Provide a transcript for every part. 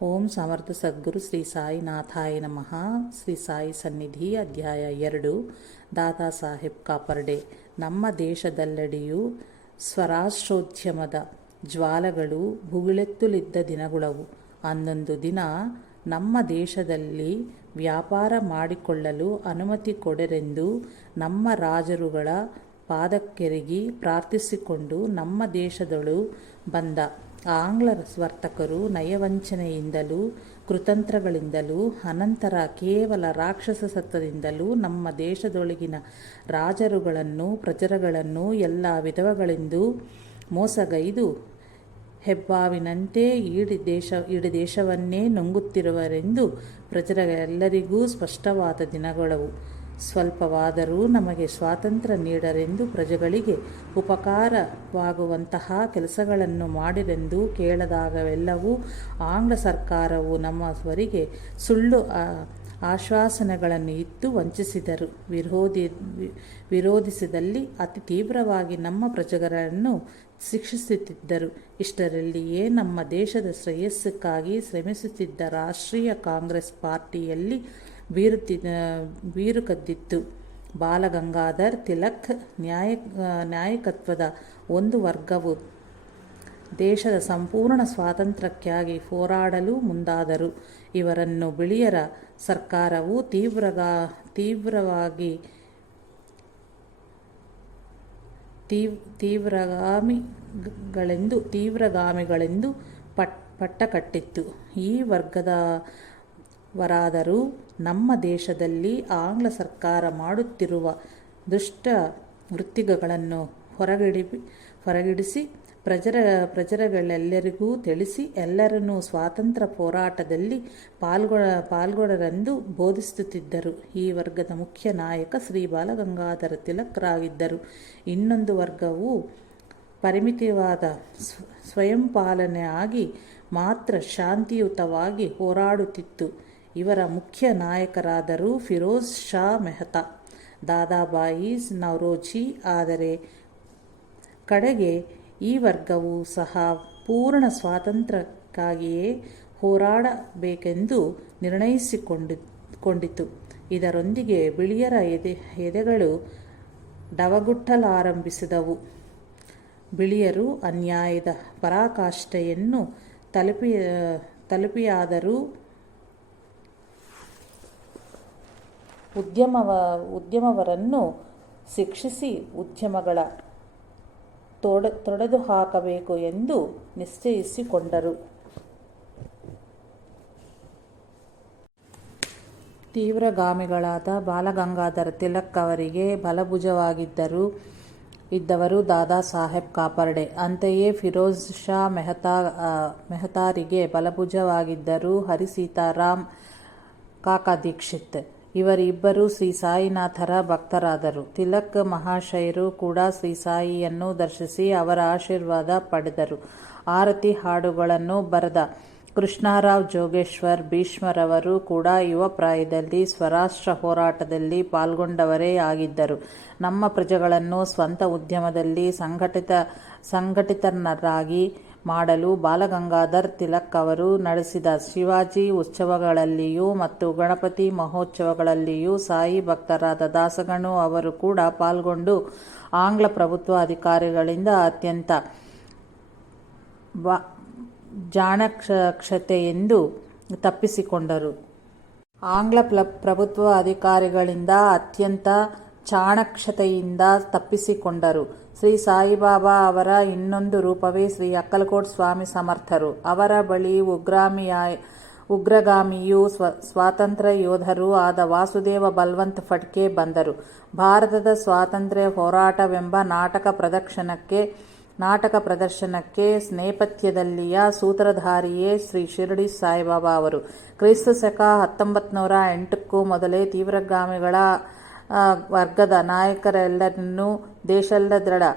ಓಂ ಸಮರ್ಥ ಸದ್ಗುರು ಶ್ರೀ ಸಾಯಿನಾಥಾಯ ನಮಃ. ಶ್ರೀ ಸಾಯಿ ಸನ್ನಿಧಿ ಅಧ್ಯಾಯ 2. ದಾದಾ ಸಾಹೇಬ್ ಕಾಪರ್ಡೆ. ನಮ್ಮ ದೇಶದೆಲ್ಲೆಡೆಯೂ ಸ್ವರಾಷ್ಟ್ರೋದ್ಯಮದ ಜ್ವಾಲೆಗಳು ಭುಗಿಲೆತ್ತುಲಿದ್ದ ದಿನಗುಳವು. ಅಂದೊಂದು ದಿನ ನಮ್ಮ ದೇಶದಲ್ಲಿ ವ್ಯಾಪಾರ ಮಾಡಿಕೊಳ್ಳಲು ಅನುಮತಿ ಕೊಡಿರೆಂದು ನಮ್ಮ ರಾಜರುಗಳ ಪಾದಕ್ಕೆರಗಿ ಪ್ರಾರ್ಥಿಸಿಕೊಂಡು ನಮ್ಮ ದೇಶದೊಳು ಬಂದ ಆಂಗ್ಲ ವರ್ತಕರು ನಯವಂಚನೆಯಿಂದಲೂ ಕುತಂತ್ರಗಳಿಂದಲೂ ಅನಂತರ ಕೇವಲ ರಾಕ್ಷಸ ಸತ್ವದಿಂದಲೂ ನಮ್ಮ ದೇಶದೊಳಗಿನ ರಾಜರುಗಳನ್ನು ಪ್ರಜೆಗಳನ್ನು ಎಲ್ಲ ವಿಧಗಳಿಂದ ಮೋಸಗೈದು ಹೆಬ್ಬಾವಿನಂತೆ ಇಡೀ ದೇಶವನ್ನೇ ನುಂಗುತ್ತಿರುವರೆಂದು ಪ್ರಜೆಗಳೆಲ್ಲರಿಗೂ ಸ್ಪಷ್ಟವಾದ ದಿನಗಳವು. ಸ್ವಲ್ಪವಾದರೂ ನಮಗೆ ಸ್ವಾತಂತ್ರ್ಯ ನೀಡರೆಂದು ಪ್ರಜೆಗಳಿಗೆ ಉಪಕಾರವಾಗುವಂತಹ ಕೆಲಸಗಳನ್ನು ಮಾಡಿರೆಂದು ಕೇಳದಾಗವೆಲ್ಲವೂ ಆಂಗ್ಲ ಸರ್ಕಾರವು ನಮ್ಮವರಿಗೆ ಸುಳ್ಳು ಆಶ್ವಾಸನೆಗಳನ್ನು ಇತ್ತು ವಂಚಿಸಿದರು. ವಿರೋಧಿಸಿದಲ್ಲಿ ಅತಿ ತೀವ್ರವಾಗಿ ನಮ್ಮ ಪ್ರಜೆಗಳನ್ನು ಶಿಕ್ಷಿಸುತ್ತಿದ್ದರು. ಇಷ್ಟರಲ್ಲಿಯೇ ನಮ್ಮ ದೇಶದ ಶ್ರೇಯಸ್ಸಿಗಾಗಿ ಶ್ರಮಿಸುತ್ತಿದ್ದ ರಾಷ್ಟ್ರೀಯ ಕಾಂಗ್ರೆಸ್ ಪಾರ್ಟಿಯಲ್ಲಿ ಬೀರುಕದ್ದಿತ್ತು. ಬಾಲಗಂಗಾಧರ್ ತಿಲಕ್ ನಾಯಕತ್ವದ ಒಂದು ವರ್ಗವು ದೇಶದ ಸಂಪೂರ್ಣ ಸ್ವಾತಂತ್ರ್ಯಕ್ಕಾಗಿ ಹೋರಾಡಲು ಮುಂದಾದರು. ಇವರನ್ನು ಬಿಳಿಯರ ಸರ್ಕಾರವು ತೀವ್ರಗಾಮಿಗಳೆಂದು ಪಟ್ಟಕಟ್ಟಿತ್ತು. ಈ ವರ್ಗದವರಾದರೂ ನಮ್ಮ ದೇಶದಲ್ಲಿ ಆಂಗ್ಲ ಸರ್ಕಾರ ಮಾಡುತ್ತಿರುವ ದುಷ್ಟ ವೃತ್ತಿಗಳನ್ನು ಹೊರಗಿಡಿಸಿ ಪ್ರಜೆಗಳೆಲ್ಲರಿಗೂ ತಿಳಿಸಿ ಎಲ್ಲರನ್ನೂ ಸ್ವಾತಂತ್ರ್ಯ ಹೋರಾಟದಲ್ಲಿ ಪಾಲ್ಗೊಳ್ಳರೆಂದು ಬೋಧಿಸುತ್ತಿದ್ದರು. ಈ ವರ್ಗದ ಮುಖ್ಯ ನಾಯಕ ಶ್ರೀ ಬಾಲಗಂಗಾಧರ ತಿಲಕರಾಗಿದ್ದರು. ಇನ್ನೊಂದು ವರ್ಗವು ಪರಿಮಿತವಾದ ಸ್ವಯಂಪಾಲನೆಯಾಗಿ ಮಾತ್ರ ಶಾಂತಿಯುತವಾಗಿ ಹೋರಾಡುತ್ತಿತ್ತು. ಇವರ ಮುಖ್ಯ ನಾಯಕರಾದರು ಫಿರೋಜ್ ಶಾ ಮೆಹ್ತಾ, ದಾದಾಬಾಯಿ ನೌರೋಜಿ. ಆದರೆ ಕಡೆಗೆ ಈ ವರ್ಗವು ಸಹ ಪೂರ್ಣ ಸ್ವಾತಂತ್ರ್ಯಕ್ಕಾಗಿಯೇ ಹೋರಾಡಬೇಕೆಂದು ನಿರ್ಣಯಿಸಿಕೊಂಡಿತು. ಇದರೊಂದಿಗೆ ಬಿಳಿಯರ ಎದೆಗಳು ಡವಗುಟ್ಟಲಾರಂಭಿಸಿದವು. ಬಿಳಿಯರು ಅನ್ಯಾಯದ ಪರಾಕಾಷ್ಠೆಯನ್ನು ತಲುಪಿಯಾದರೂ ಉದ್ಯಮವರನ್ನು ಶಿಕ್ಷಿಸಿ ಉದ್ಯಮಗಳ ತೊಡೆದು ಹಾಕಬೇಕು ಎಂದು ನಿಶ್ಚಯಿಸಿಕೊಂಡರು. ತೀವ್ರಗಾಮಿಗಳಾದ ಬಾಲಗಂಗಾಧರ ತಿಲಕ್ ಅವರಿಗೆ ಬಲಭುಜವಾಗಿದ್ದವರು ದಾದಾ ಸಾಹೇಬ್ ಕಾಪರ್ಡೆ. ಅಂತೆಯೇ ಫಿರೋಜ್ ಶಾ ಮೆಹ್ತಾರಿಗೆ ಬಲಭುಜವಾಗಿದ್ದರು ಹರಿ ಸೀತಾರಾಮ್ ಕಾಕಾ ದೀಕ್ಷಿತ್. ಇವರಿಬ್ಬರು ಶ್ರೀ ಸಾಯಿನಾಥರ ಭಕ್ತರಾದರು. ತಿಲಕ್ ಮಹಾಶಯರು ಕೂಡ ಶ್ರೀ ಸಾಯಿಯನ್ನು ದರ್ಶಿಸಿ ಅವರ ಆಶೀರ್ವಾದ ಪಡೆದರು. ಆರತಿ ಹಾಡುಗಳನ್ನು ಬರೆದ ಕೃಷ್ಣರಾವ್ ಜೋಗೇಶ್ವರ್ ಭೀಷ್ಮರವರು ಕೂಡ ಯುವ ಪ್ರಾಯದಲ್ಲಿ ಸ್ವರಾಷ್ಟ್ರ ಹೋರಾಟದಲ್ಲಿ ಪಾಲ್ಗೊಂಡವರೇ ಆಗಿದ್ದರು. ನಮ್ಮ ಪ್ರಜೆಗಳನ್ನು ಸ್ವಂತ ಉದ್ಯಮದಲ್ಲಿ ಸಂಘಟಿತರನ್ನಾಗಿ ಮಾಡಲು ಬಾಲಗಂಗಾಧರ್ ತಿಲಕ್ ಅವರು ನಡೆಸಿದ ಶಿವಾಜಿ ಉತ್ಸವಗಳಲ್ಲಿಯೂ ಮತ್ತು ಗಣಪತಿ ಮಹೋತ್ಸವಗಳಲ್ಲಿಯೂ ಸಾಯಿ ಭಕ್ತರಾದ ದಾಸಗಣು ಅವರು ಕೂಡ ಪಾಲ್ಗೊಂಡು ಆಂಗ್ಲ ಪ್ರಭುತ್ವ ಅಧಿಕಾರಿಗಳಿಂದ ಅತ್ಯಂತ ಜಾಣಕ್ಷತೆಯಿಂದ ತಪ್ಪಿಸಿಕೊಂಡರು. ಆಂಗ್ಲ ಪ್ರಭುತ್ವ ಅಧಿಕಾರಿಗಳಿಂದ ಅತ್ಯಂತ ಚಾಣಕ್ಷತೆಯಿಂದ ತಪ್ಪಿಸಿಕೊಂಡರು. ಶ್ರೀ ಸಾಯಿಬಾಬಾ ಅವರ ಇನ್ನೊಂದು ರೂಪವೇ ಶ್ರೀ ಅಕ್ಕಲಕೋಟ್ ಸ್ವಾಮಿ ಸಮರ್ಥರು. ಅವರ ಬಳಿ ಉಗ್ರಗಾಮಿಯೂ ಸ್ವಾತಂತ್ರ್ಯ ಯೋಧರೂ ಆದ ವಾಸುದೇವ ಬಲ್ವಂತ್ ಫಡ್ಕೆ ಬಂದರು. ಭಾರತದ ಸ್ವಾತಂತ್ರ್ಯ ಹೋರಾಟವೆಂಬ ನಾಟಕ ಪ್ರದರ್ಶನಕ್ಕೆ ನೇಪಥ್ಯದಲ್ಲಿಯ ಸೂತ್ರಧಾರಿಯೇ ಶ್ರೀ ಶಿರಡಿ ಸಾಯಿಬಾಬಾ ಅವರು. ಕ್ರಿಸ್ತ ಶಕ 1908ಕ್ಕೂ ಮೊದಲೇ ತೀವ್ರಗಾಮಿಗಳ ವರ್ಗದ ನಾಯಕರೆಲ್ಲರನ್ನೂ ದೇಶದೆಲ್ಲೆಡೆ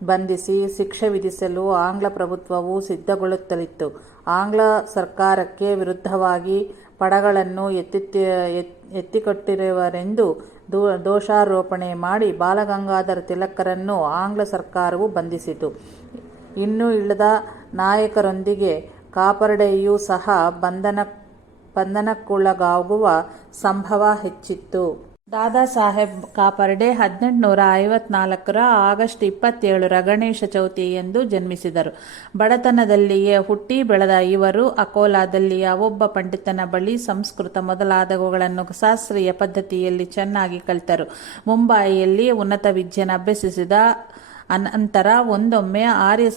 ಬಂಧಿಸಿ ಶಿಕ್ಷೆ ವಿಧಿಸಲು ಆಂಗ್ಲ ಪ್ರಭುತ್ವವು ಸಿದ್ಧಗೊಳ್ಳುತ್ತಲಿತ್ತು. ಆಂಗ್ಲ ಸರ್ಕಾರಕ್ಕೆ ವಿರುದ್ಧವಾಗಿ ಪಡೆಗಳನ್ನು ಎತ್ತಿಕೊಟ್ಟಿರುವರೆಂದು ದೋಷಾರೋಪಣೆ ಮಾಡಿ ಬಾಲಗಂಗಾಧರ ತಿಲಕರನ್ನು ಆಂಗ್ಲ ಸರ್ಕಾರವು ಬಂಧಿಸಿತು. ಇನ್ನೂ ಇಳಿದ ನಾಯಕರೊಂದಿಗೆ ಕಾಪರ್ಡೆಯೂ ಸಹ ಬಂಧನಕ್ಕೊಳಗಾಗುವ ಸಂಭವ ಹೆಚ್ಚಿತ್ತು. ದಾದಾ ಸಾಹೇಬ್ ಕಾಪರ್ಡೆ 1854 ಆಗಸ್ಟ್ 27 ಗಣೇಶ ಚೌತಿಯಂದು ಜನ್ಮಿಸಿದರು. ಬಡತನದಲ್ಲಿಯೇ ಹುಟ್ಟಿ ಬೆಳೆದ ಇವರು ಅಕೋಲಾದಲ್ಲಿಯ ಒಬ್ಬ ಪಂಡಿತನ ಬಳಿ ಸಂಸ್ಕೃತ ಮೊದಲಾದವುಗಳನ್ನು ಶಾಸ್ತ್ರೀಯ ಪದ್ಧತಿಯಲ್ಲಿ ಚೆನ್ನಾಗಿ ಕಲಿತರು. ಮುಂಬಯಿಯಲ್ಲಿ ಉನ್ನತ ವಿದ್ಯೆಯನ್ನು ಅಭ್ಯಸಿಸಿದ ಅನಂತರ ಒಂದೊಮ್ಮೆ ಆರ್ಯ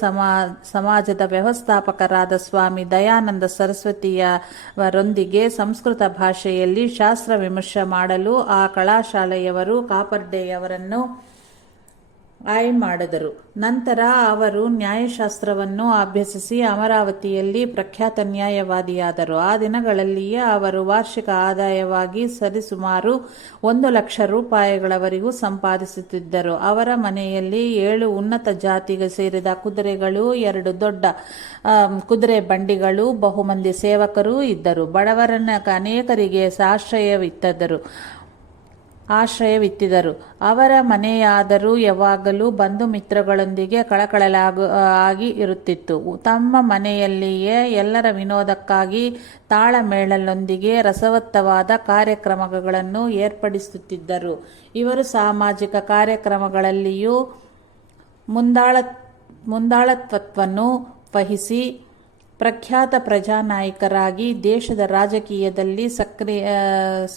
ಸಮಾಜದ ವ್ಯವಸ್ಥಾಪಕರಾದ ಸ್ವಾಮಿ ದಯಾನಂದ ಸರಸ್ವತಿಯವರೊಂದಿಗೆ ಸಂಸ್ಕೃತ ಭಾಷೆಯಲ್ಲಿ ಶಾಸ್ತ್ರ ವಿಮರ್ಶೆ ಮಾಡಲು ಆ ಕಲಾಶಾಲೆಯವರು ಕಾಪರ್ಡೆಯವರನ್ನು ಮಾಡಿದರು. ನಂತರ ಅವರು ನ್ಯಾಯಶಾಸ್ತ್ರವನ್ನು ಅಭ್ಯಸಿಸಿ ಅಮರಾವತಿಯಲ್ಲಿ ಪ್ರಖ್ಯಾತ ನ್ಯಾಯವಾದಿಯಾದರು. ಆ ದಿನಗಳಲ್ಲಿಯೇ ಅವರು ವಾರ್ಷಿಕ ಆದಾಯವಾಗಿ ಸರಿಸುಮಾರು 1 ಲಕ್ಷ ರೂಪಾಯಿಗಳವರೆಗೂ ಸಂಪಾದಿಸುತ್ತಿದ್ದರು. ಅವರ ಮನೆಯಲ್ಲಿ 7 ಉನ್ನತ ಜಾತಿಗೆ ಸೇರಿದ ಕುದುರೆಗಳು, 2 ದೊಡ್ಡ ಕುದುರೆ ಬಂಡಿಗಳು, ಬಹುಮಂದಿ ಸೇವಕರು ಇದ್ದರು. ಬಡವರನ್ನ ಅನೇಕರಿಗೆ ಆಶ್ರಯವಿತ್ತಿದ್ದರು. ಅವರ ಮನೆಯಾದರೂ ಯಾವಾಗಲೂ ಬಂಧು ಮಿತ್ರಗಳೊಂದಿಗೆ ಕಳಕಳಲಾಗಿ ಇರುತ್ತಿತ್ತು. ತಮ್ಮ ಮನೆಯಲ್ಲಿಯೇ ಎಲ್ಲರ ವಿನೋದಕ್ಕಾಗಿ ತಾಳಮೇಳದೊಂದಿಗೆ ರಸವತ್ತವಾದ ಕಾರ್ಯಕ್ರಮಗಳನ್ನು ಏರ್ಪಡಿಸುತ್ತಿದ್ದರು. ಇವರು ಸಾಮಾಜಿಕ ಕಾರ್ಯಕ್ರಮಗಳಲ್ಲಿಯೂ ಮುಂದಾಳತ್ವವನ್ನು ವಹಿಸಿ ಪ್ರಖ್ಯಾತ ಪ್ರಜಾನಾಯಕರಾಗಿ ದೇಶದ ರಾಜಕೀಯದಲ್ಲಿ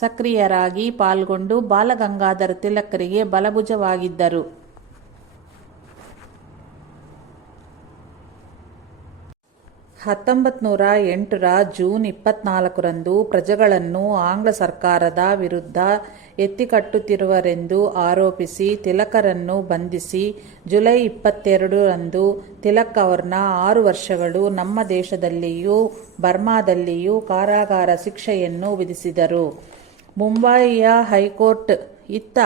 ಸಕ್ರಿಯರಾಗಿ ಪಾಲ್ಗೊಂಡು ಬಾಲಗಂಗಾಧರ ತಿಲಕರಿಗೆ ಬಲಭುಜವಾಗಿದ್ದರು. 1908 ಜೂನ್ 24ರಂದು ಪ್ರಜೆಗಳನ್ನು ಆಂಗ್ಲ ಸರ್ಕಾರದ ವಿರುದ್ಧ ಎತ್ತಿಕಟ್ಟುತ್ತಿರುವರೆಂದು ಆರೋಪಿಸಿ ತಿಲಕರನ್ನು ಬಂಧಿಸಿ ಜುಲೈ 22ರಂದು ತಿಲಕ್ ಅವರನ್ನ 6 ವರ್ಷಗಳು ನಮ್ಮ ದೇಶದಲ್ಲಿಯೂ ಬರ್ಮಾದಲ್ಲಿಯೂ ಕಾರಾಗಾರ ಶಿಕ್ಷೆಯನ್ನು ವಿಧಿಸಿದರು. ಮುಂಬಯಿಯ ಹೈಕೋರ್ಟ್ ಇತ್ತ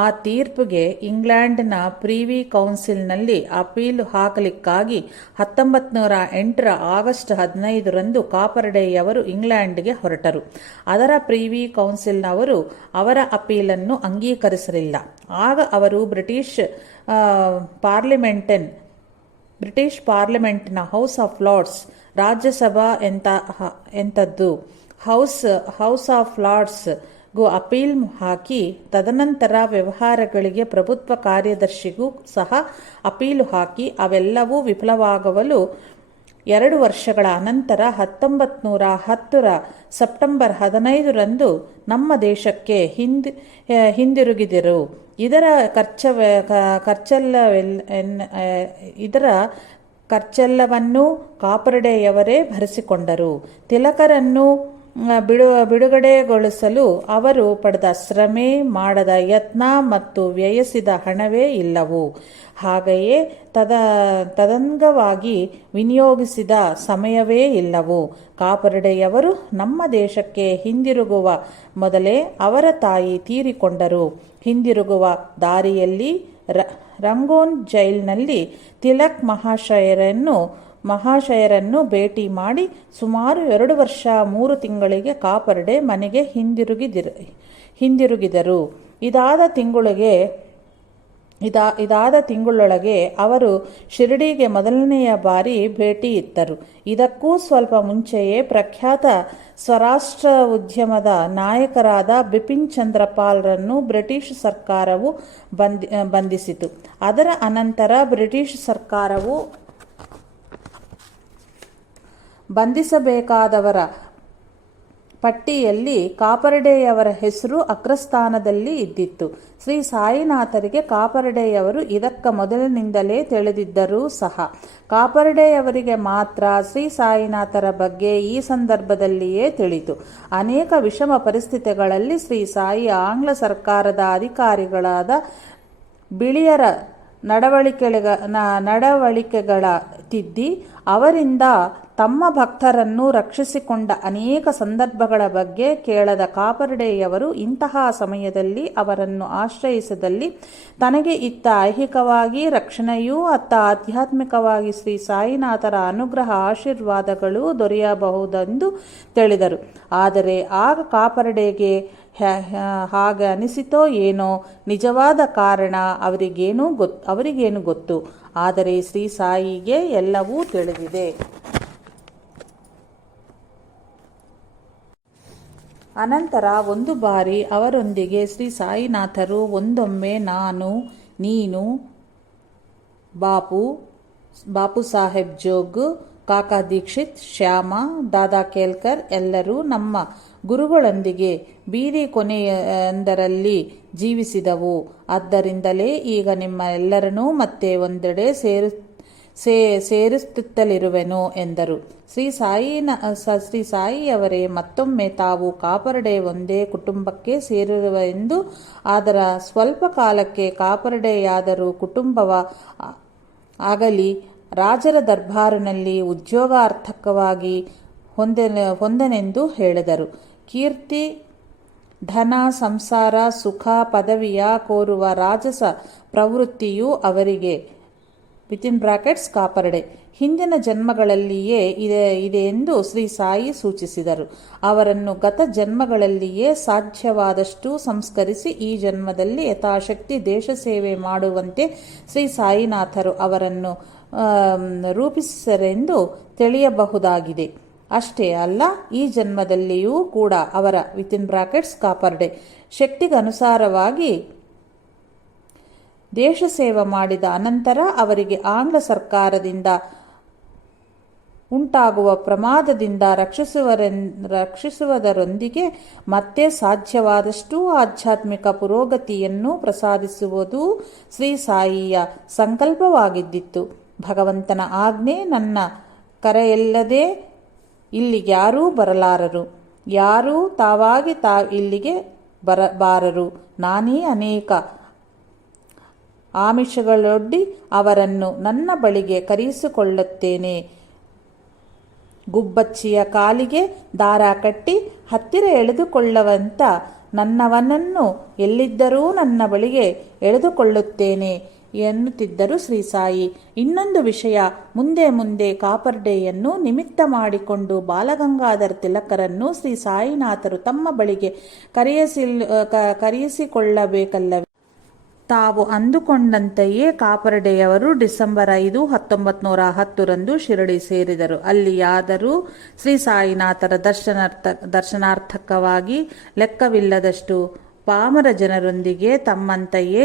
ಆ ತೀರ್ಪಿಗೆ ಇಂಗ್ಲೆಂಡಿನ ಪ್ರಿವಿ ಕೌನ್ಸಿಲ್ನಲ್ಲಿ ಅಪೀಲು ಹಾಕಲಿಕ್ಕಾಗಿ 1908 ಆಗಸ್ಟ್ 15ರಂದು ಕಾಪರ್ಡೆಯವರು ಇಂಗ್ಲೆಂಡ್ಗೆ ಹೊರಟರು. ಅದರ ಪ್ರಿವಿ ಕೌನ್ಸಿಲ್ನವರು ಅವರ ಅಪೀಲನ್ನು ಅಂಗೀಕರಿಸಲಿಲ್ಲ. ಆಗ ಅವರು ಬ್ರಿಟಿಷ್ ಪಾರ್ಲಿಮೆಂಟಿನ ಹೌಸ್ ಆಫ್ ಲಾರ್ಡ್ಸ್, ರಾಜ್ಯಸಭಾ ಎಂಥದ್ದು ಹೌಸ್ ಆಫ್ ಲಾರ್ಡ್ಸ್ ಗೂ ಅಪೀಲ್ ಹಾಕಿ, ತದನಂತರ ವ್ಯವಹಾರಗಳಿಗೆ ಪ್ರಭುತ್ವ ಕಾರ್ಯದರ್ಶಿಗೂ ಸಹ ಅಪೀಲು ಹಾಕಿ ಅವೆಲ್ಲವೂ ವಿಫಲವಾಗಲು 2 ವರ್ಷಗಳ ಅನಂತರ 1910 ಸೆಪ್ಟೆಂಬರ್ 15ರಂದು ನಮ್ಮ ದೇಶಕ್ಕೆ ಹಿಂದಿರುಗಿದರು. ಇದರ ಖರ್ಚೆಲ್ಲವನ್ನೂ ಕಾಪರ್ಡೆಯವರೇ ಭರಿಸಿಕೊಂಡರು. ತಿಲಕರನ್ನು ಬಿಡುಗಡೆಗೊಳಿಸಲು ಅವರು ಪಡೆದ ಶ್ರಮೆ, ಮಾಡದ ಯತ್ನ ಮತ್ತು ವ್ಯಯಿಸಿದ ಹಣವೇ ಇಲ್ಲವು. ಹಾಗೆಯೇ ತದಂಗವಾಗಿ ವಿನಿಯೋಗಿಸಿದ ಸಮಯವೇ ಇಲ್ಲವು. ಕಾಪರ್ಡೆಯವರು ನಮ್ಮ ದೇಶಕ್ಕೆ ಹಿಂದಿರುಗುವ ಮೊದಲೇ ಅವರ ತಾಯಿ ತೀರಿಕೊಂಡರು. ಹಿಂದಿರುಗುವ ದಾರಿಯಲ್ಲಿ ರಂಗೋನ್ ಜೈಲಿನಲ್ಲಿ ತಿಲಕ್ ಮಹಾಶಯರನ್ನು ಭೇಟಿ ಮಾಡಿ ಸುಮಾರು 2 ವರ್ಷ 3 ತಿಂಗಳಿಗೆ ಕಾಪರ್ಡೆ ಮನೆಗೆ ಹಿಂದಿರುಗಿದರು. ಇದಾದ ತಿಂಗಳೊಳಗೆ ಅವರು ಶಿರಡಿಗೆ ಮೊದಲನೆಯ ಬಾರಿ ಭೇಟಿ ಇತ್ತರು. ಇದಕ್ಕೂ ಸ್ವಲ್ಪ ಮುಂಚೆಯೇ ಪ್ರಖ್ಯಾತ ಸ್ವರಾಷ್ಟ್ರ ಉದ್ಯಮದ ನಾಯಕರಾದ ಬಿಪಿನ್ ಚಂದ್ರ ಪಾಲ್ರನ್ನು ಬ್ರಿಟಿಷ್ ಸರ್ಕಾರವು ಬಂಧಿಸಿತು. ಅದರ ಅನಂತರ ಬ್ರಿಟಿಷ್ ಸರ್ಕಾರವು ಬಂಧಿಸಬೇಕಾದವರ ಪಟ್ಟಿಯಲ್ಲಿ ಕಾಪರ್ಡೆಯವರ ಹೆಸರು ಅಗ್ರಸ್ಥಾನದಲ್ಲಿ ಇದ್ದಿತ್ತು. ಶ್ರೀ ಸಾಯಿನಾಥರಿಗೆ ಕಾಪರ್ಡೆಯವರು ಇದಕ್ಕ ಮೊದಲಿನಿಂದಲೇ ತಿಳಿದಿದ್ದರೂ ಸಹ ಕಾಪರ್ಡೆಯವರಿಗೆ ಮಾತ್ರ ಶ್ರೀ ಸಾಯಿನಾಥರ ಬಗ್ಗೆ ಈ ಸಂದರ್ಭದಲ್ಲಿಯೇ ತಿಳಿಯಿತು. ಅನೇಕ ವಿಷಮ ಪರಿಸ್ಥಿತಿಗಳಲ್ಲಿ ಶ್ರೀ ಸಾಯಿ ಆಂಗ್ಲ ಸರ್ಕಾರದ ಅಧಿಕಾರಿಗಳಾದ ಬಿಳಿಯರ ನಡವಳಿಕೆಗಳ ತಿದ್ದಿ ಅವರಿಂದ ತಮ್ಮ ಭಕ್ತರನ್ನು ರಕ್ಷಿಸಿಕೊಂಡ ಅನೇಕ ಸಂದರ್ಭಗಳ ಬಗ್ಗೆ ಕೇಳದ ಕಾಪರ್ಡೆಯವರು ಇಂತಹ ಸಮಯದಲ್ಲಿ ಅವರನ್ನು ಆಶ್ರಯಿಸಿದಲ್ಲಿ ತನಗೆ ಇತ್ತ ಐಹಿಕವಾಗಿ ರಕ್ಷಣೆಯೂ ಅತ್ತ ಆಧ್ಯಾತ್ಮಿಕವಾಗಿ ಶ್ರೀ ಸಾಯಿನಾಥರ ಅನುಗ್ರಹ ಆಶೀರ್ವಾದಗಳು ದೊರೆಯಬಹುದೆಂದು ತಿಳಿದರು. ಆದರೆ ಆಗ ಕಾಪರ್ಡೆಗೆ ಹಾಗೆ ಅನಿಸಿತೋ ಏನೋ, ನಿಜವಾದ ಕಾರಣ ಅವರಿಗೇನು ಗೊತ್ತು. ಆದರೆ ಶ್ರೀ ಸಾಯಿಗೆ ಎಲ್ಲವೂ ತಿಳಿದಿದೆ. ಅನಂತರ ಒಂದು ಬಾರಿ ಅವರೊಂದಿಗೆ ಶ್ರೀ ಸಾಯಿನಾಥರು ಒಂದೊಮ್ಮೆ ನಾನು, ನೀನು, ಬಾಪು ಸಾಹೇಬ್ ಜೋಗ್, ಕಾಕಾ ದೀಕ್ಷಿತ್, ಶ್ಯಾಮ, ದಾದಾ ಕೇಲ್ಕರ್ ಎಲ್ಲರೂ ನಮ್ಮ ಗುರುಗಳೊಂದಿಗೆ ಬೀದಿ ಕೊನೆಯೊಂದರಲ್ಲಿ ಜೀವಿಸಿದವು. ಆದ್ದರಿಂದಲೇ ಈಗ ನಿಮ್ಮ ಎಲ್ಲರನ್ನೂ ಮತ್ತೆ ಒಂದೆಡೆ ಸೇರಿಸುತ್ತಲಿರುವೆನು ಎಂದರು. ಶ್ರೀ ಸಾಯಿಯವರೇ ಮತ್ತೊಮ್ಮೆ ತಾವು ಕಾಪರ್ಡೆ ಒಂದೇ ಕುಟುಂಬಕ್ಕೆ ಸೇರಿರುವೆಂದು, ಅದರ ಸ್ವಲ್ಪ ಕಾಲಕ್ಕೆ ಕಾಪರ್ಡೆಯಾದರೂ ಕುಟುಂಬವ ಆಗಲಿ ರಾಜರ ದರ್ಬಾರಿನಲ್ಲಿ ಉದ್ಯೋಗಾರ್ಥಕವಾಗಿ ಹೊಂದನೆಂದು ಹೇಳಿದರು. ಕೀರ್ತಿ, ಧನ, ಸಂಸಾರ, ಸುಖ, ಪದವಿಯ ಕೋರುವ ರಾಜಸ ಪ್ರವೃತ್ತಿಯು ಅವರಿಗೆ (ಕಾಪರ್ಡೆ) ಹಿಂದಿನ ಜನ್ಮಗಳಲ್ಲಿಯೇ ಇದೆ ಎಂದು ಶ್ರೀ ಸಾಯಿ ಸೂಚಿಸಿದರು. ಅವರನ್ನು ಗತ ಜನ್ಮಗಳಲ್ಲಿಯೇ ಸಾಧ್ಯವಾದಷ್ಟು ಸಂಸ್ಕರಿಸಿ ಈ ಜನ್ಮದಲ್ಲಿ ಯಥಾಶಕ್ತಿ ದೇಶ ಸೇವೆ ಮಾಡುವಂತೆ ಶ್ರೀ ಸಾಯಿನಾಥರು ಅವರನ್ನು ರೂಪಿಸಿದರೆಂದು ತಿಳಿಯಬಹುದಾಗಿದೆ. ಅಷ್ಟೇ ಅಲ್ಲ, ಈ ಜನ್ಮದಲ್ಲಿಯೂ ಕೂಡ ಅವರ (ಕಾಪರ್ಡೆ) ಶಕ್ತಿಗನುಸಾರವಾಗಿ ದೇಶ ಸೇವೆ ಮಾಡಿದ ಅನಂತರ ಅವರಿಗೆ ಆಂಗ್ಲ ಸರ್ಕಾರದಿಂದ ಉಂಟಾಗುವ ಪ್ರಮಾದದಿಂದ ರಕ್ಷಿಸುವುದರೊಂದಿಗೆ ಮತ್ತೆ ಸಾಧ್ಯವಾದಷ್ಟು ಆಧ್ಯಾತ್ಮಿಕ ಪುರೋಗತಿಯನ್ನು ಪ್ರಸಾದಿಸುವುದು ಶ್ರೀ ಸಾಯಿಯ ಸಂಕಲ್ಪವಾಗಿದ್ದಿತು. ಭಗವಂತನ ಆಜ್ಞೆ, ನನ್ನ ಕರೆಯಿಲ್ಲದೆ ಇಲ್ಲಿಗ್ಯಾರೂ ಬರಲಾರರು, ಯಾರೂ ತಾವಾಗಿ ಇಲ್ಲಿಗೆ ಬಾರರು. ನಾನೇ ಅನೇಕ ಆಮಿಷಗಳೊಡ್ಡಿ ಅವರನ್ನು ನನ್ನ ಬಳಿಗೆ ಕರೆಯಿಸಿಕೊಳ್ಳುತ್ತೇನೆ. ಗುಬ್ಬಚ್ಚಿಯ ಕಾಲಿಗೆ ದಾರ ಕಟ್ಟಿ ಹತ್ತಿರ ಎಳೆದುಕೊಳ್ಳುವಂತ ನನ್ನವನನ್ನು ಎಲ್ಲಿದ್ದರೂ ನನ್ನ ಬಳಿಗೆ ಎಳೆದುಕೊಳ್ಳುತ್ತೇನೆ ಎನ್ನುತ್ತಿದ್ದರು ಶ್ರೀ ಸಾಯಿ. ಇನ್ನೊಂದು ವಿಷಯ, ಮುಂದೆ ಕಾಪರ್ಡೆಯನ್ನು ನಿಮಿತ್ತ ಮಾಡಿಕೊಂಡು ಬಾಲಗಂಗಾಧರ ತಿಲಕರನ್ನು ಶ್ರೀ ಸಾಯಿನಾಥರು ತಮ್ಮ ಬಳಿಗೆ ಕರೆಯಿಸಿಕೊಳ್ಳಬೇಕಲ್ಲವೇ? ತಾವು ಅಂದುಕೊಂಡಂತೆಯೇ ಕಾಪರ್ಡೆಯವರು ಡಿಸೆಂಬರ್ 5, 1910 ಶಿರಡಿ ಸೇರಿದರು. ಅಲ್ಲಿಯಾದರೂ ಶ್ರೀ ಸಾಯಿನಾಥರ ದರ್ಶನಾರ್ಥಕವಾಗಿ ಲೆಕ್ಕವಿಲ್ಲದಷ್ಟು ಪಾಮರ ಜನರೊಂದಿಗೆ ತಮ್ಮಂತೆಯೇ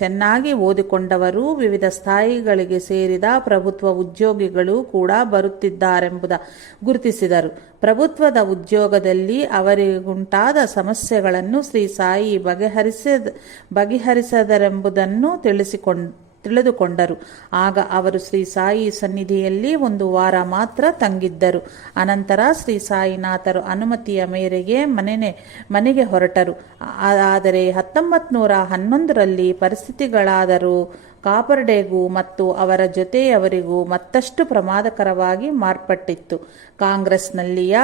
ಚೆನ್ನಾಗಿ ಓದಿಕೊಂಡವರು, ವಿವಿಧ ಸ್ಥಾಯಿಗಳಿಗೆ ಸೇರಿದ ಪ್ರಭುತ್ವ ಉದ್ಯೋಗಿಗಳು ಕೂಡ ಬರುತ್ತಿದ್ದಾರೆಂಬುದ ಗುರುತಿಸಿದರು. ಪ್ರಭುತ್ವದ ಉದ್ಯೋಗದಲ್ಲಿ ಅವರಿಗುಂಟಾದ ಸಮಸ್ಯೆಗಳನ್ನು ಶ್ರೀ ಸಾಯಿ ಬಗೆಹರಿಸದರೆಂಬುದನ್ನು ತಿಳಿದುಕೊಂಡರು. ಆಗ ಅವರು ಶ್ರೀ ಸಾಯಿ ಸನ್ನಿಧಿಯಲ್ಲಿ 1 ವಾರ ಮಾತ್ರ ತಂಗಿದ್ದರು. ಅನಂತರ ಶ್ರೀ ಸಾಯಿನಾಥರು ಅನುಮತಿಯ ಮೇರೆಗೆ ಮನೆಗೆ ಹೊರಟರು. ಆದರೆ 1911ರಲ್ಲಿ ಪರಿಸ್ಥಿತಿಗಳಾದರೂ ಕಾಪರ್ಡೆಗೂ ಮತ್ತು ಅವರ ಜೊತೆಯವರಿಗೂ ಮತ್ತಷ್ಟು ಪ್ರಮಾದಕರವಾಗಿ ಮಾರ್ಪಟ್ಟಿತ್ತು. ಕಾಂಗ್ರೆಸ್ನಲ್ಲಿಯ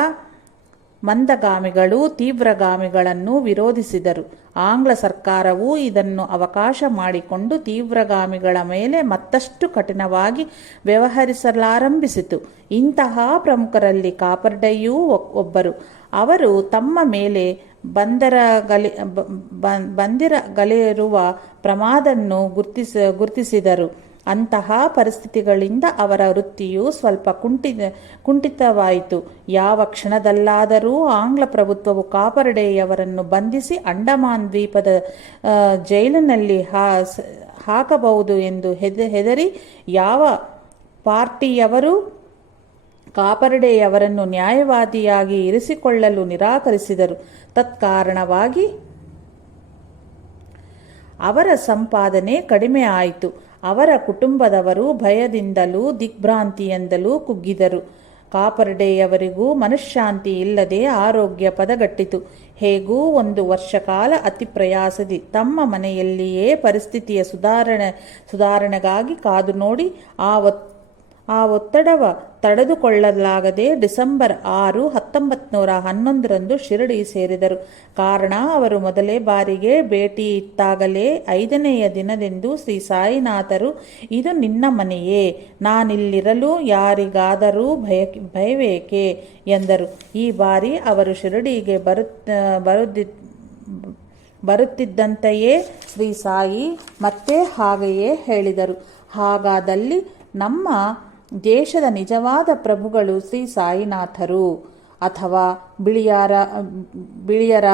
ಮಂದಗಾಮಿಗಳು ತೀವ್ರಗಾಮಿಗಳನ್ನು ವಿರೋಧಿಸಿದರು. ಆಂಗ್ಲ ಸರ್ಕಾರವು ಇದನ್ನು ಅವಕಾಶ ಮಾಡಿಕೊಂಡು ತೀವ್ರಗಾಮಿಗಳ ಮೇಲೆ ಮತ್ತಷ್ಟು ಕಠಿಣವಾಗಿ ವ್ಯವಹರಿಸಲಾರಂಭಿಸಿತು. ಇಂತಹ ಪ್ರಮುಖರಲ್ಲಿ ಕಾಪರ್ಡೆಯೂ ಒಬ್ಬರು. ಅವರು ತಮ್ಮ ಮೇಲೆ ಬಂದಿರಗಲಿರುವ ಪ್ರಮಾದವನ್ನು ಗುರುತಿಸಿದರು. ಅಂತಹ ಪರಿಸ್ಥಿತಿಗಳಿಂದ ಅವರ ವೃತ್ತಿಯು ಸ್ವಲ್ಪ ಕುಂಠಿತವಾಯಿತು. ಯಾವ ಕ್ಷಣದಲ್ಲಾದರೂ ಆಂಗ್ಲ ಪ್ರಭುತ್ವವು ಕಾಪರ್ಡೆಯವರನ್ನು ಬಂಧಿಸಿ ಅಂಡಮಾನ್ ದ್ವೀಪದ ಜೈಲಿನಲ್ಲಿ ಹಾಕಬಹುದು ಎಂದು ಹೆದರಿ ಯಾವ ಪಾರ್ಟಿಯವರೂ ಕಾಪರ್ಡೆಯವರನ್ನು ನ್ಯಾಯವಾದಿಯಾಗಿ ಇರಿಸಿಕೊಳ್ಳಲು ನಿರಾಕರಿಸಿದರು. ತತ್ಕಾರಣವಾಗಿ ಅವರ ಸಂಪಾದನೆ ಕಡಿಮೆ ಆಯಿತು. ಅವರ ಕುಟುಂಬದವರು ಭಯದಿಂದಲೂ ದಿಗ್ಭ್ರಾಂತಿಯಿಂದಲೂ ಕುಗ್ಗಿದರು. ಕಾಪರ್ಡೆಯವರಿಗೂ ಮನಃಶಾಂತಿ ಇಲ್ಲದೆ ಆರೋಗ್ಯ ಪದಗಟ್ಟಿತು. ಹೇಗೂ 1 ವರ್ಷ ಕಾಲ ಅತಿ ಪ್ರಯಾಸದಿ ತಮ್ಮ ಮನೆಯಲ್ಲಿಯೇ ಪರಿಸ್ಥಿತಿಯ ಸುಧಾರಣೆಗಾಗಿ ಕಾದು ನೋಡಿ ಆ ಒತ್ತಡವ ತಡೆದುಕೊಳ್ಳಲಾಗದೆ ಡಿಸೆಂಬರ್ 6, 1911 ಶಿರಡಿ ಸೇರಿದರು. ಕಾರಣ, ಅವರು ಮೊದಲೇ ಬಾರಿಗೆ ಭೇಟಿ ಇತ್ತಾಗಲೇ 5ನೆಯ ದಿನದಂದು ಶ್ರೀ ಸಾಯಿನಾಥರು, ಇದು ನಿನ್ನ ಮನೆಯೇ, ನಾನಿಲ್ಲಿರಲು ಯಾರಿಗಾದರೂ ಭಯವೇಕೆ ಎಂದರು. ಈ ಬಾರಿ ಅವರು ಶಿರಡಿಗೆ ಬರುತ್ತಿದ್ದಂತೆಯೇ ಶ್ರೀ ಸಾಯಿ ಮತ್ತೆ ಹಾಗೆಯೇ ಹೇಳಿದರು. ಹಾಗಾದಲ್ಲಿ ನಮ್ಮ ದೇಶದ ನಿಜವಾದ ಪ್ರಭುಗಳು ಶ್ರೀ ಸಾಯಿನಾಥರು. ಅಥವಾ ಬಿಳಿಯರ?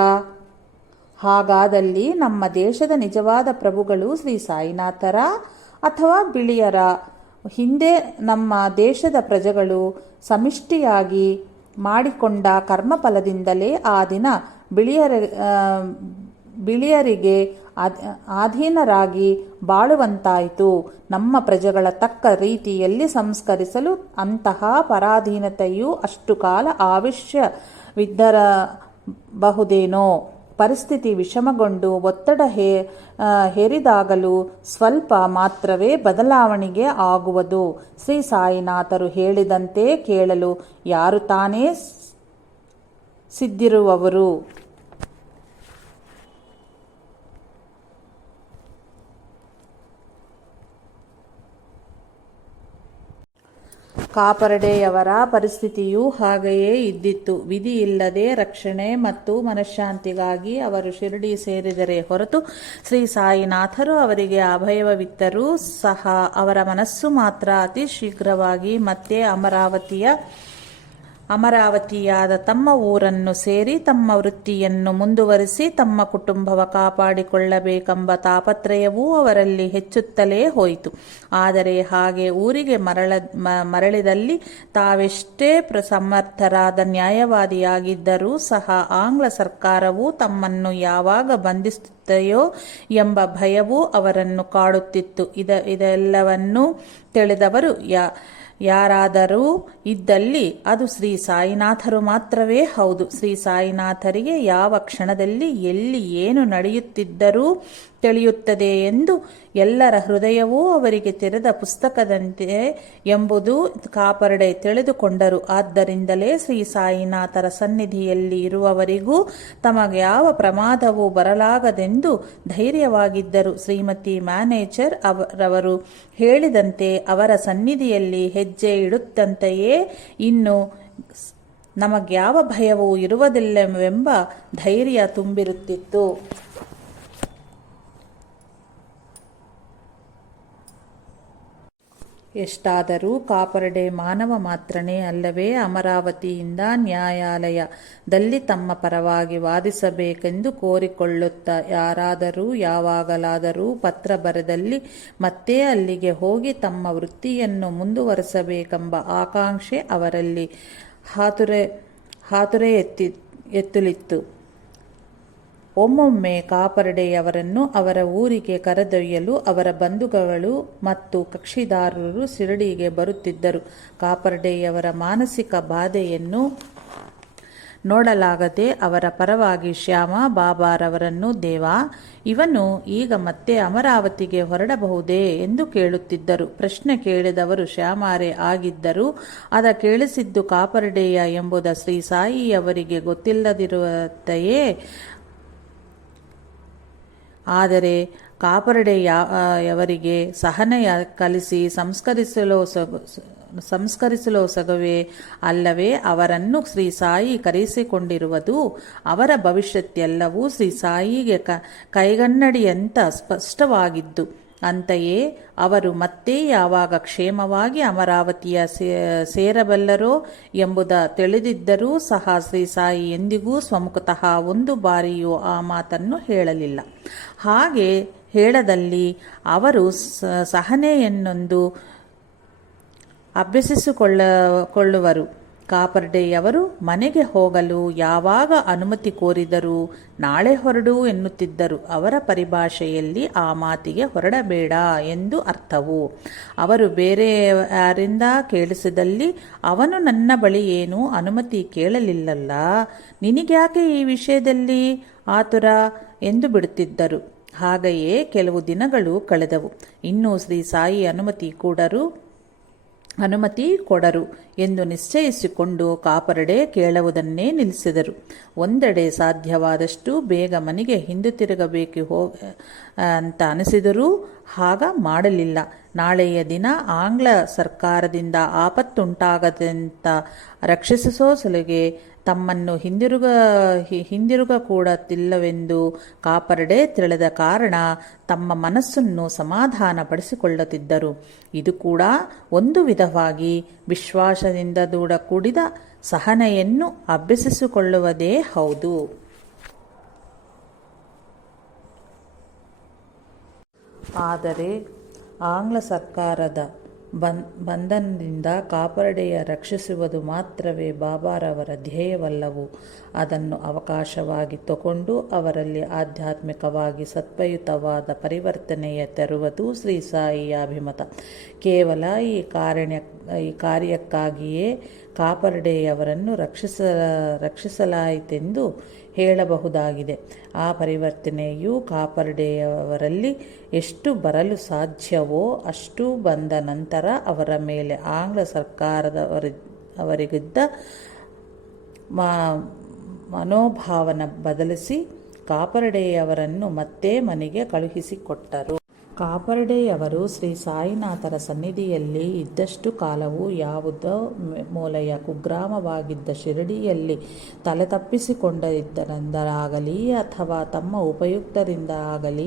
ಹಾಗಾದಲ್ಲಿ ನಮ್ಮ ದೇಶದ ನಿಜವಾದ ಪ್ರಭುಗಳು ಶ್ರೀ ಸಾಯಿನಾಥರ ಅಥವಾ ಬಿಳಿಯರ? ಹಿಂದೆ ನಮ್ಮ ದೇಶದ ಪ್ರಜೆಗಳು ಸಮಿಷ್ಟಿಯಾಗಿ ಮಾಡಿಕೊಂಡ ಕರ್ಮಫಲದಿಂದಲೇ ಆ ದಿನ ಬಿಳಿಯರಿಗೆ ಅಧೀನರಾಗಿ ಬಾಳುವಂತಾಯಿತು. ನಮ್ಮ ಪ್ರಜೆಗಳ ತಕ್ಕ ರೀತಿಯಲ್ಲಿ ಸಂಸ್ಕರಿಸಲು ಅಂತಹ ಪರಾಧೀನತೆಯು ಅಷ್ಟು ಕಾಲ ಅವಶ್ಯವಿದ್ದರಬಹುದೇನೋ. ಪರಿಸ್ಥಿತಿ ವಿಷಮಗೊಂಡು ಒತ್ತಡ ಹೇರಿದಾಗಲೂ ಸ್ವಲ್ಪ ಮಾತ್ರವೇ ಬದಲಾವಣೆಗೆ ಆಗುವುದು. ಶ್ರೀ ಸಾಯಿನಾಥರು ಹೇಳಿದಂತೆ ಕೇಳಲು ಯಾರು ತಾನೇ ಸಿದ್ಧಿರುವವರು? ಕಾಪರ್ಡೆಯವರ ಪರಿಸ್ಥಿತಿಯೂ ಹಾಗೆಯೇ ಇದ್ದಿತ್ತು. ವಿಧಿಯಿಲ್ಲದೆ ರಕ್ಷಣೆ ಮತ್ತು ಮನಃಶಾಂತಿಗಾಗಿ ಅವರು ಶಿರಡಿ ಸೇರಿದರೆ ಹೊರತು ಶ್ರೀ ಸಾಯಿನಾಥರು ಅವರಿಗೆ ಅಭಯವಿತ್ತರೂ ಸಹ ಅವರ ಮನಸ್ಸು ಮಾತ್ರ ಅತಿ ಶೀಘ್ರವಾಗಿ ಮತ್ತೆ ಅಮರಾವತಿಯಾದ ತಮ್ಮ ಊರನ್ನು ಸೇರಿ ತಮ್ಮ ವೃತ್ತಿಯನ್ನು ಮುಂದುವರಿಸಿ ತಮ್ಮ ಕುಟುಂಬವ ಕಾಪಾಡಿಕೊಳ್ಳಬೇಕೆಂಬ ತಾಪತ್ರಯವೂ ಅವರಲ್ಲಿ ಹೆಚ್ಚುತ್ತಲೇ ಹೋಯಿತು. ಆದರೆ ಹಾಗೆ ಊರಿಗೆ ಮರಳಿದಲ್ಲಿ ತಾವೆಷ್ಟೇ ಸಮರ್ಥರಾದ ನ್ಯಾಯವಾದಿಯಾಗಿದ್ದರೂ ಸಹ ಆಂಗ್ಲ ಸರ್ಕಾರವು ತಮ್ಮನ್ನು ಯಾವಾಗ ಬಂಧಿಸುತ್ತೆಯೋ ಎಂಬ ಭಯವೂ ಅವರನ್ನು ಕಾಡುತ್ತಿತ್ತು. ಇದೆಲ್ಲವನ್ನೂ ತಿಳಿದವರು ಯಾರಾದರೂ ಇದ್ದಲ್ಲಿ ಅದು ಶ್ರೀ ಸಾಯಿನಾಥರು ಮಾತ್ರವೇ ಹೌದು. ಶ್ರೀ ಸಾಯಿನಾಥರಿಗೆ ಯಾವ ಕ್ಷಣದಲ್ಲಿ ಎಲ್ಲಿ ಏನು ನಡೆಯುತ್ತಿದ್ದರೂ ತಿಳಿಯುತ್ತದೆ ಎಂದು ಎಲ್ಲರ ಹೃದಯವೂ ಅವರಿಗೆ ತೆರೆದ ಪುಸ್ತಕದಂತೆ ಎಂಬುದು ಕಾಪರ್ಡೆ ತಿಳಿದುಕೊಂಡರು. ಆದ್ದರಿಂದಲೇ ಶ್ರೀ ಸಾಯಿನಾಥರ ಸನ್ನಿಧಿಯಲ್ಲಿ ಇರುವವರಿಗೂ ತಮಗೆ ಯಾವ ಪ್ರಮಾದವೂ ಬರಲಾಗದೆಂದು ಧೈರ್ಯವಾಗಿದ್ದರು. ಶ್ರೀಮತಿ ಮ್ಯಾನೇಜರ್ ಅವರವರು ಹೇಳಿದಂತೆ ಅವರ ಸನ್ನಿಧಿಯಲ್ಲಿ ಹೆಜ್ಜೆ ಇಡುತ್ತಂತೆಯೇ ಇನ್ನು ನಮಗ್ಯಾವ ಭಯವೂ ಇರುವುದಿಲ್ಲವೆಂಬ ಧೈರ್ಯ ತುಂಬಿರುತ್ತಿತ್ತು. ಎಷ್ಟಾದರೂ ಕಾಪರ್ಡೆ ಮಾನವ ಮಾತ್ರನೇ ಅಲ್ಲವೇ? ಅಮರಾವತಿಯಿಂದ ನ್ಯಾಯಾಲಯದಲ್ಲಿ ತಮ್ಮ ಪರವಾಗಿ ವಾದಿಸಬೇಕೆಂದು ಕೋರಿಕೊಳ್ಳುತ್ತಾ ಯಾರಾದರೂ ಯಾವಾಗಲಾದರೂ ಪತ್ರ ಬರೆದಲ್ಲಿ ಮತ್ತೆ ಅಲ್ಲಿಗೆ ಹೋಗಿ ತಮ್ಮ ವೃತ್ತಿಯನ್ನು ಮುಂದುವರೆಸಬೇಕೆಂಬ ಆಕಾಂಕ್ಷೆ ಅವರಲ್ಲಿ ಹಾತುರೆ ಎತ್ತುಲಿತ್ತು. ಒಮ್ಮೊಮ್ಮೆ ಕಾಪರ್ಡೆಯವರನ್ನು ಅವರ ಊರಿಗೆ ಕರೆದೊಯ್ಯಲು ಅವರ ಬಂಧುಗಳು ಮತ್ತು ಕಕ್ಷಿದಾರರು ಶಿರಡಿಗೆ ಬರುತ್ತಿದ್ದರು. ಕಾಪರ್ಡೆಯವರ ಮಾನಸಿಕ ಬಾಧೆಯನ್ನು ನೋಡಲಾಗದೆ ಅವರ ಪರವಾಗಿ ಶ್ಯಾಮ ಬಾಬಾರವರನ್ನು ದೇವಾ, ಇವನು ಈಗ ಮತ್ತೆ ಅಮರಾವತಿಗೆ ಹೊರಡಬಹುದೇ ಎಂದು ಕೇಳುತ್ತಿದ್ದರು. ಪ್ರಶ್ನೆ ಕೇಳಿದವರು ಶ್ಯಾಮಾರೇ ಆಗಿದ್ದರು. ಅದ ಕೇಳಿಸಿದ್ದು ಕಾಪರ್ಡೆಯ ಎಂಬುದ ಶ್ರೀ ಸಾಯಿಯವರಿಗೆ ಗೊತ್ತಿಲ್ಲದಿರುತ್ತೆಯೇ? ಆದರೆ ಕಾಪರ್ಡೆಯವರಿಗೆ ಸಹನೆಯ ಕಲಿಸಿ ಸಂಸ್ಕರಿಸಲೋ ಸಗವೇ ಅಲ್ಲವೇ ಅವರನ್ನು ಶ್ರೀ ಸಾಯಿ ಕರೆಸಿಕೊಂಡಿರುವುದು? ಅವರ ಭವಿಷ್ಯತ್ತೆಲ್ಲವೂ ಶ್ರೀ ಸಾಯಿಗೆ ಕೈಗನ್ನಡಿಯಂತ ಸ್ಪಷ್ಟವಾಗಿದ್ದು, ಅಂತೆಯೇ ಅವರು ಮತ್ತೆ ಯಾವಾಗ ಕ್ಷೇಮವಾಗಿ ಅಮರಾವತಿಯ ಸೇರಬಲ್ಲರೋ ಎಂಬುದ ತಿಳಿದಿದ್ದರೂ ಸಹ ಶ್ರೀ ಸಾಯಿ ಎಂದಿಗೂ ಸ್ವಮುಖತಃ ಒಂದು ಬಾರಿಯೂ ಆ ಮಾತನ್ನು ಹೇಳಲಿಲ್ಲ. ಹಾಗೆ ಹೇಳದಲ್ಲಿ ಅವರು ಸಹನೆಯನ್ನೊಂದು ಅಭ್ಯಸಿಸಿಕೊಳ್ಳುವರು. ಕಾಪರ್ಡೆಯವರು ಮನೆಗೆ ಹೋಗಲು ಯಾವಾಗ ಅನುಮತಿ ಕೋರಿದರೂ ನಾಳೆ ಹೊರಡು ಎನ್ನುತ್ತಿದ್ದರು. ಅವರ ಪರಿಭಾಷೆಯಲ್ಲಿ ಆ ಮಾತಿಗೆ ಹೊರಡಬೇಡ ಎಂದು ಅರ್ಥವು. ಅವರು ಬೇರೆ ಯಾರಿಂದ ಕೇಳಿಸಿದಲ್ಲಿ ಅವನು ನನ್ನ ಬಳಿ ಏನೂ ಅನುಮತಿ ಕೇಳಲಿಲ್ಲಲ್ಲ, ನಿನಗ್ಯಾಕೆ ಈ ವಿಷಯದಲ್ಲಿ ಆತುರ ಎಂದು ಬಿಡುತ್ತಿದ್ದರು. ಹಾಗೆಯೇ ಕೆಲವು ದಿನಗಳು ಕಳೆದವು. ಇನ್ನೂ ಶ್ರೀ ಸಾಯಿ ಅನುಮತಿ ಕೊಡರು ಎಂದು ನಿಶ್ಚಯಿಸಿಕೊಂಡು ಕಾಪರ್ಡೆ ಕೇಳುವುದನ್ನೇ ನಿಲ್ಲಿಸಿದರು. ಒಂದೆಡೆ ಸಾಧ್ಯವಾದಷ್ಟು ಬೇಗ ಮನೆಗೆ ಹಿಂದಿರುಗಬೇಕು ಅಂತ ಅನಿಸಿದರೂ ಹಾಗ ಮಾಡಲಿಲ್ಲ. ನಾಳೆಯ ದಿನ ಆಂಗ್ಲ ಸರ್ಕಾರದಿಂದ ಆಪತ್ತುಂಟಾಗದಂತ ರಕ್ಷಿಸೋ ಸಲುಗೆ ತಮ್ಮನ್ನು ಹಿಂದಿರುಗಕೂಡತಿಲ್ಲವೆಂದು ಕಾಪರ್ಡೆ ತಿಳಿದ ಕಾರಣ ತಮ್ಮ ಮನಸ್ಸನ್ನು ಸಮಾಧಾನಪಡಿಸಿಕೊಳ್ಳುತ್ತಿದ್ದರು. ಇದು ಕೂಡ ಒಂದು ವಿಧವಾಗಿ ವಿಶ್ವಾಸದಿಂದ ಕೂಡಿದ ಸಹನೆಯನ್ನು ಅಭ್ಯಸಿಸಿಕೊಳ್ಳುವುದೇ ಹೌದು. ಆದರೆ ಆಂಗ್ಲ ಸರ್ಕಾರದ ಬಂಧನದಿಂದ ಕಾಪರ್ಡೆಯ ರಕ್ಷಿಸುವುದು ಮಾತ್ರವೇ ಬಾಬಾರವರ ಧ್ಯೇಯವಲ್ಲವು. ಅದನ್ನು ಅವಕಾಶವಾಗಿ ತಗೊಂಡು ಅವರಲ್ಲಿ ಆಧ್ಯಾತ್ಮಿಕವಾಗಿ ಸತ್ವಯುತವಾದ ಪರಿವರ್ತನೆಯ ತರುವುದು ಶ್ರೀ ಸಾಯಿಯ ಅಭಿಮತ. ಕೇವಲ ಈ ಕಾರ್ಯಕ್ಕಾಗಿಯೇ ಕಾಪರ್ಡೆಯವರನ್ನು ರಕ್ಷಿಸಲಾಯಿತೆಂದು ಹೇಳಬಹುದಾಗಿದೆ. ಆ ಪರಿವರ್ತನೆಯು ಕಾಪರ್ಡೆಯವರಲ್ಲಿ ಎಷ್ಟು ಬರಲು ಸಾಧ್ಯವೋ ಅಷ್ಟು ಬಂದ ನಂತರ ಅವರ ಮೇಲೆ ಆಂಗ್ಲ ಸರ್ಕಾರದವರಿಗಿದ್ದ ಮನೋಭಾವನ ಬದಲಿಸಿ ಕಾಪರ್ಡೆಯವರನ್ನು ಮತ್ತೆ ಮನೆಗೆ ಕಳುಹಿಸಿಕೊಟ್ಟರು. ಕಾಪರ್ಡೆಯವರು ಶ್ರೀ ಸಾಯಿನಾಥರ ಸನ್ನಿಧಿಯಲ್ಲಿ ಇದ್ದಷ್ಟು ಕಾಲವೂ ಯಾವುದೋ ಮೂಲೆಯ ಕುಗ್ರಾಮವಾಗಿದ್ದ ಶಿರಡಿಯಲ್ಲಿ ತಲೆತಪ್ಪಿಸಿಕೊಂಡಿದ್ದರಿಂದಾಗಲಿ ಅಥವಾ ತಮ್ಮ ಉಪಯುಕ್ತರಿಂದ ಆಗಲಿ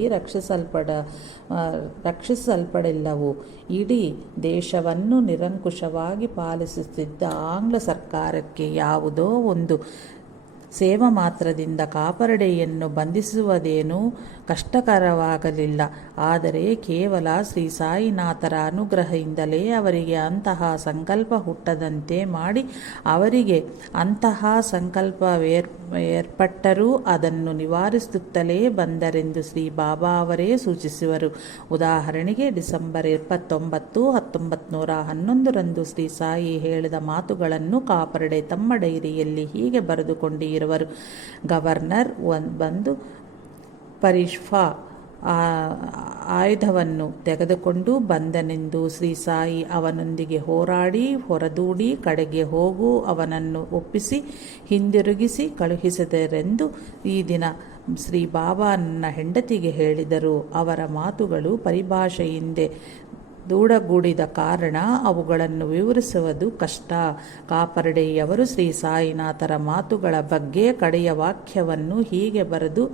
ರಕ್ಷಿಸಲ್ಪಡಿಲ್ಲವು. ಇಡೀ ದೇಶವನ್ನು ನಿರಂಕುಶವಾಗಿ ಪಾಲಿಸುತ್ತಿದ್ದ ಆಂಗ್ಲ ಸರ್ಕಾರಕ್ಕೆ ಯಾವುದೋ ಒಂದು ಸೇವಾ ಮಾತ್ರದಿಂದ ಕಾಪರ್ಡೆಯನ್ನು ಬಂಧಿಸುವುದೇನೂ ಕಷ್ಟಕರವಾಗಲಿಲ್ಲ. ಆದರೆ ಕೇವಲ ಶ್ರೀ ಸಾಯಿನಾಥರ ಅನುಗ್ರಹದಿಂದಲೇ ಅವರಿಗೆ ಅಂತಹ ಸಂಕಲ್ಪ ಹುಟ್ಟದಂತೆ ಮಾಡಿ ಅವರಿಗೆ ಅಂತಹ ಸಂಕಲ್ಪವೇರ್ಪಟ್ಟರೂ ಅದನ್ನು ನಿವಾರಿಸುತ್ತಲೇ ಬಂದರೆಂದು ಶ್ರೀ ಬಾಬಾ ಅವರೇ ಸೂಚಿಸುವರು. ಉದಾಹರಣೆಗೆ ಡಿಸೆಂಬರ್ 29, 1911 ಶ್ರೀ ಸಾಯಿ ಹೇಳಿದ ಮಾತುಗಳನ್ನು ಕಾಪರ್ಡೆ ತಮ್ಮ ಡೈರಿಯಲ್ಲಿ ಹೀಗೆ ಬರೆದುಕೊಂಡಿರುವರು. ಗವರ್ನರ್ ಬಂದು ಪರಿಷ್ಫಾ ಆಯುಧವನ್ನು ತೆಗೆದುಕೊಂಡು ಬಂದನೆಂದು ಶ್ರೀ ಸಾಯಿ ಅವನೊಂದಿಗೆ ಹೋರಾಡಿ ಹೊರದೂಡಿ ಕಡೆಗೆ ಹೋಗು ಅವನನ್ನು ಒಪ್ಪಿಸಿ ಹಿಂದಿರುಗಿಸಿ ಕಳುಹಿಸಿದರೆಂದು ಈ ದಿನ ಶ್ರೀ ಬಾಬಾ ನನ್ನ ಹೆಂಡತಿಗೆ ಹೇಳಿದರು. ಅವರ ಮಾತುಗಳು ಪರಿಭಾಷೆಯಿಂದೆ ದೂಡಗೂಡಿದ ಕಾರಣ ಅವುಗಳನ್ನು ವಿವರಿಸುವುದು ಕಷ್ಟ. ಕಾಪರ್ಡೆಯವರು ಶ್ರೀ ಸಾಯಿನಾಥರ ಮಾತುಗಳ ಬಗ್ಗೆ ಕಡೆಯ ವಾಕ್ಯವನ್ನು ಹೀಗೆ ಬರೆದು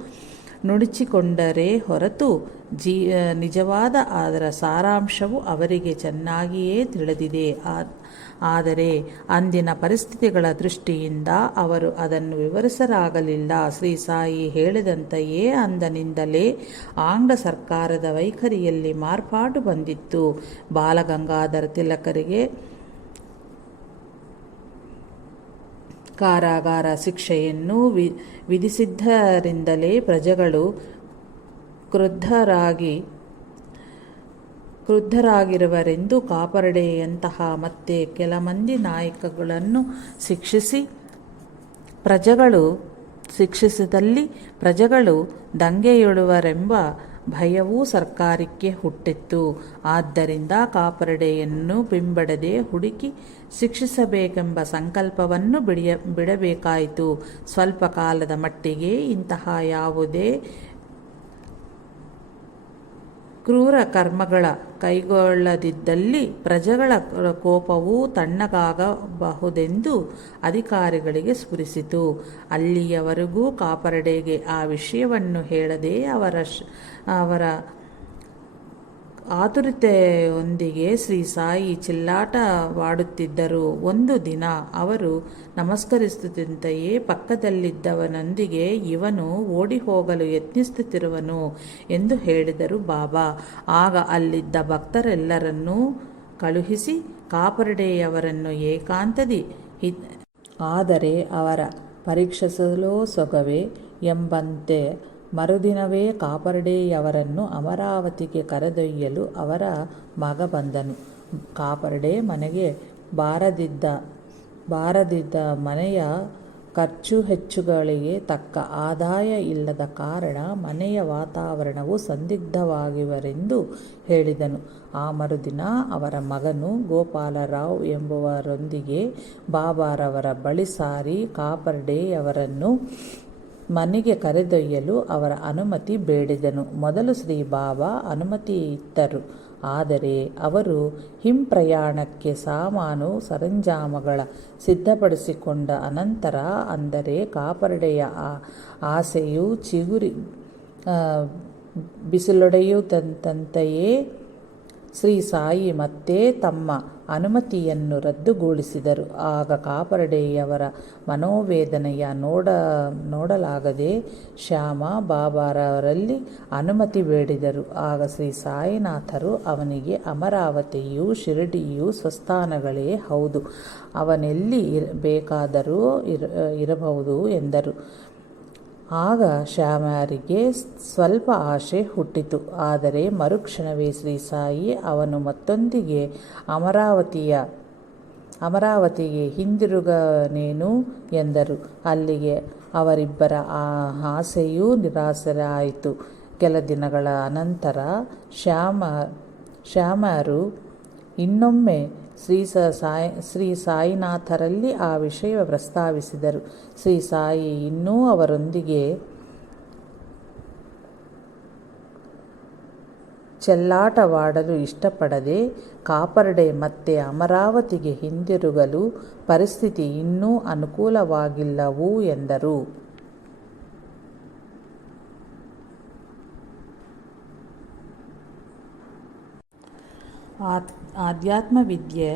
ನುಡಿಸಿಕೊಂಡರೆ ಹೊರತು ನಿಜವಾದ ಅದರ ಸಾರಾಂಶವು ಅವರಿಗೆ ಚೆನ್ನಾಗಿಯೇ ತಿಳಿದಿದೆ. ಆದರೆ ಅಂದಿನ ಪರಿಸ್ಥಿತಿಗಳ ದೃಷ್ಟಿಯಿಂದ ಅವರು ಅದನ್ನು ವಿವರಿಸಲಾಗಲಿಲ್ಲ. ಶ್ರೀ ಸಾಯಿ ಹೇಳಿದಂತೆಯೇ ಅಂದಿನಿಂದಲೇ ಆಂಗ್ಲ ಸರ್ಕಾರದ ವೈಖರಿಯಲ್ಲಿ ಮಾರ್ಪಾಟು ಬಂದಿತ್ತು. ಬಾಲಗಂಗಾಧರ ತಿಲಕರಿಗೆ ಕಾರಾಗಾರ ಶಿಕ್ಷೆಯನ್ನು ವಿಧಿಸಿದ್ದರಿಂದಲೇ ಪ್ರಜೆಗಳು ಕ್ರುದ್ಧರಾಗಿರುವರೆಂದು ಕಾಪರ್ಡೆಯಂತಹ ಮತ್ತೆ ಕೆಲ ಮಂದಿ ನಾಯಕಗಳನ್ನು ಶಿಕ್ಷಿಸಿದಲ್ಲಿ ಪ್ರಜೆಗಳು ದಂಗೆಯೊಡುವರೆಂಬ ಭಯವೂ ಸರ್ಕಾರಕ್ಕೆ ಹುಟ್ಟಿತ್ತು. ಆದ್ದರಿಂದ ಕಾಪರ್ಡೆಯನ್ನು ಬಿಂಬಡದೆ ಹುಡುಕಿ ಶಿಕ್ಷಿಸಬೇಕೆಂಬ ಸಂಕಲ್ಪವನ್ನು ಬಿಡಬೇಕಾಯಿತು. ಸ್ವಲ್ಪ ಕಾಲದ ಮಟ್ಟಿಗೆ ಇಂತಹ ಯಾವುದೇ ಕ್ರೂರ ಕರ್ಮಗಳ ಕೈಗೊಳ್ಳದಿದ್ದಲ್ಲಿ ಪ್ರಜೆಗಳ ಕೋಪವು ತಣ್ಣಗಾಗಬಹುದೆಂದು ಅಧಿಕಾರಿಗಳಿಗೆ ಸ್ಫುರಿಸಿತು. ಅಲ್ಲಿಯವರೆಗೂ ಕಾಪರ್ಡೆಗೆ ಆ ವಿಷಯವನ್ನು ಹೇಳದೆ ಅವರ ಆತುರತೆಯೊಂದಿಗೆ ಶ್ರೀ ಸಾಯಿ ಚಿಲ್ಲಾಟವಾಡುತ್ತಿದ್ದರು. ಒಂದು ದಿನ ಅವರು ನಮಸ್ಕರಿಸುತ್ತಿದ್ದಂತೆಯೇ ಪಕ್ಕದಲ್ಲಿದ್ದವನೊಂದಿಗೆ ಇವನು ಓಡಿಹೋಗಲು ಯತ್ನಿಸುತ್ತಿರುವನು ಎಂದು ಹೇಳಿದರು ಬಾಬಾ. ಆಗ ಅಲ್ಲಿದ್ದ ಭಕ್ತರೆಲ್ಲರನ್ನೂ ಕಳುಹಿಸಿ ಕಾಪರ್ಡೆಯವರನ್ನು ಏಕಾಂತದಿ ಆದರೆ ಅವರ ಪರೀಕ್ಷಿಸಲೋ ಸೊಗವೇ ಎಂಬಂತೆ ಮರುದಿನವೇ ಕಾಪರ್ಡೆಯವರನ್ನು ಅಮರಾವತಿಗೆ ಕರೆದೊಯ್ಯಲು ಅವರ ಮಗ ಬಂದನು. ಕಾಪರ್ಡೆ ಮನೆಗೆ ಬಾರದಿದ್ದ ಮನೆಯ ಖರ್ಚುವೆಚ್ಚಗಳಿಗೆ ತಕ್ಕ ಆದಾಯ ಇಲ್ಲದ ಕಾರಣ ಮನೆಯ ವಾತಾವರಣವು ಸಂದಿಗ್ಧವಾಗಿವೆಂದು ಹೇಳಿದನು. ಆ ಮರುದಿನ ಅವರ ಮಗನು ಗೋಪಾಲರಾವ್ ಎಂಬುವರೊಂದಿಗೆ ಬಾಬಾರವರ ಬಳಿ ಸಾರಿ ಕಾಪರ್ಡೆಯವರನ್ನು ಮನೆಗೆ ಕರೆದೊಯ್ಯಲು ಅವರ ಅನುಮತಿ ಬೇಡಿದನು. ಮೊದಲು ಶ್ರೀ ಬಾಬಾ ಅನುಮತಿ ಇತ್ತರು. ಆದರೆ ಅವರು ಹಿಂಪ್ರಯಾಣಕ್ಕೆ ಸಾಮಾನು ಸರಂಜಾಮಗಳ ಸಿದ್ಧಪಡಿಸಿಕೊಂಡ ಅನಂತರ, ಅಂದರೆ ಕಾಪರ್ಡೆಯ ಆಸೆಯು ಚಿಗುರಿ ಬಿಸಿಲೊಡೆಯುತ್ತಂತೆಯೇ ಶ್ರೀ ಸಾಯಿ ಮತ್ತೆ ತಮ್ಮ ಅನುಮತಿಯನ್ನು ರದ್ದುಗೊಳಿಸಿದರು. ಆಗ ಕಾಪರ್ಡೆಯವರ ಮನೋವೇದನೆಯ ನೋಡಲಾಗದೆ ಶ್ಯಾಮ ಬಾಬಾರವರಲ್ಲಿ ಅನುಮತಿ ಬೇಡಿದರು. ಆಗ ಶ್ರೀ ಸಾಯಿನಾಥರು ಅವನಿಗೆ ಅಮರಾವತಿಯು ಶಿರಡಿಯು ಸ್ವಸ್ಥಾನಗಳೇ ಹೌದು, ಅವನೆಲ್ಲಿ ಬೇಕಾದರೂ ಇರಬಹುದು ಎಂದರು. ಆಗ ಶ್ಯಾಮರಿಗೆ ಸ್ವಲ್ಪ ಆಶೆ ಹುಟ್ಟಿತು. ಆದರೆ ಮರುಕ್ಷಣವೇ ಶ್ರೀ ಸಾಯಿ ಅವನು ಮತ್ತೊಂದಿಗೆ ಅಮರಾವತಿಗೆ ಹಿಂದಿರುಗನೇನು ಎಂದರು. ಅಲ್ಲಿಗೆ ಅವರಿಬ್ಬರ ಆಸೆಯೂ ನಿರಾಸೆಯಾಯಿತು. ಕೆಲ ದಿನಗಳ ಅನಂತರ ಶ್ಯಾಮರು ಇನ್ನೊಮ್ಮೆ ಶ್ರೀ ಸಾಯಿನಾಥರಲ್ಲಿ ಆ ವಿಷಯ ಪ್ರಸ್ತಾವಿಸಿದರು. ಶ್ರೀ ಸಾಯಿ ಇನ್ನೂ ಅವರೊಂದಿಗೆ ಚೆಲ್ಲಾಟವಾಡಲು ಇಷ್ಟಪಡದೆ, ಕಾಪರ್ಡೆ ಮತ್ತೆ ಅಮರಾವತಿಗೆ ಹಿಂದಿರುಗಲು ಪರಿಸ್ಥಿತಿ ಇನ್ನೂ ಅನುಕೂಲವಾಗಿಲ್ಲವು ಎಂದರು. ಆಧ್ಯಾತ್ಮವಿದ್ಯೆ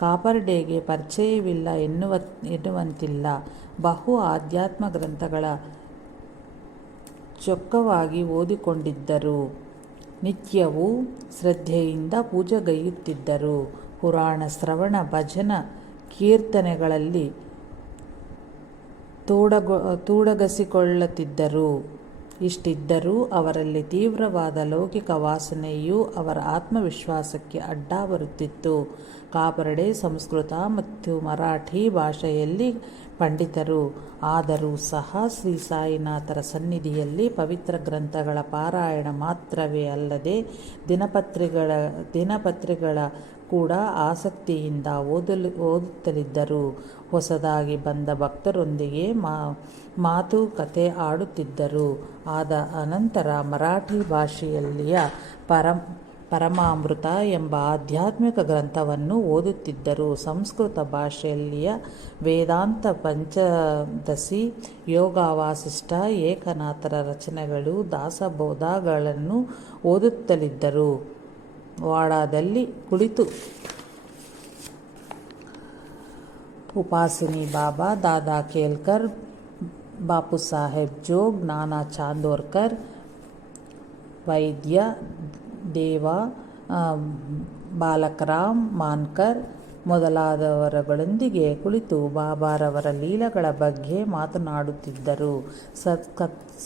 ಕಾಪರ್ಡೆಗೆ ಪರಿಚಯವಿಲ್ಲ ಎನ್ನುವಂತಿಲ್ಲ. ಬಹು ಆಧ್ಯಾತ್ಮ ಗ್ರಂಥಗಳ ಚೊಕ್ಕವಾಗಿ ಓದಿಕೊಂಡಿದ್ದರು. ನಿತ್ಯವೂ ಶ್ರದ್ಧೆಯಿಂದ ಪೂಜೆಗೈಯುತ್ತಿದ್ದರು. ಪುರಾಣ ಶ್ರವಣ, ಭಜನ, ಕೀರ್ತನೆಗಳಲ್ಲಿ ತೂಡಗಸಿಕೊಳ್ಳುತ್ತಿದ್ದರು. ಇಷ್ಟಿದ್ದರೂ ಅವರಲ್ಲಿ ತೀವ್ರವಾದ ಲೌಕಿಕ ವಾಸನೆಯು ಅವರ ಆತ್ಮವಿಶ್ವಾಸಕ್ಕೆ ಅಡ್ಡ ಬರುತ್ತಿತ್ತು. ಕಾಪರ್ಡೆ ಸಂಸ್ಕೃತ ಮತ್ತು ಮರಾಠಿ ಭಾಷೆಯಲ್ಲಿ ಪಂಡಿತರು. ಆದರೂ ಸಹ ಶ್ರೀ ಸಾಯಿನಾಥರ ಸನ್ನಿಧಿಯಲ್ಲಿ ಪವಿತ್ರ ಗ್ರಂಥಗಳ ಪಾರಾಯಣ ಮಾತ್ರವೇ ಅಲ್ಲದೆ ದಿನಪತ್ರಿಕೆಗಳ ಕೂಡ ಆಸಕ್ತಿಯಿಂದ ಓದುತ್ತಲಿದ್ದರು. ಹೊಸದಾಗಿ ಬಂದ ಭಕ್ತರೊಂದಿಗೆ ಮಾತುಕತೆ ಆಡುತ್ತಿದ್ದರು. ಆದ ಅನಂತರ ಮರಾಠಿ ಭಾಷೆಯಲ್ಲಿಯ ಪರಮಾಮೃತ ಎಂಬ ಆಧ್ಯಾತ್ಮಿಕ ಗ್ರಂಥವನ್ನು ಓದುತ್ತಿದ್ದರು. ಸಂಸ್ಕೃತ ಭಾಷೆಯಲ್ಲಿಯ ವೇದಾಂತ ಪಂಚದಶಿ, ಯೋಗ ವಾಸಿಷ್ಠ, ಏಕನಾಥರ ರಚನೆಗಳು, ದಾಸಬೋಧಗಳನ್ನು ಓದುತ್ತಲಿದ್ದರು. ವಾಡಾದಲ್ಲಿ ಕುಳಿತು ಉಪಾಸಿನಿ ಬಾಬಾ, ದಾದಾ ಕೇಲ್ಕರ್, ಬಾಪು ಸಾಹೇಬ್ ಜೋಗ್, ನಾನಾ ಚಾಂದೋರ್ಕರ್, ವೈದ್ಯ ದೇವ, ಬಾಲಕರಾಮ್ ಮಾನ್ಕರ್ ಮೊದಲಾದವರುಗಳೊಂದಿಗೆ ಕುಳಿತು ಬಾಬಾರವರ ಲೀಲೆಗಳ ಬಗ್ಗೆ ಮಾತನಾಡುತ್ತಿದ್ದರು.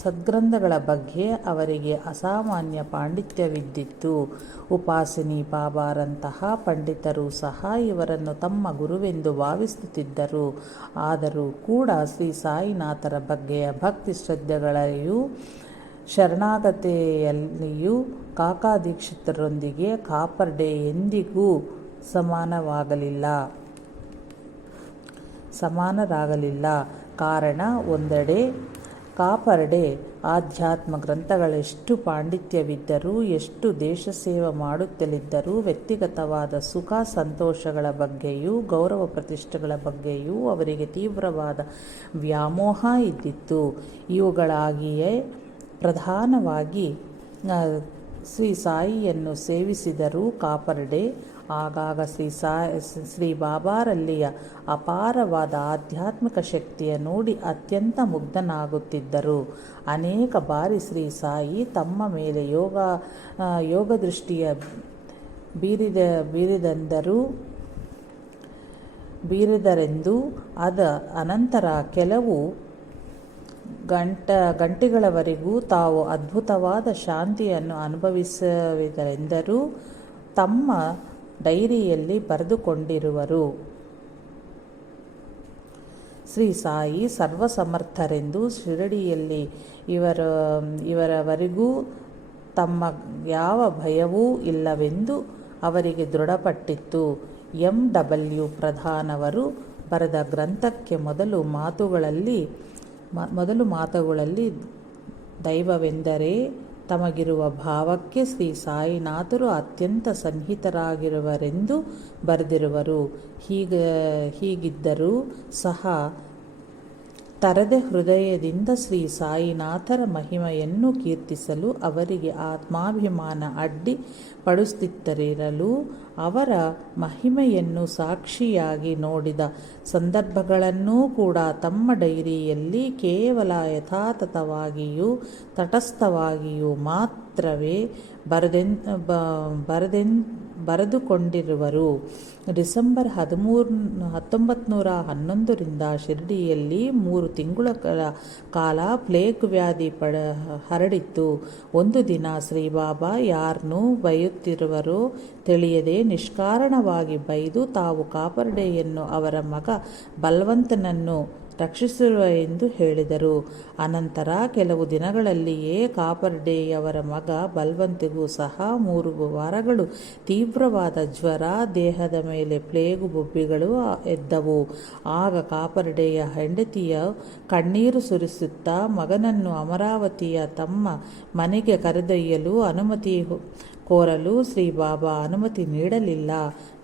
ಸದ್ಗ್ರಂಥಗಳ ಬಗ್ಗೆ ಅವರಿಗೆ ಅಸಾಮಾನ್ಯ ಪಾಂಡಿತ್ಯವಿದ್ದಿತು. ಉಪಾಸಿನಿ ಬಾಬಾರಂತಹ ಪಂಡಿತರು ಸಹ ಇವರನ್ನು ತಮ್ಮ ಗುರುವೆಂದು ಭಾವಿಸುತ್ತಿದ್ದರು. ಆದರೂ ಕೂಡ ಶ್ರೀ ಸಾಯಿನಾಥರ ಬಗ್ಗೆಯ ಭಕ್ತಿ ಶ್ರದ್ಧೆಗಳಲ್ಲಿಯೂ ಶರಣಾಗತಿಯಲ್ಲಿಯೂ ಕಾಕಾ ದೀಕ್ಷಿತರೊಂದಿಗೆ ಕಾಪರ್ಡೆ ಎಂದಿಗೂ ಸಮಾನರಾಗಲಿಲ್ಲ. ಕಾರಣ, ಒಂದೆಡೆ ಕಾಪರ್ಡೆ ಆಧ್ಯಾತ್ಮ ಗ್ರಂಥಗಳೆಷ್ಟು ಪಾಂಡಿತ್ಯವಿದ್ದರೂ, ಎಷ್ಟು ದೇಶ ಸೇವೆ ಮಾಡುತ್ತಲಿದ್ದರೂ ವ್ಯಕ್ತಿಗತವಾದ ಸುಖ ಸಂತೋಷಗಳ ಬಗ್ಗೆಯೂ ಗೌರವ ಪ್ರತಿಷ್ಠೆಗಳ ಬಗ್ಗೆಯೂ ಅವರಿಗೆ ತೀವ್ರವಾದ ವ್ಯಾಮೋಹ ಇದ್ದಿತು. ಇವುಗಳಾಗಿಯೇ ಪ್ರಧಾನವಾಗಿ ಶ್ರೀ ಸಾಯಿಯನ್ನು ಸೇವಿಸಿದರು. ಕಾಪರ್ಡೆ ಆಗಾಗ ಶ್ರೀ ಬಾಬಾರಲ್ಲಿಯ ಅಪಾರವಾದ ಆಧ್ಯಾತ್ಮಿಕ ಶಕ್ತಿಯ ನೋಡಿ ಅತ್ಯಂತ ಮುಗ್ಧನಾಗುತ್ತಿದ್ದರು. ಅನೇಕ ಬಾರಿ ಶ್ರೀ ಸಾಯಿ ತಮ್ಮ ಮೇಲೆ ಯೋಗದೃಷ್ಟಿಯ ಬೀರಿದರೆಂದೂ ಅದ ಅನಂತರ ಕೆಲವು ಗಂಟೆಗಳವರೆಗೂ ತಾವು ಅದ್ಭುತವಾದ ಶಾಂತಿಯನ್ನು ಅನುಭವಿಸುವುದರೆಂದರೂ ತಮ್ಮ ಡೈರಿಯಲ್ಲಿ ಬರೆದುಕೊಂಡಿರುವರು. ಶ್ರೀ ಸಾಯಿ ಸರ್ವಸಮರ್ಥರೆಂದು, ಶಿರಡಿಯಲ್ಲಿ ಇವರವರೆಗೂ ತಮ್ಮ ಯಾವ ಭಯವೂ ಇಲ್ಲವೆಂದು ಅವರಿಗೆ ದೃಢಪಟ್ಟಿತ್ತು. ಎಂ.ಡಬ್ಲ್ಯೂ. ಪ್ರಧಾನವರು ಬರೆದ ಗ್ರಂಥಕ್ಕೆ ಮೊದಲು ಮಾತುಗಳಲ್ಲಿ ದೈವವೆಂದರೆ ತಮಗಿರುವ ಭಾವಕ್ಕೆ ಶ್ರೀ ಸಾಯಿನಾಥರು ಅತ್ಯಂತ ಸನ್ನಿಹಿತರಾಗಿರುವರೆಂದು ಬರೆದಿರುವರು. ಹೀಗಿದ್ದರೂ ಸಹ ತರದೆ ಹೃದಯದಿಂದ ಶ್ರೀ ಸಾಯಿನಾಥರ ಮಹಿಮೆಯನ್ನು ಕೀರ್ತಿಸಲು ಅವರಿಗೆ ಆತ್ಮಾಭಿಮಾನ ಅಡ್ಡಿ ಪಡಿಸುತ್ತಿರಲು ಅವರ ಮಹಿಮೆಯನ್ನು ಸಾಕ್ಷಿಯಾಗಿ ನೋಡಿದ ಸಂದರ್ಭಗಳನ್ನೂ ಕೂಡ ತಮ್ಮ ಡೈರಿಯಲ್ಲಿ ಕೇವಲ ಯಥಾತಥವಾಗಿಯೂ ತಟಸ್ಥವಾಗಿಯೂ ಮಾತ್ರವೇ ಬರೆದುಕೊಂಡಿರುವರು. ಡಿಸೆಂಬರ್ 1911ರಿಂದ ಶಿರ್ಡಿಯಲ್ಲಿ 3 ತಿಂಗಳುಗಳ ಕಾಲ ಪ್ಲೇಗ್ ವ್ಯಾಧಿ ಹರಡಿತ್ತು. ಒಂದು ದಿನ ಶ್ರೀಬಾಬಾ ಯಾರನ್ನೂ ಬೈಯುತ್ತಿರುವರೋ ತಿಳಿಯದೆ ನಿಷ್ಕಾರಣವಾಗಿ ಬೈದು ತಾವು ಕಾಪರ್ಡೆಯನ್ನು ಅವರ ಮಗ ಬಲವಂತನನ್ನು ರಕ್ಷಿಸಿರುವ ಎಂದು ಹೇಳಿದರು. ಅನಂತರ ಕೆಲವು ದಿನಗಳಲ್ಲಿಯೇ ಕಾಪರ್ಡೆಯವರ ಮಗ ಬಲವಂತಿಗೂ ಸಹ 3 ವಾರಗಳು ತೀವ್ರವಾದ ಜ್ವರ, ದೇಹದ ಮೇಲೆ ಪ್ಲೇಗು ಬೊಬ್ಬೆಗಳು ಎದ್ದವು. ಆಗ ಕಾಪರ್ಡೆಯ ಹೆಂಡತಿಯ ಕಣ್ಣೀರು ಸುರಿಸುತ್ತಾ ಮಗನನ್ನು ಅಮರಾವತಿಯ ತಮ್ಮ ಮನೆಗೆ ಕರೆದೊಯ್ಯಲು ಅನುಮತಿ ಕೋರಲು ಶ್ರೀ ಬಾಬಾ ಅನುಮತಿ ನೀಡಲಿಲ್ಲ.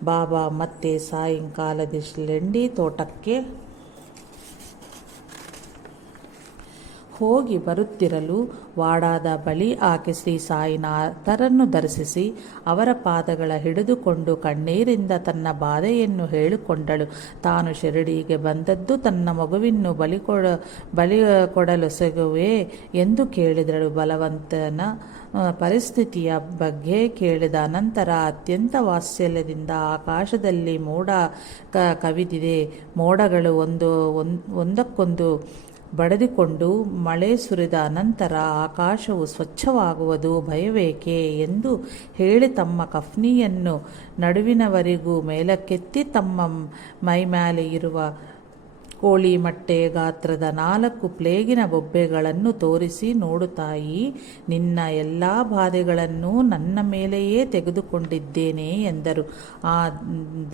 ಬಾಬಾ ಮತ್ತೆ ಸಾಯಂಕಾಲದಲ್ಲಿ ತೋಟಕ್ಕೆ ಹೋಗಿ ಬರುತ್ತಿರಲು ವಾಡಾದ ಬಳಿ ಆಕೆ ಶ್ರೀ ಸಾಯಿನಾಥರನ್ನು ದರ್ಶಿಸಿ ಅವರ ಪಾದಗಳ ಹಿಡಿದುಕೊಂಡು ಕಣ್ಣೀರಿಂದ ತನ್ನ ಬಾಧೆಯನ್ನು ಹೇಳಿಕೊಂಡಳು. ತಾನು ಶಿರಡಿಗೆ ಬಂದದ್ದು ತನ್ನ ಮಗುವಿನ್ನು ಬಲಿ ಕೊಡಲು ಸಿಗುವೆ ಎಂದು ಕೇಳಿದಳು. ಬಲವಂತನ ಪರಿಸ್ಥಿತಿಯ ಬಗ್ಗೆ ಕೇಳಿದ ಅನಂತರ ಅತ್ಯಂತ ವಾತ್ಸಲ್ಯದಿಂದ ಆಕಾಶದಲ್ಲಿ ಮೋಡ ಕವಿದಿದೆ, ಮೋಡಗಳು ಒಂದಕ್ಕೊಂದು ಬಡಿದುಕೊಂಡು ಮಳೆ ಸುರಿದ ಅನಂತರ ಆಕಾಶವು ಸ್ವಚ್ಛವಾಗುವುದು, ಭಯವೇಕೆ ಎಂದು ಹೇಳಿ ತಮ್ಮ ಕಫ್ನಿಯನ್ನು ನಡುವಿನವರೆಗೂ ಮೇಲಕ್ಕೆತ್ತಿ ತಮ್ಮ ಮೈಮೇಲೆ ಇರುವ ಕೋಳಿ ಮೊಟ್ಟೆ ಗಾತ್ರದ 4 ಪ್ಲೇಗಿನ ಬೊಬ್ಬೆಗಳನ್ನು ತೋರಿಸಿ, ನೋಡು ತಾಯಿ, ನಿನ್ನ ಎಲ್ಲ ಬಾಧೆಗಳನ್ನು ನನ್ನ ಮೇಲೆಯೇ ತೆಗೆದುಕೊಂಡಿದ್ದೇನೆ ಎಂದರು. ಆ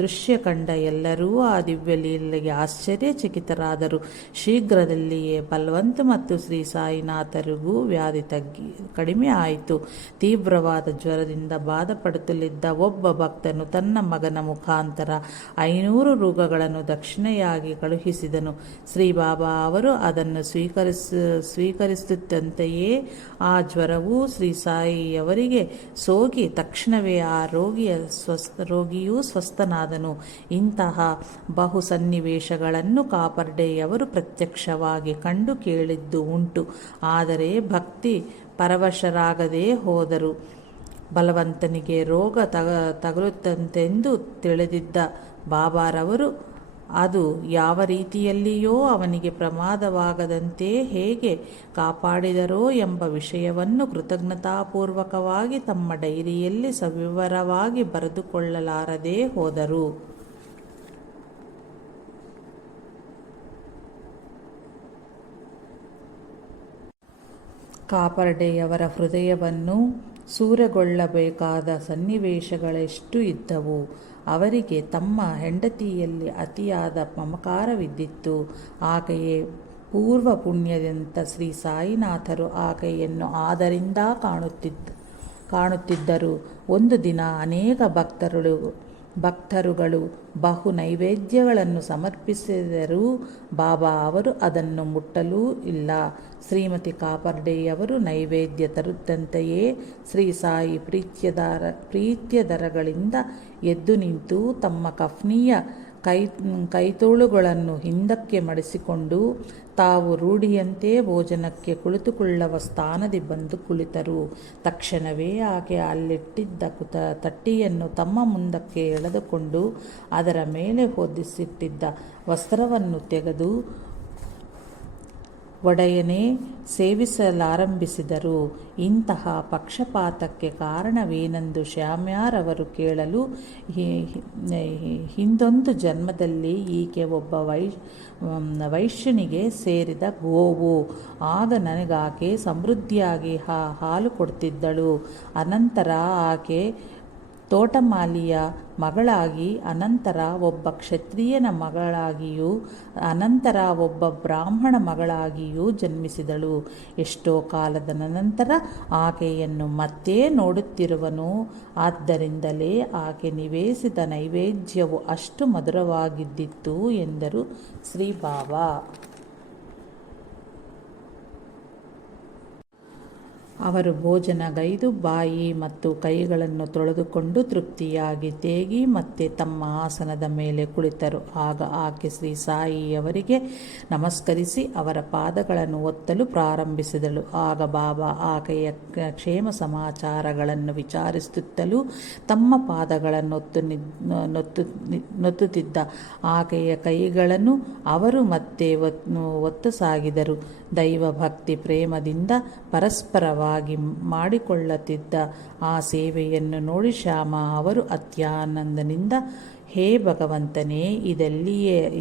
ದೃಶ್ಯ ಕಂಡ ಎಲ್ಲರೂ ಆ ದಿವ್ಯ ಲೀಲೆಗೆ ಆಶ್ಚರ್ಯಚಕಿತರಾದರು. ಶೀಘ್ರದಲ್ಲಿಯೇ ಬಲವಂತ ಮತ್ತು ಶ್ರೀ ಸಾಯಿನಾಥರಿಗೂ ವ್ಯಾಧಿ ಕಡಿಮೆ ಆಯಿತು. ತೀವ್ರವಾದ ಜ್ವರದಿಂದ ಬಾಧಪಡುತ್ತಲಿದ್ದ ಒಬ್ಬ ಭಕ್ತನು ತನ್ನ ಮಗನ ಮುಖಾಂತರ 500 ರೂಗಳನ್ನು ದಕ್ಷಿಣೆಯಾಗಿ ಕಳುಹಿಸಿದ. ಶ್ರೀ ಬಾಬಾ ಅವರು ಅದನ್ನು ಸ್ವೀಕರಿಸುತ್ತಂತೆಯೇ ಆ ಜ್ವರವು ಶ್ರೀ ಸಾಯಿಯವರಿಗೆ ಸೋಗಿ ತಕ್ಷಣವೇ ಆ ರೋಗಿಯೂ ಸ್ವಸ್ಥನಾದನು. ಇಂತಹ ಬಹು ಸನ್ನಿವೇಶಗಳನ್ನು ಕಾಪರ್ಡೆಯವರು ಪ್ರತ್ಯಕ್ಷವಾಗಿ ಕಂಡು ಕೇಳಿದ್ದು ಉಂಟು. ಆದರೆ ಭಕ್ತಿ ಪರವಶರಾಗದೇ ಹೋದರು. ಬಲವಂತನಿಗೆ ರೋಗ ತಗುಲುತ್ತಂತೆಂದು ತಿಳಿದಿದ್ದ ಬಾಬಾರವರು ಅದು ಯಾವ ರೀತಿಯಲ್ಲಿಯೋ ಅವನಿಗೆ ಪ್ರಮಾದವಾಗದಂತೆ ಹೇಗೆ ಕಾಪಾಡಿದರೋ ಎಂಬ ವಿಷಯವನ್ನು ಕೃತಜ್ಞತಾಪೂರ್ವಕವಾಗಿ ತಮ್ಮ ಡೈರಿಯಲ್ಲಿ ಸವಿವರವಾಗಿ ಬರೆದುಕೊಳ್ಳಲಾರದೆ ಹೋದರು. ಕಾಪರ್ಡೆಯವರ ಹೃದಯವನ್ನು ಸೂರೆಗೊಳ್ಳಬೇಕಾದ ಸನ್ನಿವೇಶಗಳೆಷ್ಟು ಇದ್ದವು. ಅವರಿಗೆ ತಮ್ಮ ಹೆಂಡತಿಯಲ್ಲಿ ಅತಿಯಾದ ಮಮಕಾರವಿದ್ದಿತ್ತು. ಆಕೆಯೇ ಪೂರ್ವ ಪುಣ್ಯದಂತ ಶ್ರೀ ಸಾಯಿನಾಥರು ಆಕೆಯನ್ನು ಆದರಿಂದ ಕಾಣುತ್ತಿದ್ದರು. ಒಂದು ದಿನ ಅನೇಕ ಭಕ್ತರುಗಳು ಬಹು ನೈವೇದ್ಯಗಳನ್ನು ಸಮರ್ಪಿಸಿದರೂ ಬಾಬಾ ಅವರು ಅದನ್ನು ಮುಟ್ಟಲೂ ಇಲ್ಲ. ಶ್ರೀಮತಿ ಕಾಪರ್ಡೆಯವರು ನೈವೇದ್ಯ ತರುತ್ತಂತೆಯೇ ಶ್ರೀ ಸಾಯಿ ಪ್ರೀತ್ಯದರಗಳಿಂದ ಎದ್ದು ನಿಂತು ತಮ್ಮ ಕಫ್ನಿಯ ಕೈತೋಳುಗಳನ್ನು ಹಿಂದಕ್ಕೆ ಮಡಿಸಿಕೊಂಡು ತಾವು ರೂಢಿಯಂತೆ ಭೋಜನಕ್ಕೆ ಕುಳಿತುಕೊಳ್ಳುವ ಸ್ಥಾನದಿ ಬಂದು ಕುಳಿತರು. ತಕ್ಷಣವೇ ಆಕೆ ಅಲ್ಲಿಟ್ಟಿದ್ದ ತಟ್ಟಿಯನ್ನು ತಮ್ಮ ಮುಂದಕ್ಕೆ ಎಳೆದುಕೊಂಡು ಅದರ ಮೇಲೆ ಹೊದಿಸಿಟ್ಟಿದ್ದ ವಸ್ತ್ರವನ್ನು ತೆಗೆದು ಒಡೆಯನೇ ಸೇವಿಸಲಾರಂಭಿಸಿದರು. ಇಂತಹ ಪಕ್ಷಪಾತಕ್ಕೆ ಕಾರಣವೇನೆಂದು ಶ್ಯಾಮ್ಯಾರವರು ಕೇಳಲು, ಹಿಂದೊಂದು ಜನ್ಮದಲ್ಲಿ ಈಕೆ ಒಬ್ಬ ವೈಶ್ಯನಿಗೆ ಸೇರಿದ ಗೋವು. ಆಗ ನನಗಾಕೆ ಸಮೃದ್ಧಿಯಾಗಿ ಹಾಲು ಕೊಡ್ತಿದ್ದಳು. ಅನಂತರ ಆಕೆ ತೋಟಮಾಲಿಯ ಮಗಳಾಗಿ, ಅನಂತರ ಒಬ್ಬ ಕ್ಷತ್ರಿಯನ ಮಗಳಾಗಿಯೂ, ಅನಂತರ ಒಬ್ಬ ಬ್ರಾಹ್ಮಣ ಮಗಳಾಗಿಯೂ ಜನ್ಮಿಸಿದಳು. ಎಷ್ಟೋ ಕಾಲದ ನಂತರ ಆಕೆಯನ್ನು ಮತ್ತೆ ನೋಡುತ್ತಿರುವನು. ಆದ್ದರಿಂದಲೇ ಆಕೆ ನಿವೇದಿಸಿದ ನೈವೇದ್ಯವು ಅಷ್ಟು ಮಧುರವಾಗಿದ್ದಿತು ಎಂದರು ಶ್ರೀ ಬಾಬಾ. ಅವರು ಭೋಜನಗೈದು ಬಾಯಿ ಮತ್ತು ಕೈಗಳನ್ನು ತೊಳೆದುಕೊಂಡು ತೃಪ್ತಿಯಾಗಿ ತೇಗಿ ಮತ್ತೆ ತಮ್ಮ ಆಸನದ ಮೇಲೆ ಕುಳಿತರು. ಆಗ ಆಕೆ ಶ್ರೀ ಸಾಯಿಯವರಿಗೆ ನಮಸ್ಕರಿಸಿ ಅವರ ಪಾದಗಳನ್ನು ಒತ್ತಲು ಪ್ರಾರಂಭಿಸಿದಳು. ಆಗ ಬಾಬಾ ಆಕೆಯ ಕ್ಷೇಮ ಸಮಾಚಾರಗಳನ್ನು ವಿಚಾರಿಸುತ್ತಲೂ ತಮ್ಮ ಪಾದಗಳನ್ನು ನೊತ್ತುತ್ತಿದ್ದ ಆಕೆಯ ಕೈಗಳನ್ನು ಅವರು ಮತ್ತೆ ಒತ್ತಸಾಗಿದರು. ದೈವಭಕ್ತಿ ಪ್ರೇಮದಿಂದ ಪರಸ್ಪರವಾಗಿ ಮಾಡಿಕೊಳ್ಳುತ್ತಿದ್ದ ಆ ಸೇವೆಯನ್ನು ನೋಡಿ ಶ್ಯಾಮ ಅವರು ಅತ್ಯಾನಂದದಿಂದ, ಹೇ ಭಗವಂತನೇ,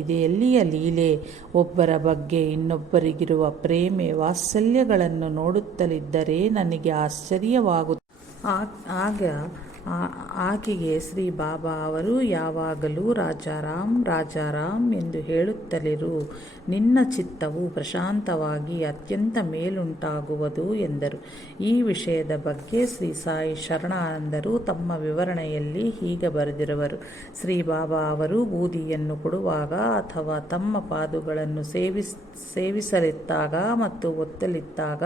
ಇದೆಲ್ಲಿಯ ಲೀಲೆ? ಒಬ್ಬರ ಬಗ್ಗೆ ಇನ್ನೊಬ್ಬರಿಗಿರುವ ಪ್ರೇಮ ವಾತ್ಸಲ್ಯಗಳನ್ನು ನೋಡುತ್ತಲಿದ್ದರೆ ನನಗೆ ಆಶ್ಚರ್ಯವಾಗುತ್ತದೆ. ಆಕೆಗೆ ಶ್ರೀ ಬಾಬಾ ಅವರು ಯಾವಾಗಲೂ ರಾಜಾರಾಮ್ ರಾಜಾರಾಮ್ ಎಂದು ಹೇಳುತ್ತಲಿರು. ನಿನ್ನ ಚಿತ್ತವು ಪ್ರಶಾಂತವಾಗಿ ಅತ್ಯಂತ ಮೇಲುಂಟಾಗುವುದು ಎಂದರು. ಈ ವಿಷಯದ ಬಗ್ಗೆ ಶ್ರೀ ಸಾಯಿ ಶರಣಾನಂದರು ತಮ್ಮ ವಿವರಣೆಯಲ್ಲಿ ಹೀಗೆ ಬರೆದಿರುವರು. ಶ್ರೀ ಬಾಬಾ ಅವರು ಬೂದಿಯನ್ನು ಕೊಡುವಾಗ ಅಥವಾ ತಮ್ಮ ಪಾದುಗಳನ್ನು ಸೇವಿಸಲಿದ್ದಾಗ ಮತ್ತು ಒತ್ತಲಿದ್ದಾಗ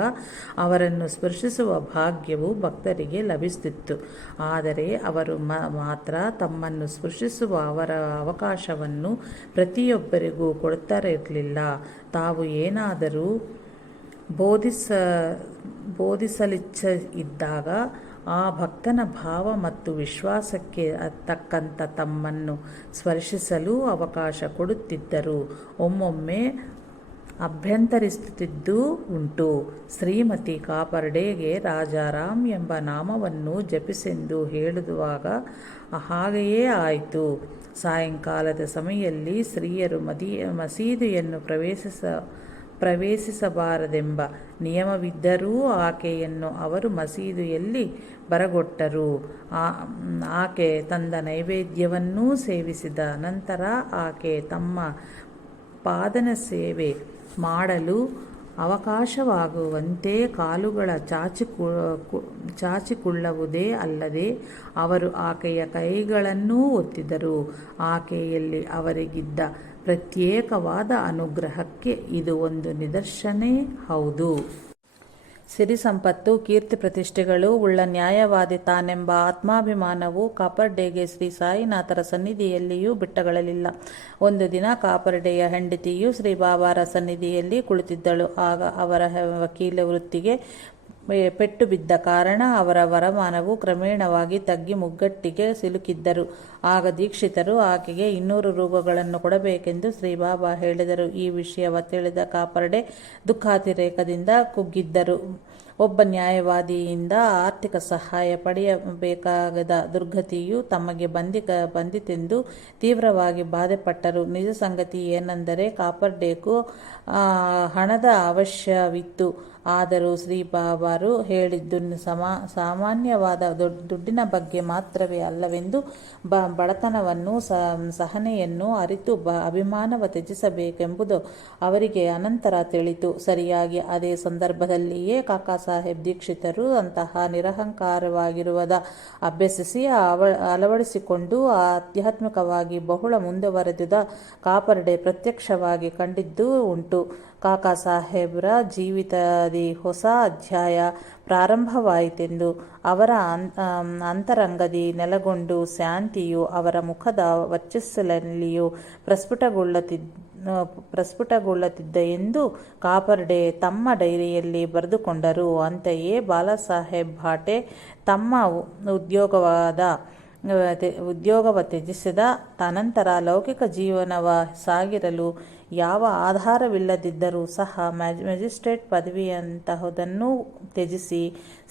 ಅವರನ್ನು ಸ್ಪರ್ಶಿಸುವ ಭಾಗ್ಯವು ಭಕ್ತರಿಗೆ ಲಭಿಸುತ್ತಿತ್ತು. ಆದರೆ ಅವರು ಮಾತ್ರ ತಮ್ಮನ್ನು ಸ್ಪರ್ಶಿಸುವ ಅವರ ಅವಕಾಶವನ್ನು ಪ್ರತಿಯೊಬ್ಬರಿಗೂ ಕೊಡುತ್ತಿರಲಿಲ್ಲ. ತಾವು ಏನಾದರೂ ಬೋಧಿಸಲಿಚ್ಛಿದ್ದಾಗ ಆ ಭಕ್ತನ ಭಾವ ಮತ್ತು ವಿಶ್ವಾಸಕ್ಕೆ ತಕ್ಕಂತ ತಮ್ಮನ್ನು ಸ್ಪರ್ಶಿಸಲು ಅವಕಾಶ ಕೊಡುತ್ತಿದ್ದರು. ಒಮ್ಮೊಮ್ಮೆ ಅಭ್ಯಂತರಿಸುತ್ತಿದ್ದೂ ಉಂಟು. ಶ್ರೀಮತಿ ಕಾಪರ್ಡೆಗೆ ರಾಜಾರಾಮ್ ಎಂಬ ನಾಮವನ್ನು ಜಪಿಸೆಂದು ಹೇಳುವಾಗ ಹಾಗೆಯೇ ಆಯಿತು. ಸಾಯಂಕಾಲದ ಸಮಯದಲ್ಲಿ ಸ್ತ್ರೀಯರು ಮಸೀದಿಯನ್ನು ಪ್ರವೇಶಿಸಬಾರದೆಂಬ ನಿಯಮವಿದ್ದರೂ ಆಕೆಯನ್ನು ಅವರು ಮಸೀದಿಯಲ್ಲಿ ಬರಗೊಟ್ಟರು. ಆಕೆ ತಂದ ನೈವೇದ್ಯವನ್ನೂ ಸೇವಿಸಿದ ನಂತರ ಆಕೆ ತಮ್ಮ ಪಾದನ ಸೇವೆ ಮಾಡಲು ಅವಕಾಶವಾಗುವಂತೆ ಕಾಲುಗಳ ಚಾಚಿಕೊಳ್ಳುವುದೇ ಅಲ್ಲದೆ ಅವರು ಆಕೆಯ ಕೈಗಳನ್ನೂ ಒತ್ತಿದರು. ಆಕೆಯಲ್ಲಿ ಅವರಿಗಿದ್ದ ಪ್ರತ್ಯೇಕವಾದ ಅನುಗ್ರಹಕ್ಕೆ ಇದು ಒಂದು ನಿದರ್ಶನೇ ಹೌದು. ಸಿರಿ ಸಂಪತ್ತು, ಕೀರ್ತಿ ಪ್ರತಿಷ್ಠೆಗಳು ಉಳ್ಳ ನ್ಯಾಯವಾದಿ ತಾನೆಂಬ ಆತ್ಮಾಭಿಮಾನವು ಕಾಪರ್ಡೆಗೆ ಶ್ರೀ ಸಾಯಿನಾಥರ ಸನ್ನಿಧಿಯಲ್ಲಿಯೂ ಬಿಟ್ಟಗಳಲಿಲ್ಲ. ಒಂದು ದಿನ ಕಾಪರ್ಡೆಯ ಹೆಂಡತಿಯು ಶ್ರೀ ಬಾಬಾರ ಸನ್ನಿಧಿಯಲ್ಲಿ ಕುಳಿತಿದ್ದಳು. ಆಗ ಅವರ ವಕೀಲ ವೃತ್ತಿಗೆ ಪೆಟ್ಟು ಬಿದ್ದ ಕಾರಣ ಅವರ ವರಮಾನವು ಕ್ರಮೇಣವಾಗಿ ತಗ್ಗಿ ಮುಗ್ಗಟ್ಟಿಗೆ ಸಿಲುಕಿದ್ದರು. ಆಗ ದೀಕ್ಷಿತರು ಆಕೆಗೆ 200 ರೂಪಾಯಿಗಳನ್ನು ಕೊಡಬೇಕೆಂದು ಶ್ರೀ ಬಾಬಾ ಹೇಳಿದರು. ಈ ವಿಷಯವ ತಿಳಿದ ಕಾಪರ್ಡೆ ದುಃಖಾತಿರೇಕದಿಂದ ಕುಗ್ಗಿದ್ದರು. ಒಬ್ಬ ನ್ಯಾಯವಾದಿಯಿಂದ ಆರ್ಥಿಕ ಸಹಾಯ ಪಡೆಯಬೇಕಾದ ದುರ್ಗತಿಯು ತಮಗೆ ಬಂದಿತೆಂದು ತೀವ್ರವಾಗಿ ಬಾಧೆಪಟ್ಟರು. ನಿಜ ಸಂಗತಿ ಏನೆಂದರೆ ಕಾಪರ್ಡೆಗೂ ಹಣದ ಅವಶ್ಯವಿತ್ತು. ಆದರೂ ಶ್ರೀ ಬಾಬಾರು ಹೇಳಿದ್ದು ಸಾಮಾನ್ಯವಾದ ದುಡ್ಡಿನ ಬಗ್ಗೆ ಮಾತ್ರವೇ ಅಲ್ಲವೆಂದು, ಬಡತನವನ್ನು ಸಹನೆಯನ್ನು ಅರಿತು ಅಭಿಮಾನವ ತ್ಯಜಿಸಬೇಕೆಂಬುದು ಅವರಿಗೆ ಅನಂತರ ತಿಳಿತು. ಸರಿಯಾಗಿ ಅದೇ ಸಂದರ್ಭದಲ್ಲಿಯೇ ಕಾಕಾ ಸಾಹೇಬ್ ದೀಕ್ಷಿತರು ಅಂತಹ ನಿರಹಂಕಾರವಾಗಿರುವುದ ಅಭ್ಯಸಿಸಿ ಅಳವಡಿಸಿಕೊಂಡು ಆಧ್ಯಾತ್ಮಿಕವಾಗಿ ಬಹಳ ಮುಂದುವರೆದ ಕಾಪರ್ಡೆ ಪ್ರತ್ಯಕ್ಷವಾಗಿ ಕಂಡಿದ್ದೂ ಉಂಟು. ಕಾಕಾ ಸಾಹೇಬ್ರ ಜೀವಿತದ ಹೊಸ ಅಧ್ಯಾಯ ಪ್ರಾರಂಭವಾಯಿತೆಂದು, ಅವರ ಅಂತರಂಗದಿ ನೆಲೆಗೊಂಡು ಶಾಂತಿಯು ಅವರ ಮುಖದ ವರ್ಚಸ್ಸಿನಲ್ಲಿಯೂ ಪ್ರಸ್ಫುಟಗೊಳ್ಳುತ್ತಿದ್ದ ಎಂದು ಕಾಪರ್ಡೆ ತಮ್ಮ ಡೈರಿಯಲ್ಲಿ ಬರೆದುಕೊಂಡರು. ಅಂತೆಯೇ ಬಾಲಾಸಾಹೇಬ್ ಭಾಟೆ ತಮ್ಮ ಉದ್ಯೋಗವ ತ್ಯಜಿಸಿದ ಅನಂತರ ಲೌಕಿಕ ಜೀವನವ ಸಾಗಿರಲು ಯಾವ ಆಧಾರವಿಲ್ಲದಿದ್ದರೂ ಸಹ ಮ್ಯಾಜಿಸ್ಟ್ರೇಟ್ ಪದವಿಯಂತಹುದನ್ನು ತ್ಯಜಿಸಿ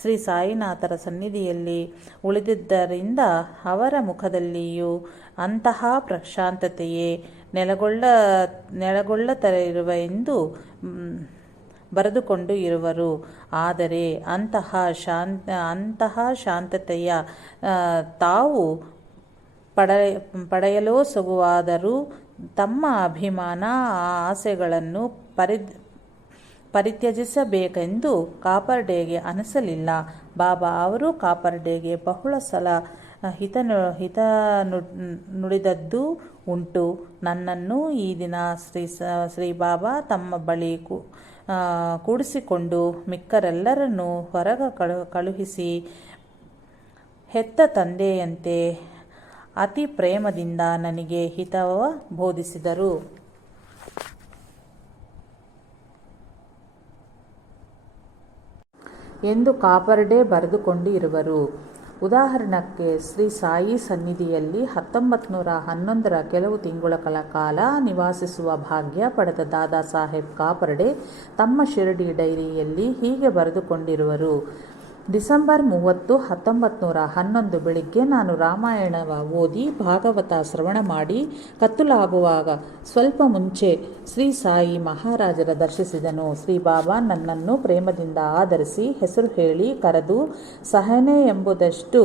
ಶ್ರೀ ಸಾಯಿನಾಥರ ಸನ್ನಿಧಿಯಲ್ಲಿ ಉಳಿದಿದ್ದರಿಂದ ಅವರ ಮುಖದಲ್ಲಿಯೂ ಅಂತಹ ಪ್ರಶಾಂತತೆಯೇ ನೆಲೆಗೊಳ್ಳತರಿರುವ ಎಂದು ಬರೆದುಕೊಂಡು ಇರುವರು. ಆದರೆ ಅಂತಹ ಶಾಂತತೆಯ ತಾವು ಪಡೆಯಲೋಸುಗುವಾದರೂ ತಮ್ಮ ಅಭಿಮಾನ ಆಸೆಗಳನ್ನು ಪರಿತ್ಯಜಿಸಬೇಕೆಂದು ಕಾಪರ್ಡೆಗೆ ಅನಿಸಲಿಲ್ಲ. ಬಾಬಾ ಅವರು ಕಾಪರ್ಡೆಗೆ ಬಹಳ ಸಲ ಹಿತ ನುಡಿದದ್ದು ಉಂಟು. ನನ್ನನ್ನು ಈ ದಿನ ಶ್ರೀ ಬಾಬಾ ತಮ್ಮ ಬಳಿ ಕೂಡಿಸಿಕೊಂಡು ಮಿಕ್ಕರೆಲ್ಲರನ್ನೂ ಹೊರಗೆ ಕಳುಹಿಸಿ ಹೆತ್ತ ತಂದೆಯಂತೆ ಅತಿ ಪ್ರೇಮದಿಂದ ನನಗೆ ಹಿತವ ಬೋಧಿಸಿದರು ಎಂದು ಕಾಪರ್ಡೆ ಬರೆದುಕೊಂಡು ಇರುವರು. ಉದಾಹರಣಕ್ಕೆ, ಶ್ರೀ ಸಾಯಿ ಸನ್ನಿಧಿಯಲ್ಲಿ 1911ರ ಕೆಲವು ತಿಂಗಳ ಕಾಲ ನಿವಾಸಿಸುವ ಭಾಗ್ಯ ಪಡೆದ ದಾದಾ ಸಾಹೇಬ್ ಕಾಪರ್ಡೆ ತಮ್ಮ ಶಿರಡಿ ಡೈರಿಯಲ್ಲಿ ಹೀಗೆ ಬರೆದುಕೊಂಡಿರುವರು. ಡಿಸೆಂಬರ್ 30, 1911 ಬೆಳಿಗ್ಗೆ ನಾನು ರಾಮಾಯಣವ ಓದಿ ಭಾಗವತ ಶ್ರವಣ ಮಾಡಿ ಕತ್ತಲಾಗುವಾಗ ಸ್ವಲ್ಪ ಮುಂಚೆ ಶ್ರೀ ಸಾಯಿ ಮಹಾರಾಜರ ದರ್ಶಿಸಿದನು. ಶ್ರೀ ಬಾಬಾ ನನ್ನನ್ನು ಪ್ರೇಮದಿಂದ ಆಧರಿಸಿ ಹೆಸರು ಹೇಳಿ ಕರೆದು ಸಹನೆ ಎಂಬುದೆಷ್ಟು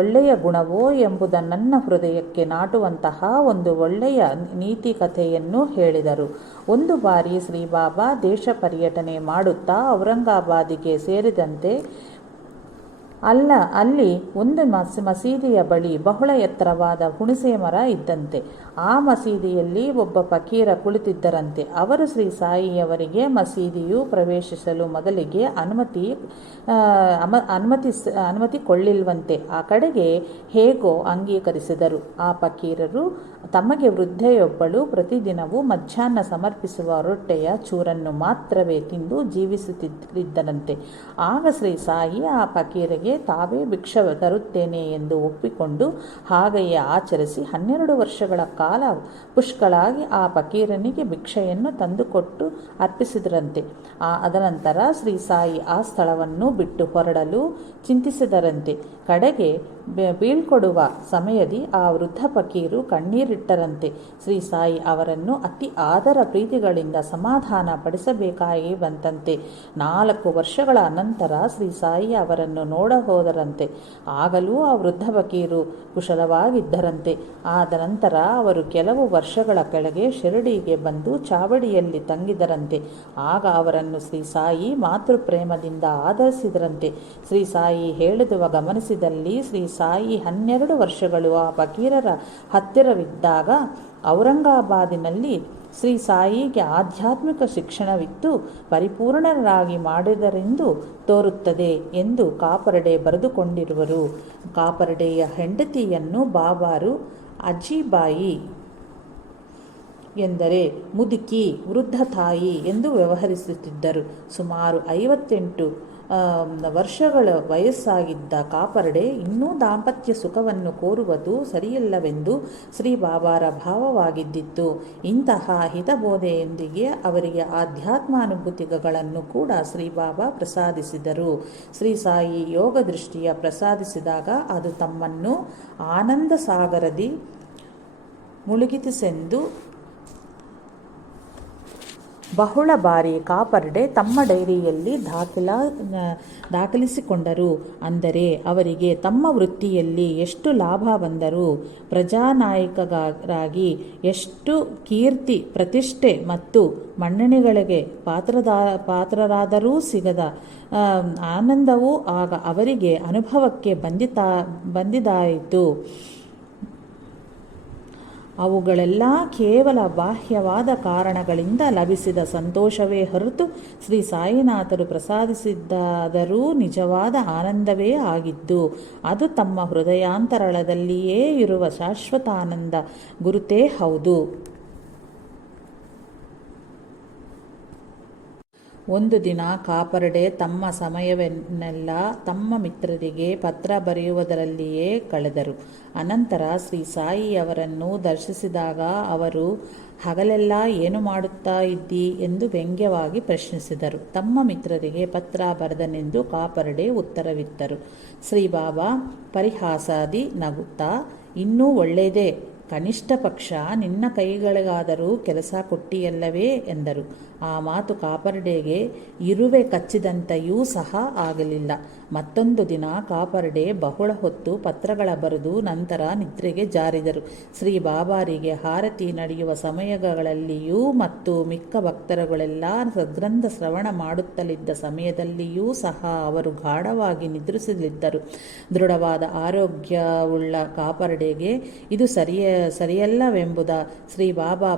ಒಳ್ಳೆಯ ಗುಣವೋ ಎಂಬುದ ನನ್ನ ಹೃದಯಕ್ಕೆ ನಾಟುವಂತಹ ಒಂದು ಒಳ್ಳೆಯ ನೀತಿ ಕಥೆಯನ್ನು ಹೇಳಿದರು. ಒಂದು ಬಾರಿ ಶ್ರೀ ಬಾಬಾ ದೇಶ ಪರ್ಯಟನೆ ಮಾಡುತ್ತಾ ಔರಂಗಾಬಾದಿಗೆ ಸೇರಿದಂತೆ ಅಲ್ಲಿ ಒಂದು ಮಸೀದಿಯ ಬಳಿ ಬಹಳ ಎತ್ತರವಾದ ಹುಣಸೆ ಮರ ಇದ್ದಂತೆ. ಆ ಮಸೀದಿಯಲ್ಲಿ ಒಬ್ಬ ಫಕೀರ ಕುಳಿತಿದ್ದರಂತೆ. ಅವರು ಶ್ರೀ ಸಾಯಿಯವರಿಗೆ ಮಸೀದಿಯು ಪ್ರವೇಶಿಸಲು ಮೊದಲಿಗೆ ಅನುಮತಿ ಕೊಳ್ಳಿಲ್ವಂತೆ. ಆ ಕಡೆಗೆ ಹೇಗೋ ಅಂಗೀಕರಿಸಿದರು. ಆ ಫಕೀರರು ತಮಗೆ ವೃದ್ಧೆಯೊಬ್ಬಳು ಪ್ರತಿದಿನವೂ ಮಧ್ಯಾಹ್ನ ಸಮರ್ಪಿಸುವ ರೊಟ್ಟೆಯ ಚೂರನ್ನು ಮಾತ್ರವೇ ತಿಂದು ಜೀವಿಸುತ್ತಿದ್ದರಂತೆ. ಆಗ ಶ್ರೀ ಸಾಯಿ ಆ ಫಕೀರಿಗೆ ತಾವೇ ಭಿಕ್ಷೆ ತರುತ್ತೇನೆ ಎಂದು ಒಪ್ಪಿಕೊಂಡು ಹಾಗೆಯೇ ಆಚರಿಸಿ 12 ವರ್ಷಗಳ ಕಾಲ ಪುಷ್ಕಳಾಗಿ ಆ ಫಕೀರನಿಗೆ ಭಿಕ್ಷೆಯನ್ನು ತಂದುಕೊಟ್ಟು ಅರ್ಪಿಸಿದರಂತೆ. ಅದನಂತರ ಶ್ರೀ ಸಾಯಿ ಆ ಸ್ಥಳವನ್ನು ಬಿಟ್ಟು ಹೊರಡಲು ಚಿಂತಿಸಿದರಂತೆ. ಕಡೆಗೆ ಬೀಳ್ಕೊಡುವ ಸಮಯದಿ ಆ ವೃದ್ಧ ಫಕೀರು ಕಣ್ಣೀರಿಟ್ಟರಂತೆ. ಶ್ರೀ ಸಾಯಿ ಅವರನ್ನು ಅತಿ ಆದರ ಪ್ರೀತಿಗಳಿಂದ ಸಮಾಧಾನ ಪಡಿಸಬೇಕಾಗಿ ಬಂತಂತೆ. 4 ವರ್ಷಗಳ ಅನಂತರ ಶ್ರೀ ಸಾಯಿ ಅವರನ್ನು ಹೋದರಂತೆ. ಆಗಲೂ ಆ ವೃದ್ಧ ಫಕೀರು ಕುಶಲವಾಗಿದ್ದರಂತೆ. ಆದ ನಂತರ ಅವರು ಕೆಲವು ವರ್ಷಗಳ ಕೆಳಗೆ ಶಿರಡಿಗೆ ಬಂದು ಚಾವಡಿಯಲ್ಲಿ ತಂಗಿದರಂತೆ. ಆಗ ಅವರನ್ನು ಶ್ರೀ ಸಾಯಿ ಮಾತೃ ಪ್ರೇಮದಿಂದ ಆಧರಿಸಿದರಂತೆ. ಶ್ರೀ ಸಾಯಿ ಹೇಳಿದುವ ಗಮನಿಸಿದಲ್ಲಿ ಶ್ರೀ ಸಾಯಿ 12 ವರ್ಷಗಳು ಆ ಫಕೀರರ ಹತ್ತಿರವಿದ್ದಾಗ ಔರಂಗಾಬಾದಿನಲ್ಲಿ ಶ್ರೀ ಸಾಯಿಗೆ ಆಧ್ಯಾತ್ಮಿಕ ಶಿಕ್ಷಣವಿತ್ತು ಪರಿಪೂರ್ಣರಾಗಿ ಮಾಡಿದರೆಂದು ತೋರುತ್ತದೆ ಎಂದು ಕಾಪರ್ಡೆ ಬರೆದುಕೊಂಡಿರುವರು. ಕಾಪರ್ಡೆಯ ಹೆಂಡತಿಯನ್ನು ಬಾಬಾರು ಅಜ್ಜಿಬಾಯಿ ಎಂದರೆ ಮುದುಕಿ, ವೃದ್ಧ ತಾಯಿ ಎಂದು ವ್ಯವಹರಿಸುತ್ತಿದ್ದರು. ಸುಮಾರು 58 ವರ್ಷಗಳ ವಯಸ್ಸಾಗಿದ್ದ ಕಾಪರ್ಡೆ ಇನ್ನೂ ದಾಂಪತ್ಯ ಸುಖವನ್ನು ಕೋರುವುದು ಸರಿಯಲ್ಲವೆಂದು ಶ್ರೀ ಬಾಬಾರ ಭಾವವಾಗಿದ್ದಿತ್ತು. ಇಂತಹ ಹಿತಬೋಧೆಯೊಂದಿಗೆ ಅವರಿಗೆ ಆಧ್ಯಾತ್ಮಾನುಭೂತಿಗಳನ್ನು ಕೂಡ ಶ್ರೀ ಬಾಬಾ ಪ್ರಸಾದಿಸಿದರು. ಶ್ರೀ ಸಾಯಿ ಯೋಗ ದೃಷ್ಟಿಯ ಪ್ರಸಾದಿಸಿದಾಗ ಅದು ತಮ್ಮನ್ನು ಆನಂದ ಸಾಗರದಿ ಮುಳುಗಿಸಿತೆಂದು ಬಹಳ ಬಾರಿ ಕಾಪರ್ಡೆ ತಮ್ಮ ಡೈರಿಯಲ್ಲಿ ದಾಖಲಿಸಿಕೊಂಡರು. ಅಂದರೆ ಅವರಿಗೆ ತಮ್ಮ ವೃತ್ತಿಯಲ್ಲಿ ಎಷ್ಟು ಲಾಭ ಬಂದರೂ, ಪ್ರಜಾನಾಯಕರಾಗಿ ಎಷ್ಟು ಕೀರ್ತಿ, ಪ್ರತಿಷ್ಠೆ ಮತ್ತು ಮನ್ನಣೆಗಳಿಗೆ ಪಾತ್ರರಾದರೂ ಸಿಗದ ಆನಂದವೂ ಆಗ ಅವರಿಗೆ ಅನುಭವಕ್ಕೆ ಬಂದಿದ್ದಾಯಿತು. ಅವುಗಳೆಲ್ಲ ಕೇವಲ ಬಾಹ್ಯವಾದ ಕಾರಣಗಳಿಂದ ಲಭಿಸಿದ ಸಂತೋಷವೇ ಹೊರತು ಶ್ರೀ ಸಾಯಿನಾಥರು ಪ್ರಸಾದಿಸಿದ್ದಾದರೂ ನಿಜವಾದ ಆನಂದವೇ ಆಗಿದ್ದು, ಅದು ತಮ್ಮ ಹೃದಯಾಂತರಾಳದಲ್ಲಿಯೇ ಇರುವ ಶಾಶ್ವತಾನಂದ ಗುರುತೇ ಹೌದು. ಒಂದು ದಿನ ಕಾಪರ್ಡೆ ತಮ್ಮ ಸಮಯವನ್ನೆಲ್ಲ ತಮ್ಮ ಮಿತ್ರರಿಗೆ ಪತ್ರ ಬರೆಯುವುದರಲ್ಲಿಯೇ ಕಳೆದರು. ಅನಂತರ ಶ್ರೀ ಸಾಯಿಯವರನ್ನು ದರ್ಶಿಸಿದಾಗ ಅವರು, ಹಗಲೆಲ್ಲ ಏನು ಮಾಡುತ್ತಾ ಇದ್ದಿ ಎಂದು ವ್ಯಂಗ್ಯವಾಗಿ ಪ್ರಶ್ನಿಸಿದರು. ತಮ್ಮ ಮಿತ್ರರಿಗೆ ಪತ್ರ ಬರೆದನೆಂದು ಕಾಪರ್ಡೆ ಉತ್ತರವಿತ್ತರು. ಶ್ರೀ ಬಾಬಾ ಪರಿಹಾಸಾದಿ ನಗುತ್ತಾ, ಇನ್ನೂ ಒಳ್ಳೆಯದೇ, ಕನಿಷ್ಠ ಪಕ್ಷ ನಿನ್ನ ಕೈಗಳಿಗಾದರೂ ಕೆಲಸ ಕೊಟ್ಟಿಯಲ್ಲವೇ ಎಂದರು. ಆ ಮಾತು ಕಾಪರ್ಡೆಗೆ ಇರುವೆ ಕಚ್ಚಿದಂತೆಯೂ ಸಹ ಆಗಲಿಲ್ಲ. ಮತ್ತೊಂದು ದಿನ ಕಾಪರ್ಡೆ ಬಹಳ ಹೊತ್ತು ಪತ್ರಗಳ ಬರೆದು ನಂತರ ನಿದ್ರೆಗೆ ಜಾರಿದರು. ಶ್ರೀ ಬಾಬಾರಿಗೆ ಹಾರತಿ ನಡೆಯುವ ಸಮಯಗಳಲ್ಲಿಯೂ ಮತ್ತು ಮಿಕ್ಕ ಭಕ್ತರುಗಳೆಲ್ಲ ಸದ್ಗ್ರಂಥ ಶ್ರವಣ ಮಾಡುತ್ತಲಿದ್ದ ಸಮಯದಲ್ಲಿಯೂ ಸಹ ಅವರು ಗಾಢವಾಗಿ ನಿದ್ರಿಸಲಿದ್ದರು. ದೃಢವಾದ ಆರೋಗ್ಯವುಳ್ಳ ಕಾಪರ್ಡೆಗೆ ಇದು ಸರಿಯಲ್ಲವೆಂಬುದ ಶ್ರೀ ಬಾಬಾ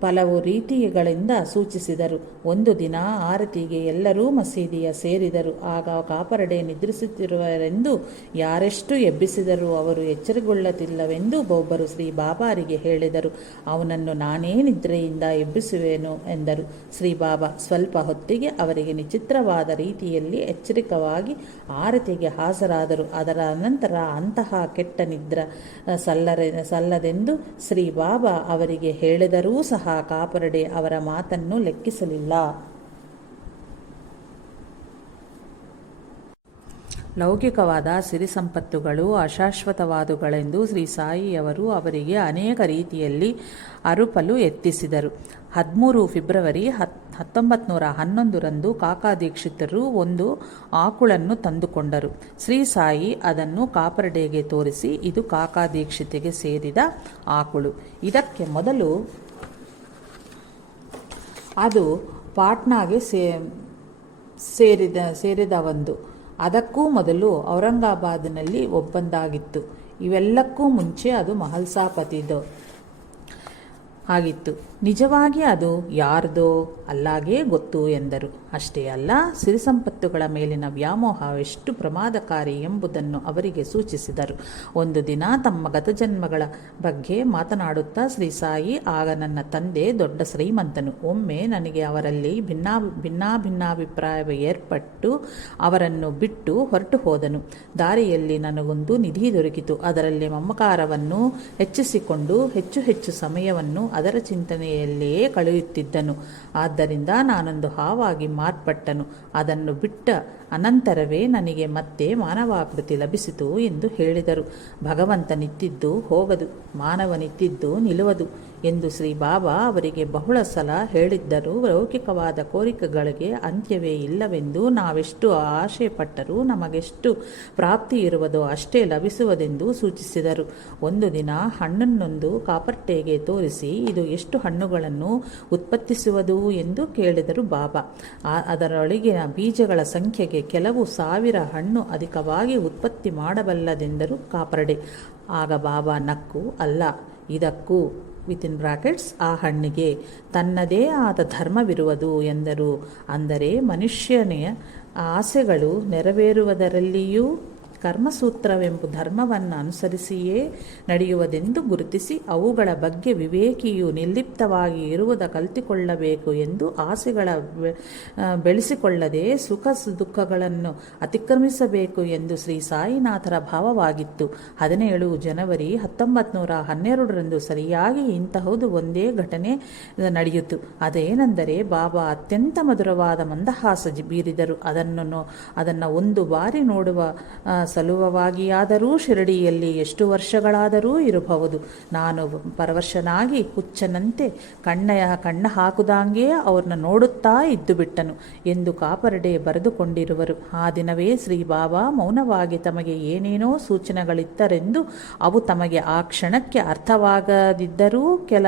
ಹಲವು ರೀತಿಗಳಿಂದ ಸೂಚಿಸಿದರು. ಒಂದು ದಿನ ಆರತಿಗೆ ಎಲ್ಲರೂ ಮಸೀದಿಯ ಸೇರಿದರು. ಆಗ ಕಾಪರ್ಡೆ ನಿದ್ರಿಸುತ್ತಿರುವರೆಂದು ಯಾರೆಷ್ಟು ಎಬ್ಬಿಸಿದರೂ ಅವರು ಎಚ್ಚರಗೊಳ್ಳುತ್ತಿಲ್ಲವೆಂದು ಒಬ್ಬರು ಶ್ರೀ ಬಾಬಾರಿಗೆ ಹೇಳಿದರು. ಅವನನ್ನು ನಾನೇ ನಿದ್ರೆಯಿಂದ ಎಬ್ಬಿಸುವೆನು ಎಂದರು. ಶ್ರೀ ಬಾಬಾ ಸ್ವಲ್ಪ ಹೊತ್ತಿಗೆ ಅವರಿಗೆ ವಿಚಿತ್ರವಾದ ರೀತಿಯಲ್ಲಿ ಎಚ್ಚರಿಕವಾಗಿ ಆರತಿಗೆ ಹಾಜರಾದರು. ಅದರ ನಂತರ ಅಂತಹ ಕೆಟ್ಟ ನಿದ್ರೆ ಸಲ್ಲದೆಂದು ಶ್ರೀ ಬಾಬಾ ಅವರಿಗೆ ಹೇಳಿದರೂ ಸಹ ಕಾಪರ್ಡೆ ಅವರ ಮಾತನ್ನು ಲೆಕ್ಕಿಸಲಿಲ್ಲ. ಲೌಕಿಕವಾದ ಸಿರಿ ಸಂಪತ್ತುಗಳು ಅಶಾಶ್ವತವಾದುಗಳೆಂದು ಶ್ರೀ ಸಾಯಿಯವರು ಅವರಿಗೆ ಅನೇಕ ರೀತಿಯಲ್ಲಿ ಅರುಪಲು ಯತ್ನಿಸಿದರು. 13 ಫೆಬ್ರವರಿ 1911 ಕಾಕಾ ದೀಕ್ಷಿತರು ಒಂದು ಆಕುಳನ್ನು ತಂದುಕೊಂಡರು. ಶ್ರೀ ಸಾಯಿ ಅದನ್ನು ಕಾಪರ್ಡೆಗೆ ತೋರಿಸಿ, ಇದು ಕಾಕಾ ದೀಕ್ಷಿತಿಗೆ ಸೇರಿದ ಆಕುಳು. ಇದಕ್ಕೆ ಮೊದಲು ಅದು ಪಾಟ್ನಾಗೆ ಸೇರಿದವೊಂದು. ಅದಕ್ಕೂ ಮೊದಲು ಔರಂಗಾಬಾದ್ನಲ್ಲಿ ಒಬ್ಬಂದಾಗಿತ್ತು. ಇವೆಲ್ಲಕ್ಕೂ ಮುಂಚೆ ಅದು ಮಹಲ್ಸಾಪತಿದು ಆಗಿತ್ತು. ನಿಜವಾಗಿ ಅದು ಯಾರ್ದೋ ಅಲ್ಲಾಗೇ ಗೊತ್ತು ಎಂದರು. ಅಷ್ಟೇ ಅಲ್ಲ, ಸಿರಿಸಂಪತ್ತುಗಳ ಮೇಲಿನ ವ್ಯಾಮೋಹ ಎಷ್ಟು ಪ್ರಮಾದಕಾರಿ ಎಂಬುದನ್ನು ಅವರಿಗೆ ಸೂಚಿಸಿದರು. ಒಂದು ದಿನ ತಮ್ಮ ಗತಜನ್ಮಗಳ ಬಗ್ಗೆ ಮಾತನಾಡುತ್ತಾ ಶ್ರೀ ಸಾಯಿ, ಆಗ ನನ್ನ ತಂದೆ ದೊಡ್ಡ ಶ್ರೀಮಂತನು. ಒಮ್ಮೆ ನನಗೆ ಅವರಲ್ಲಿ ಭಿನ್ನಾಭಿಪ್ರಾಯ ಏರ್ಪಟ್ಟು ಅವರನ್ನು ಬಿಟ್ಟು ಹೊರಟು ಹೋದನು. ದಾರಿಯಲ್ಲಿ ನನಗೊಂದು ನಿಧಿ ದೊರಕಿತು. ಅದರಲ್ಲಿ ಮಮಕಾರವನ್ನು ಹೆಚ್ಚಿಸಿಕೊಂಡು ಹೆಚ್ಚು ಹೆಚ್ಚು ಸಮಯವನ್ನು ಅದರ ಚಿಂತನೆಯಲ್ಲಿಯೇ ಕಳೆಯುತ್ತಿದ್ದನು. ಆದ್ದರಿಂದ ನಾನೊಂದು ಹಾವಾಗಿ ಮಾರ್ಪಟ್ಟನು. ಅದನ್ನು ಬಿಟ್ಟ ಅನಂತರವೇ ನನಗೆ ಮತ್ತೆ ಮಾನವಾಕೃತಿ ಲಭಿಸಿತು ಎಂದು ಹೇಳಿದರು. ಭಗವಂತನಿತ್ತಿದ್ದು ಹೋಗದು, ಮಾನವನಿತ್ತಿದ್ದು ನಿಲ್ಲುವುದು ಎಂದು ಶ್ರೀ ಬಾಬಾ ಅವರಿಗೆ ಬಹಳ ಸಲ ಹೇಳಿದ್ದರೂ ಲೌಕಿಕವಾದ ಕೋರಿಕೆಗಳಿಗೆ ಅಂತ್ಯವೇ ಇಲ್ಲವೆಂದು ನಾವೆಷ್ಟು ಆಶೆ ಪಟ್ಟರೂ ನಮಗೆಷ್ಟು ಪ್ರಾಪ್ತಿ ಇರುವುದೋ ಅಷ್ಟೇ ಲಭಿಸುವುದೆಂದು ಸೂಚಿಸಿದರು. ಒಂದು ದಿನ ಹಣ್ಣನ್ನೊಂದು ಕಾಪರ್ಡೆಗೆ ತೋರಿಸಿ, ಇದು ಎಷ್ಟು ಹಣ್ಣುಗಳನ್ನು ಉತ್ಪತ್ತಿಸುವುದು ಎಂದು ಕೇಳಿದರು ಬಾಬಾ. ಅದರೊಳಗಿನ ಬೀಜಗಳ ಸಂಖ್ಯೆಗೆ ಕೆಲವು ಸಾವಿರ ಹಣ್ಣು ಅಧಿಕವಾಗಿ ಉತ್ಪತ್ತಿ ಮಾಡಬಲ್ಲದೆಂದರು ಕಾಪರ್ಡೆ. ಆಗ ಬಾಬಾ ನಕ್ಕು, ಅಲ್ಲ, ಇದಕ್ಕೂ ಆ ಹಣ್ಣಿಗೆ ತನ್ನದೇ ಆದ ಧರ್ಮವಿರುವುದು ಎಂದರು. ಅಂದರೆ ಮನುಷ್ಯನ ಆಸೆಗಳು ನೆರವೇರುವುದರಲ್ಲಿಯೂ ಕರ್ಮಸೂತ್ರವೆಂಬ ಧರ್ಮವನ್ನು ಅನುಸರಿಸಿಯೇ ನಡೆಯುವುದೆಂದು ಗುರುತಿಸಿ ಅವುಗಳ ಬಗ್ಗೆ ವಿವೇಕಿಯು ನಿರ್ಲಿಪ್ತವಾಗಿ ಇರುವುದ ಕಲಿತುಕೊಳ್ಳಬೇಕು ಎಂದು ಆಸೆಗಳ ಬೆಳೆಸಿಕೊಳ್ಳದೆ ಸುಖ ದುಃಖಗಳನ್ನು ಅತಿಕ್ರಮಿಸಬೇಕು ಎಂದು ಶ್ರೀ ಸಾಯಿನಾಥರ ಭಾವವಾಗಿತ್ತು. 17 ಜನವರಿ 1912 ಸರಿಯಾಗಿ ಇಂತಹುದು ಒಂದೇ ಘಟನೆ ನಡೆಯಿತು. ಅದೇನೆಂದರೆ, ಬಾಬಾ ಅತ್ಯಂತ ಮಧುರವಾದ ಮಂದಹಾಸ ಬೀರಿದರು. ಅದನ್ನು ಒಂದು ಬಾರಿ ನೋಡುವ ಸಲುವಾಗಿಯಾದರೂ ಶಿರಡಿಯಲ್ಲಿ ಎಷ್ಟು ವರ್ಷಗಳಾದರೂ ಇರಬಹುದು. ನಾನು ಪರವಶನಾಗಿ ಹುಚ್ಚನಂತೆ ಕಣ್ಣ ಹಾಕುದಾಂಗೆ ಅವ್ರನ್ನ ನೋಡುತ್ತಾ ಇದ್ದು ಬಿಟ್ಟನು ಎಂದು ಕಾಪರ್ಡೆ ಬರೆದುಕೊಂಡಿರುವರು. ಆ ದಿನವೇ ಶ್ರೀ ಬಾಬಾ ಮೌನವಾಗಿ ತಮಗೆ ಏನೇನೋ ಸೂಚನೆಗಳಿತ್ತರೆಂದು ಅವು ತಮಗೆ ಆ ಕ್ಷಣಕ್ಕೆ ಅರ್ಥವಾಗದಿದ್ದರೂ ಕೆಲ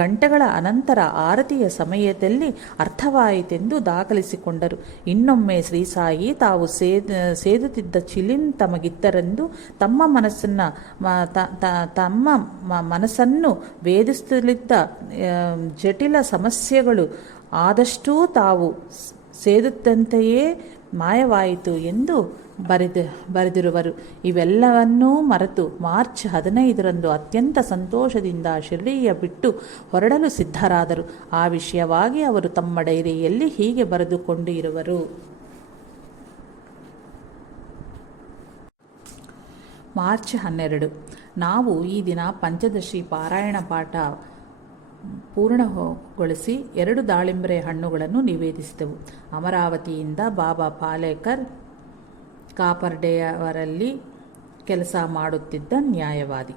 ಗಂಟೆಗಳ ಅನಂತರ ಆರತಿಯ ಸಮಯದಲ್ಲಿ ಅರ್ಥವಾಯಿತೆಂದು ದಾಖಲಿಸಿಕೊಂಡರು. ಇನ್ನೊಮ್ಮೆ ಶ್ರೀ ಸಾಯಿ ತಾವು ಸೇದುತ್ತಿದ್ದ ಚಿಲಿನ್ ತಮಗಿತ್ತರೆಂದು ತಮ್ಮ ಮನಸ್ಸನ್ನು ವೇಧಿಸುತ್ತಲಿದ್ದ ಜಟಿಲ ಸಮಸ್ಯೆಗಳು ಆದಷ್ಟೂ ತಾವು ಸೇದುತ್ತಂತೆಯೇ ಮಾಯವಾಯಿತು ಎಂದು ಬರೆದಿರುವರು. ಇವೆಲ್ಲವನ್ನೂ ಮರೆತು ಮಾರ್ಚ್ 15 ಅತ್ಯಂತ ಸಂತೋಷದಿಂದ ಶಿರಡಿಯ ಬಿಟ್ಟು ಹೊರಡಲು ಸಿದ್ಧರಾದರು. ಆ ವಿಷಯವಾಗಿ ಅವರು ತಮ್ಮ ಡೈರಿಯಲ್ಲಿ ಹೀಗೆ ಬರೆದುಕೊಂಡು ಇರುವರು. ಮಾರ್ಚ್ 12. ನಾವು ಈ ದಿನ ಪಂಚದಶಿ ಪಾರಾಯಣ ಪಾಠ ಪೂರ್ಣಗೊಳಿಸಿ 2 ದಾಳಿಂಬರೆ ಹಣ್ಣುಗಳನ್ನು ನಿವೇದಿಸಿದೆವು. ಅಮರಾವತಿಯಿಂದ ಬಾಬಾ ಪಾಲೇಕರ್ ಕಾಪರ್ಡೆಯವರಲ್ಲಿ ಕೆಲಸ ಮಾಡುತ್ತಿದ್ದ ನ್ಯಾಯವಾದಿ.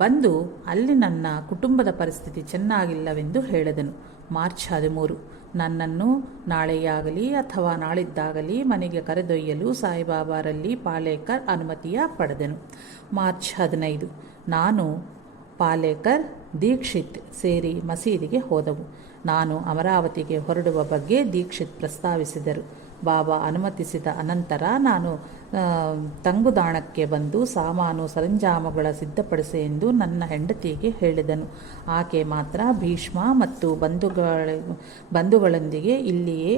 ಬಂದು ಅಲ್ಲಿ ನನ್ನ ಕುಟುಂಬದ ಪರಿಸ್ಥಿತಿ ಚೆನ್ನಾಗಿಲ್ಲವೆಂದು ಹೇಳಿದನು. ಮಾರ್ಚ್ 13. ನನ್ನನ್ನು ನಾಳೆಯಾಗಲಿ ಅಥವಾ ನಾಳಿದ್ದಾಗಲಿ ಮನೆಗೆ ಕರೆದೊಯ್ಯಲು ಸಾಯಿಬಾಬಾರಲ್ಲಿ ಪಾಲೇಕರ್ ಅನುಮತಿಯ ಪಡೆದೆನು. ಮಾರ್ಚ್ 15. ನಾನು ಪಾಲೇಕರ್ ದೀಕ್ಷಿತ್ ಸೇರಿ ಮಸೀದಿಗೆ ಹೋದವು. ನಾನು ಅಮರಾವತಿಗೆ ಹೊರಡುವ ಬಗ್ಗೆ ದೀಕ್ಷಿತ್ ಪ್ರಸ್ತಾವಿಸಿದರು. ಬಾಬಾ ಅನುಮತಿಸಿದ ಅನಂತರ ನಾನು ತಂಗುದಾಣಕ್ಕೆ ಬಂದು ಸಾಮಾನು ಸರಂಜಾಮುಗಳ ಸಿದ್ಧಪಡಿಸಿ ಎಂದು ನನ್ನ ಹೆಂಡತಿಗೆ ಹೇಳಿದನು. ಆಕೆ ಮಾತ್ರ ಭೀಷ್ಮ ಮತ್ತು ಬಂಧುಗಳೊಂದಿಗೆ ಇಲ್ಲಿಯೇ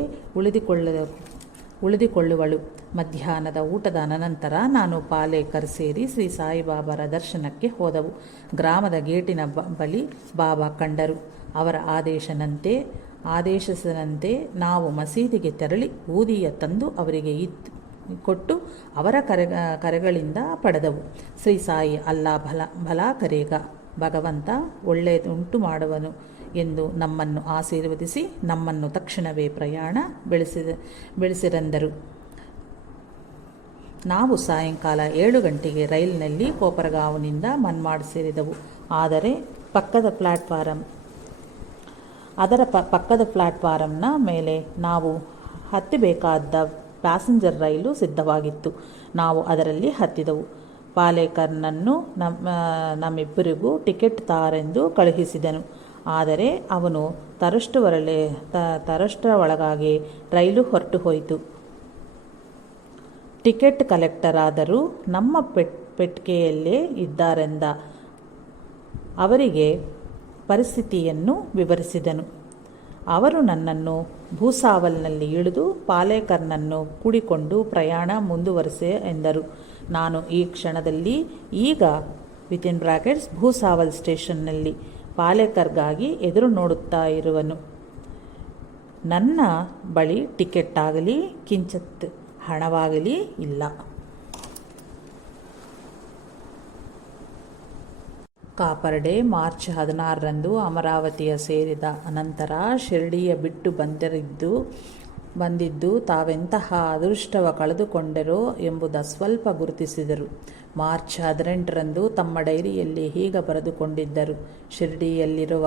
ಉಳಿದುಕೊಳ್ಳುವಳು. ಮಧ್ಯಾಹ್ನದ ಊಟದ ಅನಂತರ ನಾನು ಪಾಲೇಕರ್ ಸೇರಿ ಶ್ರೀ ಸಾಯಿಬಾಬಾರ ದರ್ಶನಕ್ಕೆ ಹೋದವು. ಗ್ರಾಮದ ಗೇಟಿನ ಬಳಿ ಬಾಬಾ ಕಂಡರು. ಅವರ ಆದೇಶಿಸಿದಂತೆ ನಾವು ಮಸೀದಿಗೆ ತೆರಳಿ ಊದಿಯ ತಂದು ಅವರಿಗೆ ಕೊಟ್ಟು ಅವರ ಕರೆಗಳಿಂದ ಪಡೆದವು. ಶ್ರೀ ಸಾಯಿ ಅಲ್ಲಾ ಭಲಾ ಕರೇಗ, ಭಗವಂತ ಒಳ್ಳೆಯದುಂಟು ಮಾಡುವನು ಎಂದು ನಮ್ಮನ್ನು ಆಶೀರ್ವದಿಸಿ ನಮ್ಮನ್ನು ತಕ್ಷಣವೇ ಪ್ರಯಾಣ ಬೆಳೆಸಿರೆಂದರು. ನಾವು ಸಾಯಂಕಾಲ 7 ಗಂಟೆಗೆ ರೈಲಿನಲ್ಲಿ ಕೋಪರಗಾಂವ್ನಿಂದ ಮನ್ಮಾಡ್ ಸೇರಿದೆವು. ಆದರೆ ಪಕ್ಕದ ಪ್ಲಾಟ್ಫಾರಂನ ಮೇಲೆ ನಾವು ಹತ್ತಬೇಕಾದ ಪ್ಯಾಸೆಂಜರ್ ರೈಲು ಸಿದ್ಧವಾಗಿತ್ತು. ನಾವು ಅದರಲ್ಲಿ ಹತ್ತಿದೆವು. ಪಾಲೇಕರ್ನನ್ನು ನಮ್ಮಿಬ್ಬರಿಗೂ ಟಿಕೆಟ್ ತಾರೆಂದು ಕಳುಹಿಸಿದನು. ಆದರೆ ಅವನು ತರಷ್ಟರೊಳಗಾಗಿ ರೈಲು ಹೊರಟು ಹೋಯಿತು. ಟಿಕೆಟ್ ಕಲೆಕ್ಟರ್ ಆದರೂ ನಮ್ಮ ಪೆಟ್ಟಿಗೆಯಲ್ಲೇ ಇದ್ದಾರೆಂದ ಅವರಿಗೆ ಪರಿಸ್ಥಿತಿಯನ್ನು ವಿವರಿಸಿದನು. ಅವರು ನನ್ನನ್ನು ಭೂಸಾವಲ್ನಲ್ಲಿ ಇಳಿದು ಪಾಲೇಕರ್ನನ್ನು ಕೂಡಿಕೊಂಡು ಪ್ರಯಾಣ ಮುಂದುವರಿಸೆ ಎಂದರು. ನಾನು ಈ ಕ್ಷಣದಲ್ಲಿ ಈಗ ಭೂಸಾವಲ್ ಸ್ಟೇಷನ್ನಲ್ಲಿ ಪಾಲೇಕರ್ಗಾಗಿ ಎದುರು ನೋಡುತ್ತಾ ಇರುವನು. ನನ್ನ ಬಳಿ ಟಿಕೆಟ್ ಆಗಲಿ ಕಿಂಚಿತ್ ಹಣವಾಗಲಿ ಇಲ್ಲ. ಕಾಪರ್ಡೆ ಮಾರ್ಚ್ 16ರಂದು ಅಮರಾವತಿಯ ಸೇರಿದ ಅನಂತರ ಶಿರ್ಡಿಯ ಬಿಟ್ಟು ಬಂದಿದ್ದು ತಾವೆಂತಹ ಅದೃಷ್ಟವ ಕಳೆದುಕೊಂಡರೋ ಎಂಬುದ ಸ್ವಲ್ಪ ಗುರುತಿಸಿದರು. ಮಾರ್ಚ್ 18ರಂದು ತಮ್ಮ ಡೈರಿಯಲ್ಲಿ ಹೀಗೆ ಬರೆದುಕೊಂಡಿದ್ದರು: ಶಿರ್ಡಿಯಲ್ಲಿರುವ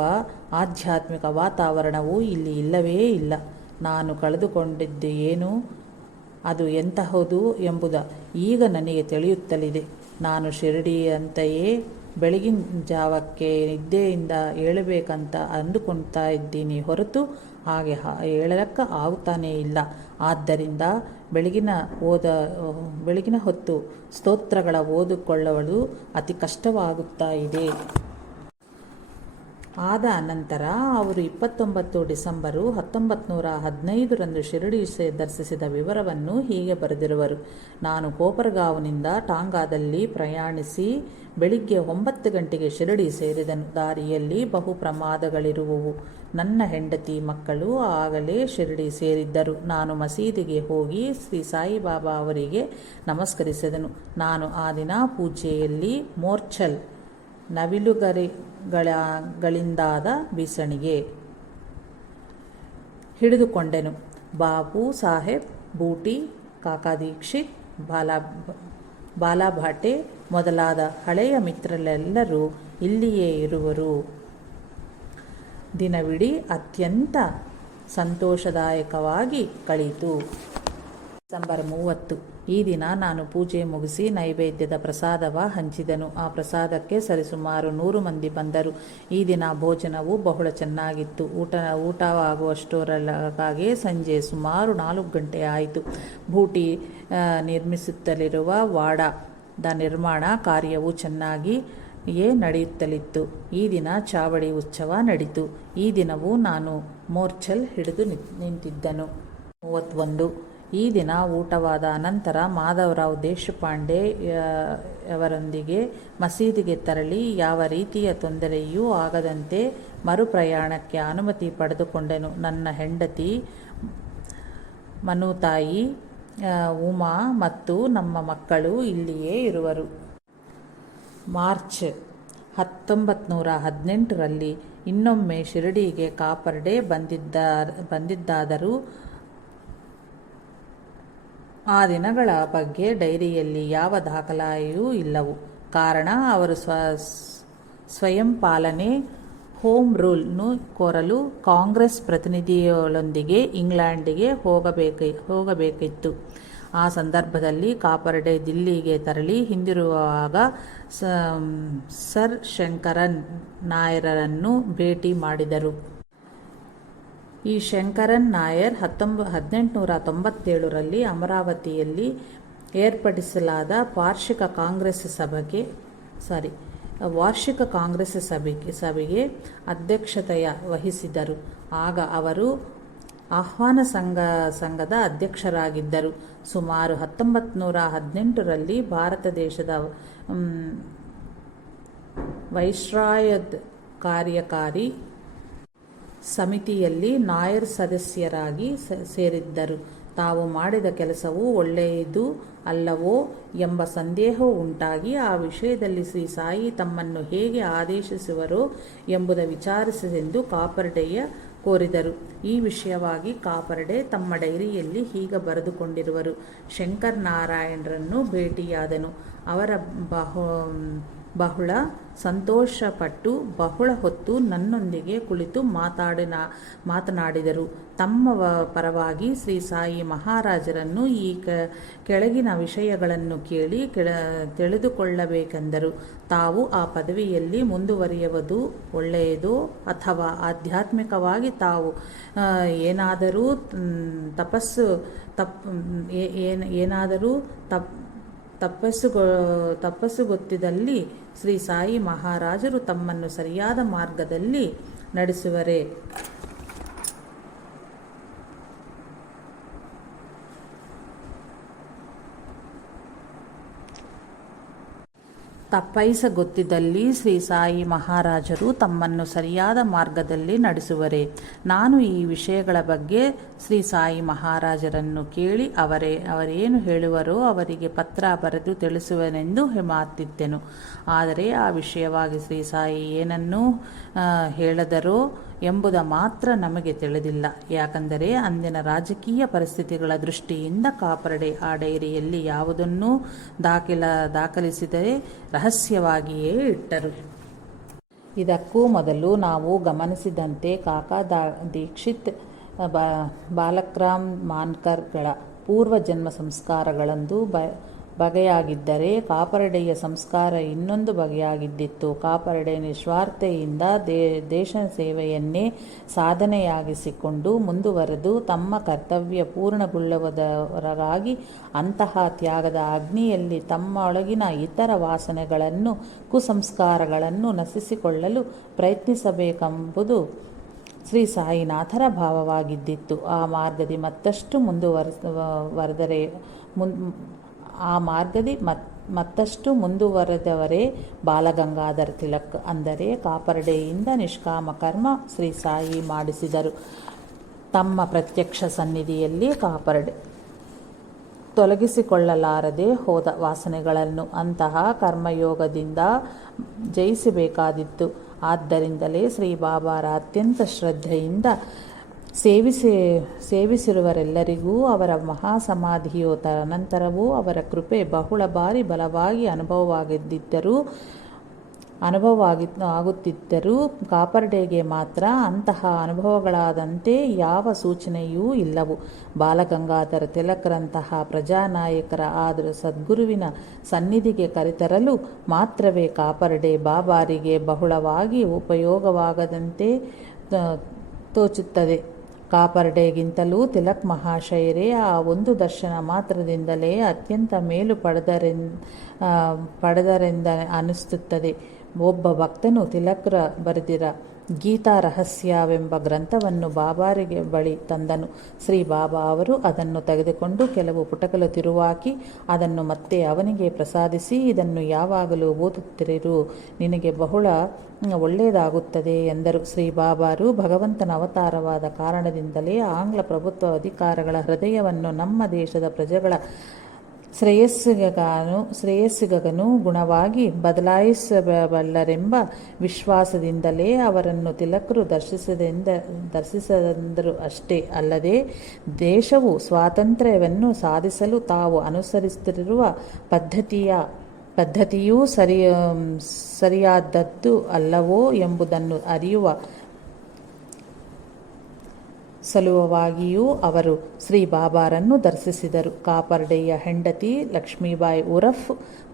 ಆಧ್ಯಾತ್ಮಿಕ ವಾತಾವರಣವು ಇಲ್ಲಿ ಇಲ್ಲವೇ ಇಲ್ಲ. ನಾನು ಕಳೆದುಕೊಂಡಿದ್ದು ಏನು, ಅದು ಎಂತಹುದು ಎಂಬುದು ಈಗ ನನಗೆ ತಿಳಿಯುತ್ತಲಿದೆ. ನಾನು ಶಿರ್ಡಿಯಂತೆಯೇ ಬೆಳಗಿನ ಜಾವಕ್ಕೆ ನಿದ್ದೆಯಿಂದ ಏಳಬೇಕಂತ ಅಂದುಕೊಳ್ತಾ ಇದ್ದೀನಿ ಹೊರತು ಹಾಗೆ ಏಳಲಕ್ಕ ಆಗುತ್ತಾನೇ ಇಲ್ಲ. ಆದ್ದರಿಂದ ಬೆಳಗಿನ ಹೊತ್ತು ಸ್ತೋತ್ರಗಳ ಓದಿಕೊಳ್ಳಲು ಅತಿ ಕಷ್ಟವಾಗುತ್ತಾ ಇದೆ. ಆದ ಅನಂತರ ಅವರು 29 ಡಿಸೆಂಬರು 1915ರಂದು ಶಿರಡಿ ದರ್ಶಿಸಿದ ವಿವರವನ್ನು ಹೀಗೆ ಬರೆದಿರುವರು: ನಾನು ಕೋಪರಗಾಂವ್ನಿಂದ ಟಾಂಗಾದಲ್ಲಿ ಪ್ರಯಾಣಿಸಿ ಬೆಳಿಗ್ಗೆ 9 ಗಂಟೆಗೆ ಶಿರಡಿ ಸೇರಿದನು. ದಾರಿಯಲ್ಲಿ ಬಹು ಪ್ರಮಾದಗಳಿರುವವು. ನನ್ನ ಹೆಂಡತಿ ಮಕ್ಕಳು ಆಗಲೇ ಶಿರಡಿ ಸೇರಿದ್ದರು. ನಾನು ಮಸೀದಿಗೆ ಹೋಗಿ ಶ್ರೀ ಸಾಯಿಬಾಬಾ ಅವರಿಗೆ ನಮಸ್ಕರಿಸಿದನು. ನಾನು ಆ ದಿನ ಪೂಜೆಯಲ್ಲಿ ಮೋರ್ಚಲ್ ನವಿಲುಗಳಿಂದಾದ ಬೀಸಣಿಗೆ ಹಿಡಿದುಕೊಂಡೆನು. ಬಾಬು ಸಾಹೇಬ್, ಬೂಟಿ, ಕಾಕಾ ದೀಕ್ಷಿತ್, ಬಾಲಾಭಾಟೆ ಮೊದಲಾದ ಹಳೆಯ ಮಿತ್ರರೆಲ್ಲರೂ ಇಲ್ಲಿಯೇ ಇರುವರು. ದಿನವಿಡೀ ಅತ್ಯಂತ ಸಂತೋಷದಾಯಕವಾಗಿ ಕಳೆಯಿತು. ಡಿಸೆಂಬರ್ 30. ಈ ದಿನ ನಾನು ಪೂಜೆ ಮುಗಿಸಿ ನೈವೇದ್ಯದ ಪ್ರಸಾದವ ಹಂಚಿದನು. ಆ ಪ್ರಸಾದಕ್ಕೆ ಸರಿಸುಮಾರು 100 ಮಂದಿ ಬಂದರು. ಈ ದಿನ ಭೋಜನವು ಬಹಳ ಚೆನ್ನಾಗಿತ್ತು. ಊಟವಾಗುವಷ್ಟರೊಳಗಾಗಿ ಸಂಜೆ ಸುಮಾರು 4 ಗಂಟೆ ಆಯಿತು. ಬೂಟಿ ನಿರ್ಮಿಸುತ್ತಲಿರುವ ವಾಡದ ನಿರ್ಮಾಣ ಕಾರ್ಯವು ಚೆನ್ನಾಗಿಯೇ ನಡೆಯುತ್ತಲಿತ್ತು. ಈ ದಿನ ಚಾವಡಿ ಉತ್ಸವ ನಡೆಯಿತು. ಈ ದಿನವೂ ನಾನು ಮೋರ್ಚಲ್ ಹಿಡಿದು ನಿಂತಿದ್ದನು. 31. ಈ ದಿನ ಊಟವಾದ ಅನಂತರ ಮಾಧವರಾವ್ ದೇಶಪಾಂಡೆ ಅವರೊಂದಿಗೆ ಮಸೀದಿಗೆ ತೆರಳಿ ಯಾವ ರೀತಿಯ ತೊಂದರೆಯೂ ಆಗದಂತೆ ಮರುಪ್ರಯಾಣಕ್ಕೆ ಅನುಮತಿ ಪಡೆದುಕೊಂಡೆನು. ನನ್ನ ಹೆಂಡತಿ ಮನುತಾಯಿ, ಉಮಾ ಮತ್ತು ನಮ್ಮ ಮಕ್ಕಳು ಇಲ್ಲಿಯೇ ಇರುವರು. ಮಾರ್ಚ್ 1918ರಲ್ಲಿ ಇನ್ನೊಮ್ಮೆ ಶಿರಡಿಗೆ ಕಾಪರ್ಡೆ ಬಂದಿದ್ದಾದರೂ ಆ ದಿನಗಳ ಬಗ್ಗೆ ಡೈರಿಯಲ್ಲಿ ಯಾವ ದಾಖಲೆಯೂ ಇಲ್ಲವು. ಕಾರಣ ಅವರು ಸ್ವಯಂ ಪಾಲನೆ ಹೋಮ್ ರೂಲ್ನು ಕೋರಲು ಕಾಂಗ್ರೆಸ್ ಪ್ರತಿನಿಧಿಗಳೊಂದಿಗೆ ಇಂಗ್ಲೆಂಡಿಗೆ ಹೋಗಬೇಕಿತ್ತು. ಆ ಸಂದರ್ಭದಲ್ಲಿ ಕಾಪರ್ಡೆ ದಿಲ್ಲಿಗೆ ತೆರಳಿ ಹಿಂದಿರುಗುವಾಗ ಸರ್ ಶಂಕರನ್ ನಾಯರನ್ನು ಭೇಟಿ ಮಾಡಿದರು. ಈ ಶಂಕರನ್ ನಾಯರ್ 1897ರಲ್ಲಿ ಅಮರಾವತಿಯಲ್ಲಿ ಏರ್ಪಡಿಸಲಾದ ವಾರ್ಷಿಕ ಕಾಂಗ್ರೆಸ್ ಸಭೆಗೆ ಅಧ್ಯಕ್ಷತೆಯ ವಹಿಸಿದರು. ಆಗ ಅವರು ಆಹ್ವಾನ ಸಂಘದ ಅಧ್ಯಕ್ಷರಾಗಿದ್ದರು. ಸುಮಾರು 1918ರಲ್ಲಿ ಭಾರತ ದೇಶದ ವೈಸ್ರಾಯದ ಕಾರ್ಯಕಾರಿ ಸಮಿತಿಯಲ್ಲಿ ನಾಯರ್ ಸದಸ್ಯರಾಗಿ ಸೇರಿದ್ದರು. ತಾವು ಮಾಡಿದ ಕೆಲಸವು ಒಳ್ಳೆಯದು ಅಲ್ಲವೋ ಎಂಬ ಸಂದೇಹವು ಉಂಟಾಗಿ ಆ ವಿಷಯದಲ್ಲಿ ಶ್ರೀ ಸಾಯಿ ತಮ್ಮನ್ನು ಹೇಗೆ ಆದೇಶಿಸುವರೋ ಎಂಬುದ ವಿಚಾರಿಸಲೆಂದು ಕಾಪರ್ಡೆಯ ಕೋರಿದರು. ಈ ವಿಷಯವಾಗಿ ಕಾಪರ್ಡೆ ತಮ್ಮ ಡೈರಿಯಲ್ಲಿ ಹೀಗೆ ಬರೆದುಕೊಂಡಿರುವರು: ಶಂಕರ್ ನಾರಾಯಣರನ್ನು ಭೇಟಿಯಾದನು. ಅವರ ಬಹಳ ಸಂತೋಷಪಟ್ಟು ಬಹಳ ಹೊತ್ತು ನನ್ನೊಂದಿಗೆ ಕುಳಿತು ಮಾತನಾಡಿದರು. ತಮ್ಮ ಪರವಾಗಿ ಶ್ರೀ ಸಾಯಿ ಮಹಾರಾಜರನ್ನು ಈ ಕೆಳಗಿನ ವಿಷಯಗಳನ್ನು ಕೇಳಿ ತಿಳಿದುಕೊಳ್ಳಬೇಕೆಂದರು. ತಾವು ಆ ಪದವಿಯಲ್ಲಿ ಮುಂದುವರಿಯುವುದು ಒಳ್ಳೆಯದೋ ಅಥವಾ ಆಧ್ಯಾತ್ಮಿಕವಾಗಿ ತಾವು ಏನಾದರೂ ತಪಸ್ಸುಗೊತ್ತಿದ್ದಲ್ಲಿ ಶ್ರೀ ಸಾಯಿ ಮಹಾರಾಜರು ತಮ್ಮನ್ನು ಸರಿಯಾದ ಮಾರ್ಗದಲ್ಲಿ ನಡೆಸುವರೇ? ತಪ್ಪೈಸಗೊತ್ತಿದ್ದಲ್ಲಿ ಶ್ರೀ ಸಾಯಿ ಮಹಾರಾಜರು ತಮ್ಮನ್ನು ಸರಿಯಾದ ಮಾರ್ಗದಲ್ಲಿ ನಡೆಸುವರೇ? ನಾನು ಈ ವಿಷಯಗಳ ಬಗ್ಗೆ ಶ್ರೀ ಸಾಯಿ ಮಹಾರಾಜರನ್ನು ಕೇಳಿ ಅವರೇನು ಹೇಳುವರೋ ಅವರಿಗೆ ಪತ್ರ ಬರೆದು ತಿಳಿಸುವೆನೆಂದು ಮಾತಿದ್ದೆನು. ಆದರೆ ಆ ವಿಷಯವಾಗಿ ಶ್ರೀ ಸಾಯಿ ಏನನ್ನೂ ಹೇಳಿದರೋ ಎಂಬುದು ಮಾತ್ರ ನಮಗೆ ತಿಳಿದಿಲ್ಲ. ಯಾಕೆಂದರೆ ಅಂದಿನ ರಾಜಕೀಯ ಪರಿಸ್ಥಿತಿಗಳ ದೃಷ್ಟಿಯಿಂದ ಕಾಪರ್ಡೆ ಆ ಡೈರಿಯಲ್ಲಿ ಯಾವುದನ್ನೂ ದಾಖಲಿಸದೆ ರಹಸ್ಯವಾಗಿಯೇ ಇಟ್ಟರು. ಇದಕ್ಕೂ ಮೊದಲು ನಾವು ಗಮನಿಸಿದಂತೆ ಕಾಕಾ ದೀಕ್ಷಿತ್, ಬಾಲಕ್ರಾಮ್ ಮಾನ್ಕರ್ಗಳ ಪೂರ್ವ ಜನ್ಮ ಸಂಸ್ಕಾರಗಳೊಂದು ಬಗೆಯಾಗಿದ್ದರೆ ಕಾಪರ್ಡೆಯ ಸಂಸ್ಕಾರ ಇನ್ನೊಂದು ಬಗೆಯಾಗಿದ್ದಿತು. ಕಾಪರ್ಡೆ ನಿಸ್ವಾರ್ಥೆಯಿಂದ ದೇಶ ಸೇವೆಯನ್ನೇ ಸಾಧನೆಯಾಗಿಸಿಕೊಂಡು ಮುಂದುವರೆದು ತಮ್ಮ ಕರ್ತವ್ಯ ಪೂರ್ಣಗೊಳ್ಳುವುದರಾಗಿ ಅಂತಹ ತ್ಯಾಗದ ಅಗ್ನಿಯಲ್ಲಿ ತಮ್ಮೊಳಗಿನ ಇತರ ವಾಸನೆಗಳನ್ನು ಕುಸಂಸ್ಕಾರಗಳನ್ನು ನಶಿಸಿಕೊಳ್ಳಲು ಪ್ರಯತ್ನಿಸಬೇಕೆಂಬುದು ಶ್ರೀ ಸಾಯಿನಾಥರ ಭಾವವಾಗಿದ್ದಿತು. ಆ ಮಾರ್ಗದಿ ಮತ್ತಷ್ಟು ಮುಂದುವರೆದವರೇ ಬಾಲಗಂಗಾಧರ ತಿಲಕ್. ಅಂದರೆ ಕಾಪರ್ಡೆಯಿಂದ ನಿಷ್ಕಾಮ ಕರ್ಮ ಶ್ರೀ ಸಾಯಿ ಮಾಡಿಸಿದರು. ತಮ್ಮ ಪ್ರತ್ಯಕ್ಷ ಸನ್ನಿಧಿಯಲ್ಲಿ ಕಾಪರ್ಡೆ ತೊಲಗಿಸಿಕೊಳ್ಳಲಾರದೆ ಹೋದ ವಾಸನೆಗಳನ್ನು ಅಂತಹ ಕರ್ಮಯೋಗದಿಂದ ಜಯಿಸಬೇಕಾದಿತ್ತು. ಆದ್ದರಿಂದಲೇ ಶ್ರೀ ಬಾಬಾರ ಅತ್ಯಂತ ಶ್ರದ್ಧೆಯಿಂದ ಸೇವಿಸಿರುವರೆಲ್ಲರಿಗೂ ಅವರ ಮಹಾಸಮಾಧಿಯು ಅನಂತರವೂ ಅವರ ಕೃಪೆ ಬಹಳ ಬಾರಿ ಬಲವಾಗಿ ಅನುಭವವಾಗುತ್ತಿದ್ದರೂ ಕಾಪರ್ಡೆಗೆ ಮಾತ್ರ ಅಂತಹ ಅನುಭವಗಳಾದಂತೆ ಯಾವ ಸೂಚನೆಯೂ ಇಲ್ಲವು. ಬಾಲಗಂಗಾಧರ ತಿಲಕರಂತಹ ಪ್ರಜಾನಾಯಕರ ಆದರೂ ಸದ್ಗುರುವಿನ ಸನ್ನಿಧಿಗೆ ಕರೆತರಲು ಮಾತ್ರವೇ ಕಾಪರ್ಡೆ ಬಾಬಾರಿಗೆ ಬಹಳವಾಗಿ ಉಪಯೋಗವಾಗದಂತೆ ತೋಚುತ್ತದೆ. ಕಾಪರ್ಡೆಗಿಂತಲೂ ತಿಲಕ್ ಮಹಾಶಯರೇ ಆ ಒಂದು ದರ್ಶನ ಮಾತ್ರದಿಂದಲೇ ಅತ್ಯಂತ ಮೇಲು ಪಡೆದರೆಂದ ಅನಿಸುತ್ತದೆ. ಒಬ್ಬ ಭಕ್ತನು ತಿಲಕ್ರ ಬರೆದಿರ ಗೀತಾ ರಹಸ್ಯವೆಂಬ ಗ್ರಂಥವನ್ನು ಬಾಬಾರಿಗೆ ಬಳಿ ತಂದನು. ಶ್ರೀ ಬಾಬಾ ಅವರು ಅದನ್ನು ತೆಗೆದುಕೊಂಡು ಕೆಲವು ಪುಟಗಳು ತಿರುವಾಕಿ ಅದನ್ನು ಮತ್ತೆ ಅವನಿಗೆ ಪ್ರಸಾದಿಸಿ, ಇದನ್ನು ಯಾವಾಗಲೂ ಓದುತ್ತಿರು, ನಿನಗೆ ಬಹಳ ಒಳ್ಳೆಯದಾಗುತ್ತದೆ ಎಂದರು. ಶ್ರೀ ಬಾಬಾರು ಭಗವಂತನ ಅವತಾರವಾದ ಕಾರಣದಿಂದಲೇ ಆಂಗ್ಲ ಪ್ರಭುತ್ವ ಅಧಿಕಾರಗಳ ಹೃದಯವನ್ನು ನಮ್ಮ ದೇಶದ ಪ್ರಜೆಗಳ ಶ್ರೇಯಸ್ಸಿಗನು ಗುಣವಾಗಿ ಬದಲಾಯಿಸಬಲ್ಲರೆಂಬ ವಿಶ್ವಾಸದಿಂದಲೇ ಅವರನ್ನು ತಿಲಕರು ದರ್ಶಿಸಿದರು ಅಷ್ಟೇ ಅಲ್ಲದೆ ದೇಶವು ಸ್ವಾತಂತ್ರ್ಯವನ್ನು ಸಾಧಿಸಲು ತಾವು ಅನುಸರಿಸುತ್ತಿರುವ ಪದ್ಧತಿಯ ಪದ್ಧತಿಯೂ ಸರಿಯಾದದ್ದು ಅಲ್ಲವೋ ಎಂಬುದನ್ನು ಅರಿಯುವ ಸಲುವಾಗಿಯೂ ಅವರು ಶ್ರೀ ಬಾಬಾರನ್ನು ದರ್ಶಿಸಿದರು. ಕಾಪರ್ಡೆಯ ಹೆಂಡತಿ ಲಕ್ಷ್ಮೀಬಾಯಿ ಉರಫ್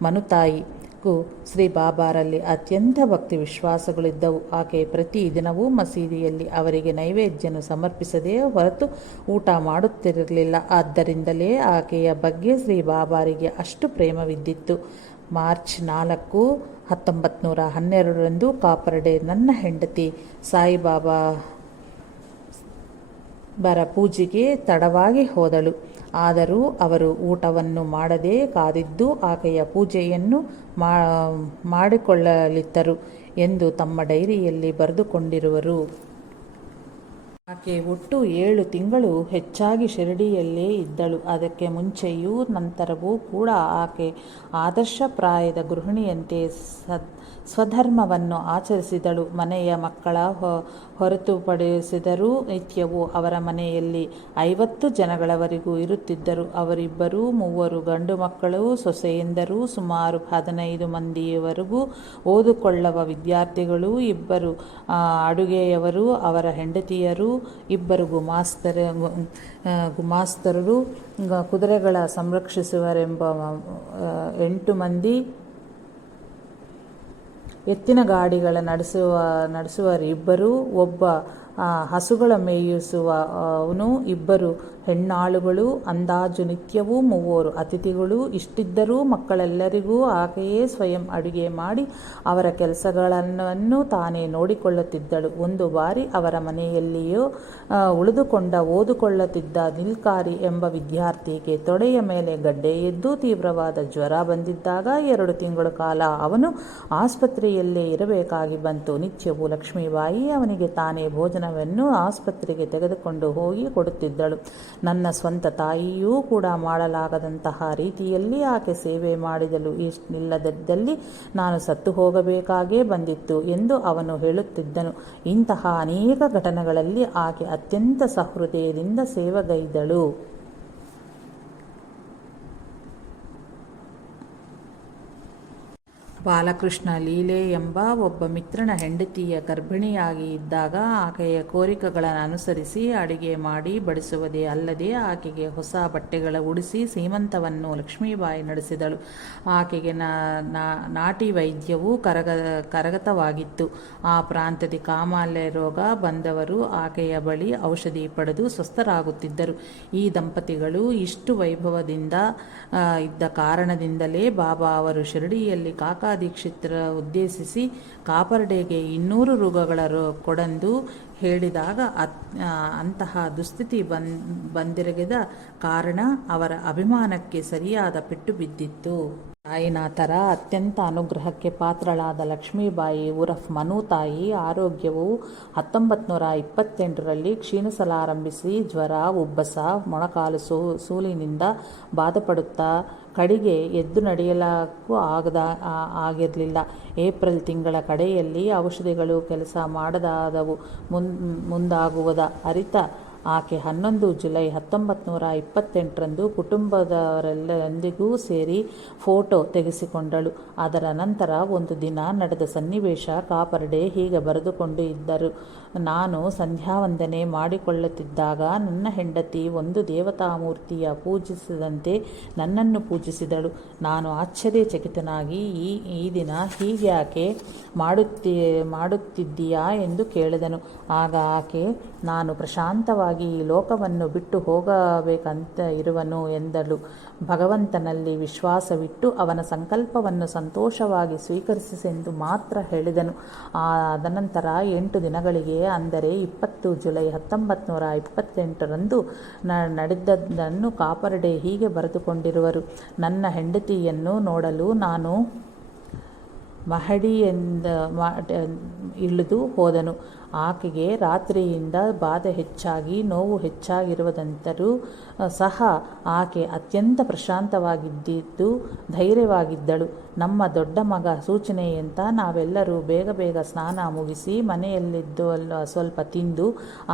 ಮನುತಾಯಿಗೂ ಶ್ರೀ ಬಾಬಾರಲ್ಲಿ ಅತ್ಯಂತ ಭಕ್ತಿ ವಿಶ್ವಾಸಗಳಿದ್ದವು. ಆಕೆ ಪ್ರತಿ ದಿನವೂ ಮಸೀದಿಯಲ್ಲಿ ಅವರಿಗೆ ನೈವೇದ್ಯವನ್ನು ಸಮರ್ಪಿಸದೇ ಹೊರತು ಊಟ ಮಾಡುತ್ತಿರಲಿಲ್ಲ. ಆದ್ದರಿಂದಲೇ ಆಕೆಯ ಬಗ್ಗೆ ಶ್ರೀ ಬಾಬಾರಿಗೆ ಅಷ್ಟು ಪ್ರೇಮವಿದ್ದಿತ್ತು. ಮಾರ್ಚ್ 4, 1912 ಕಾಪರ್ಡೆ ನನ್ನ ಹೆಂಡತಿ ಸಾಯಿಬಾಬಾ ಪೂಜೆಗೆ ತಡವಾಗಿ ಹೋದಳು. ಆದರೂ ಅವರು ಊಟವನ್ನು ಮಾಡದೆ ಕಾದಿದ್ದು ಆಕೆಯ ಪೂಜೆಯನ್ನು ಮಾಡಿಕೊಳ್ಳಲಿದ್ದರು ಎಂದು ತಮ್ಮ ಡೈರಿಯಲ್ಲಿ ಬರೆದುಕೊಂಡಿರುವರು. ಆಕೆ ಒಟ್ಟು 7 ತಿಂಗಳು ಹೆಚ್ಚಾಗಿ ಶಿರಡಿಯಲ್ಲೇ ಇದ್ದಳು. ಅದಕ್ಕೆ ಮುಂಚೆಯೂ ನಂತರವೂ ಕೂಡ ಆಕೆ ಆದರ್ಶಪ್ರಾಯದ ಗೃಹಿಣಿಯಂತೆ ಸ್ವಧರ್ಮವನ್ನು ಆಚರಿಸಿದಳು. ಮನೆಯ ಮಕ್ಕಳ ಹೊರತುಪಡಿಸಿದರೂ ನಿತ್ಯವೂ ಅವರ ಮನೆಯಲ್ಲಿ 50 ಜನಗಳವರೆಗೂ ಇರುತ್ತಿದ್ದರು. ಅವರಿಬ್ಬರು 3 ಗಂಡು ಮಕ್ಕಳು, ಸೊಸೆಯಂದರು, ಸುಮಾರು 15 ಮಂದಿಯವರೆಗೂ ಓದಿಕೊಳ್ಳುವ ವಿದ್ಯಾರ್ಥಿಗಳು, 2 ಅಡುಗೆಯವರು, ಅವರ ಹೆಂಡತಿಯರು, 2 ಗುಮಾಸ್ತರು, ಕುದುರೆಗಳ ಸಂರಕ್ಷಿಸುವರೆಂಬ 8 ಮಂದಿ, ಎತ್ತಿನ ಗಾಡಿಗಳ ನಡೆಸುವರಿಬ್ಬರು, ಒಬ್ಬ ಹಸುಗಳ ಮೇಯಿಸುವವನು, 2 ಹೆಣ್ಣಾಳುಗಳು, ಅಂದಾಜು ನಿತ್ಯವೂ 3 ಅತಿಥಿಗಳು. ಇಷ್ಟಿದ್ದರೂ ಮಕ್ಕಳೆಲ್ಲರಿಗೂ ಆಕೆಯೇ ಸ್ವಯಂ ಅಡುಗೆ ಮಾಡಿ ಅವರ ಕೆಲಸಗಳನ್ನು ತಾನೇ ನೋಡಿಕೊಳ್ಳುತ್ತಿದ್ದಳು. ಒಂದು ಬಾರಿ ಅವರ ಮನೆಯಲ್ಲಿಯೂ ಉಳಿದುಕೊಂಡ ಓದಿಕೊಳ್ಳುತ್ತಿದ್ದ ನಿಲ್ಕಾರಿ ಎಂಬ ವಿದ್ಯಾರ್ಥಿಗೆ ತೊಡೆಯ ಮೇಲೆ ಗಡ್ಡೆ ಎದ್ದು ತೀವ್ರವಾದ ಜ್ವರ ಬಂದಿದ್ದಾಗ 2 ತಿಂಗಳ ಕಾಲ ಅವನು ಆಸ್ಪತ್ರೆಯಲ್ಲೇ ಇರಬೇಕಾಗಿ ಬಂತು. ನಿತ್ಯವೂ ಲಕ್ಷ್ಮೀಬಾಯಿ ಅವನಿಗೆ ತಾನೇ ಭೋಜನವನ್ನು ಆಸ್ಪತ್ರೆಗೆ ತೆಗೆದುಕೊಂಡು ಹೋಗಿ ಕೊಡುತ್ತಿದ್ದಳು. ನನ್ನ ಸ್ವಂತ ತಾಯಿಯೂ ಕೂಡ ಮಾಡಲಾಗದಂತಹ ರೀತಿಯಲ್ಲಿ ಆಕೆ ಸೇವೆ ಮಾಡಿದಳು. ಇಲ್ಲದಿದ್ದಲ್ಲಿ ನಾನು ಸತ್ತು ಹೋಗಬೇಕಾಗೇ ಬಂದಿತ್ತು ಎಂದು ಅವನು ಹೇಳುತ್ತಿದ್ದನು. ಇಂತಹ ಅನೇಕ ಘಟನೆಗಳಲ್ಲಿ ಆಕೆ ಅತ್ಯಂತ ಸಹೃದಯದಿಂದ ಸೇವೆಗೈದಳು. ಬಾಲಕೃಷ್ಣ ಲೀಲೆ ಎಂಬ ಒಬ್ಬ ಮಿತ್ರನ ಹೆಂಡತಿಯ ಗರ್ಭಿಣಿಯಾಗಿ ಇದ್ದಾಗ ಆಕೆಯ ಕೋರಿಕೆಗಳನ್ನು ಅನುಸರಿಸಿ ಅಡಿಗೆ ಮಾಡಿ ಬಡಿಸುವುದೇ ಅಲ್ಲದೆ ಆಕೆಗೆ ಹೊಸ ಬಟ್ಟೆಗಳ ಉಡಿಸಿ ಸೀಮಂತವನ್ನು ಲಕ್ಷ್ಮೀಬಾಯಿ ನಡೆಸಿದಳು. ಆಕೆಗೆ ನಾಟಿ ವೈದ್ಯವು ಕರಗತವಾಗಿತ್ತು. ಆ ಪ್ರಾಂತ್ಯದ ಕಾಮಾಲೆ ರೋಗ ಬಂದವರು ಆಕೆಯ ಬಳಿ ಔಷಧಿ ಪಡೆದು ಸ್ವಸ್ಥರಾಗುತ್ತಿದ್ದರು. ಈ ದಂಪತಿಗಳು ಇಷ್ಟು ವೈಭವದಿಂದ ಇದ್ದ ಕಾರಣದಿಂದಲೇ ಬಾಬಾ ಅವರು ಶಿರಡಿಯಲ್ಲಿ ಕಾಕಾ ದೀಕ್ಷಿತರ ಉದ್ದೇಶಿಸಿ ಕಾಪರ್ಡೆಗೆ 200 ರುಗಳ ಕೊಡೆಂದು ಹೇಳಿದಾಗ ಅಂತಹ ದುಸ್ಥಿತಿ ಬಂದಿರಗದ ಕಾರಣ ಅವರ ಅಭಿಮಾನಕ್ಕೆ ಸರಿಯಾದ ಪೆಟ್ಟು ಬಿದ್ದಿತ್ತು. ಸಾಯಿನಾಥರ ಅತ್ಯಂತ ಅನುಗ್ರಹಕ್ಕೆ ಪಾತ್ರಳಾದ ಲಕ್ಷ್ಮೀಬಾಯಿ ಉರಫ್ ಮನುತಾಯಿ ಆರೋಗ್ಯವು 1928ರಲ್ಲಿ ಕ್ಷೀಣಿಸಲಾರಂಭಿಸಿ ಜ್ವರ, ಉಬ್ಬಸ, ಮೊಣಕಾಲು ಸೂಲಿನಿಂದ ಬಾಧಪಡುತ್ತಾ ಕಡೆಗೆ ಎದ್ದು ನಡೆಯಲಕ್ಕೂ ಆಗಿರಲಿಲ್ಲ. ಏಪ್ರಿಲ್ ತಿಂಗಳ ಕಡೆಯಲ್ಲಿ ಔಷಧಿಗಳು ಕೆಲಸ ಮಾಡದಾದವು. ಮುಂದಾಗುವುದ ಅರಿತ ಆಕೆ 11 ಜುಲೈ 1928ರಂದು ಕುಟುಂಬದವರೆಲ್ಲರೊಂದಿಗೂ ಸೇರಿ ಫೋಟೋ ತೆಗೆಸಿಕೊಂಡಳು. ಅದರ ನಂತರ ಒಂದು ದಿನ ನಡೆದ ಸನ್ನಿವೇಶ ಕಾಪರ್ಡೆ ಹೀಗೆ ಬರೆದುಕೊಂಡು ಇದ್ದರು. ನಾನು ಸಂಧ್ಯಾವಂದನೆ ಮಾಡಿಕೊಳ್ಳುತ್ತಿದ್ದಾಗ ನನ್ನ ಹೆಂಡತಿ ಒಂದು ದೇವತಾಮೂರ್ತಿಯ ಪೂಜಿಸಿದಂತೆ ನನ್ನನ್ನು ಪೂಜಿಸಿದಳು. ನಾನು ಆಶ್ಚರ್ಯಚಕಿತನಾಗಿ ಈ ದಿನ ಹೀಗ್ಯಾಕೆ ಮಾಡುತ್ತಿದ್ದೀಯಾ ಎಂದು ಕೇಳಿದನು. ಆಗ ಆಕೆ, ನಾನು ಪ್ರಶಾಂತವಾಗಿ ಈ ಲೋಕವನ್ನು ಬಿಟ್ಟು ಹೋಗಬೇಕಂತ ಇರುವನು ಎಂದಳು. ಭಗವಂತನಲ್ಲಿ ವಿಶ್ವಾಸವಿಟ್ಟು ಅವನ ಸಂಕಲ್ಪವನ್ನು ಸಂತೋಷವಾಗಿ ಸ್ವೀಕರಿಸೆಂದು ಮಾತ್ರ ಹೇಳಿದನು. ಅದನಂತರ 8 ದಿನಗಳಿಗೆ, ಅಂದರೆ 20 ಜುಲೈ 1928ರಂದು ನಡೆದದ್ದನ್ನು ಕಾಪರ್ಡೆ ಹೀಗೆ ಬರೆದುಕೊಂಡಿರುವರು. ನನ್ನ ಹೆಂಡತಿಯನ್ನು ನೋಡಲು ನಾನು ಮಹಡಿಯಿಂದ ಇಳಿದು ಹೋದನು. ಆಕೆಗೆ ರಾತ್ರಿಯಿಂದ ಬಾಧೆ ಹೆಚ್ಚಾಗಿ ನೋವು ಹೆಚ್ಚಾಗಿರುವುದಂತರೂ ಸಹ ಆಕೆ ಅತ್ಯಂತ ಪ್ರಶಾಂತವಾಗಿದ್ದು ಧೈರ್ಯವಾಗಿದ್ದಳು. ನಮ್ಮ ದೊಡ್ಡ ಮಗ ಸೂಚನೆಯಂತ ನಾವೆಲ್ಲರೂ ಬೇಗ ಸ್ನಾನ ಮುಗಿಸಿ ಮನೆಯಲ್ಲಿದ್ದು ಸ್ವಲ್ಪ ತಿಂದು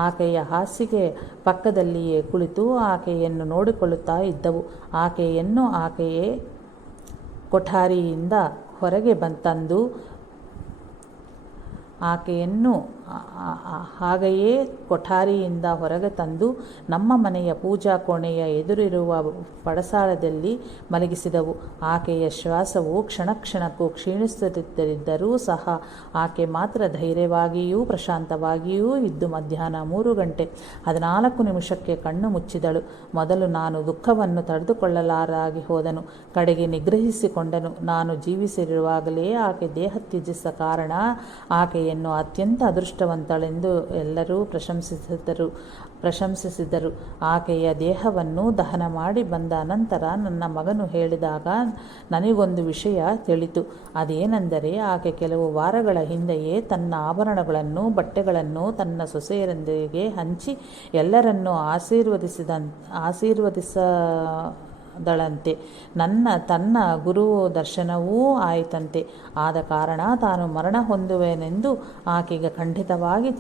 ಆಕೆಯ ಹಾಸಿಗೆ ಪಕ್ಕದಲ್ಲಿಯೇ ಕುಳಿತು ಆಕೆಯನ್ನು ನೋಡಿಕೊಳ್ಳುತ್ತಾ ಇದ್ದವು. ಆಕೆಯನ್ನು ಆಕೆಯೇ ಕೊಠಾರಿಯಿಂದ ಹೊರಗೆ ತಂದು ಆಕೆಯನ್ನು ಹಾಗೆಯೇ ಕೊಠಾರಿಯಿಂದ ಹೊರಗೆ ತಂದು ನಮ್ಮ ಮನೆಯ ಪೂಜಾ ಕೋಣೆಯ ಎದುರಿರುವ ಪಡಸಾಲದಲ್ಲಿ ಮಲಗಿಸಿದವು. ಆಕೆಯ ಶ್ವಾಸವು ಕ್ಷಣ ಕ್ಷಣಕ್ಕೂ ಕ್ಷೀಣಿಸುತ್ತಿದ್ದರೂ ಸಹ ಆಕೆ ಮಾತ್ರ ಧೈರ್ಯವಾಗಿಯೂ ಪ್ರಶಾಂತವಾಗಿಯೂ ಇದ್ದು ಮಧ್ಯಾಹ್ನ 3:14 ಕಣ್ಣು ಮುಚ್ಚಿದಳು. ಮೊದಲು ನಾನು ದುಃಖವನ್ನು ತಡೆದುಕೊಳ್ಳಲಾರಾಗಿ ಹೋದನು. ಕಡೆಗೆ ನಿಗ್ರಹಿಸಿಕೊಂಡನು. ನಾನು ಜೀವಿಸಿರುವಾಗಲೇ ಆಕೆ ದೇಹ ತ್ಯಜಿಸಿದ ಕಾರಣ ಆಕೆಯನ್ನು ಅತ್ಯಂತ ಅದೃಷ್ಟವಂತಳೆಂದು ಎಲ್ಲರೂ ಪ್ರಶಂಸಿಸಿದರು. ಆಕೆಯ ದೇಹವನ್ನು ದಹನ ಮಾಡಿ ಬಂದ ಅನಂತರ ನನ್ನ ಮಗನು ಹೇಳಿದಾಗ ನನಗೊಂದು ವಿಷಯ ತಿಳಿತು. ಅದೇನೆಂದರೆ, ಆಕೆ ಕೆಲವು ವಾರಗಳ ಹಿಂದೆಯೇ ತನ್ನ ಆಭರಣಗಳನ್ನು ಬಟ್ಟೆಗಳನ್ನು ತನ್ನ ಸೊಸೆಯರೊಂದಿಗೆ ಹಂಚಿ ಎಲ್ಲರನ್ನೂ ಆಶೀರ್ವದಿಸದಳಂತೆ. ತನ್ನ ಗುರು ದರ್ಶನವೂ ಆಯಿತಂತೆ. ಆದ ಕಾರಣ ತಾನು ಮರಣ ಹೊಂದುವೆನೆಂದು ಆಕೆಗೆ ಖಂಡಿತವಾಗಿ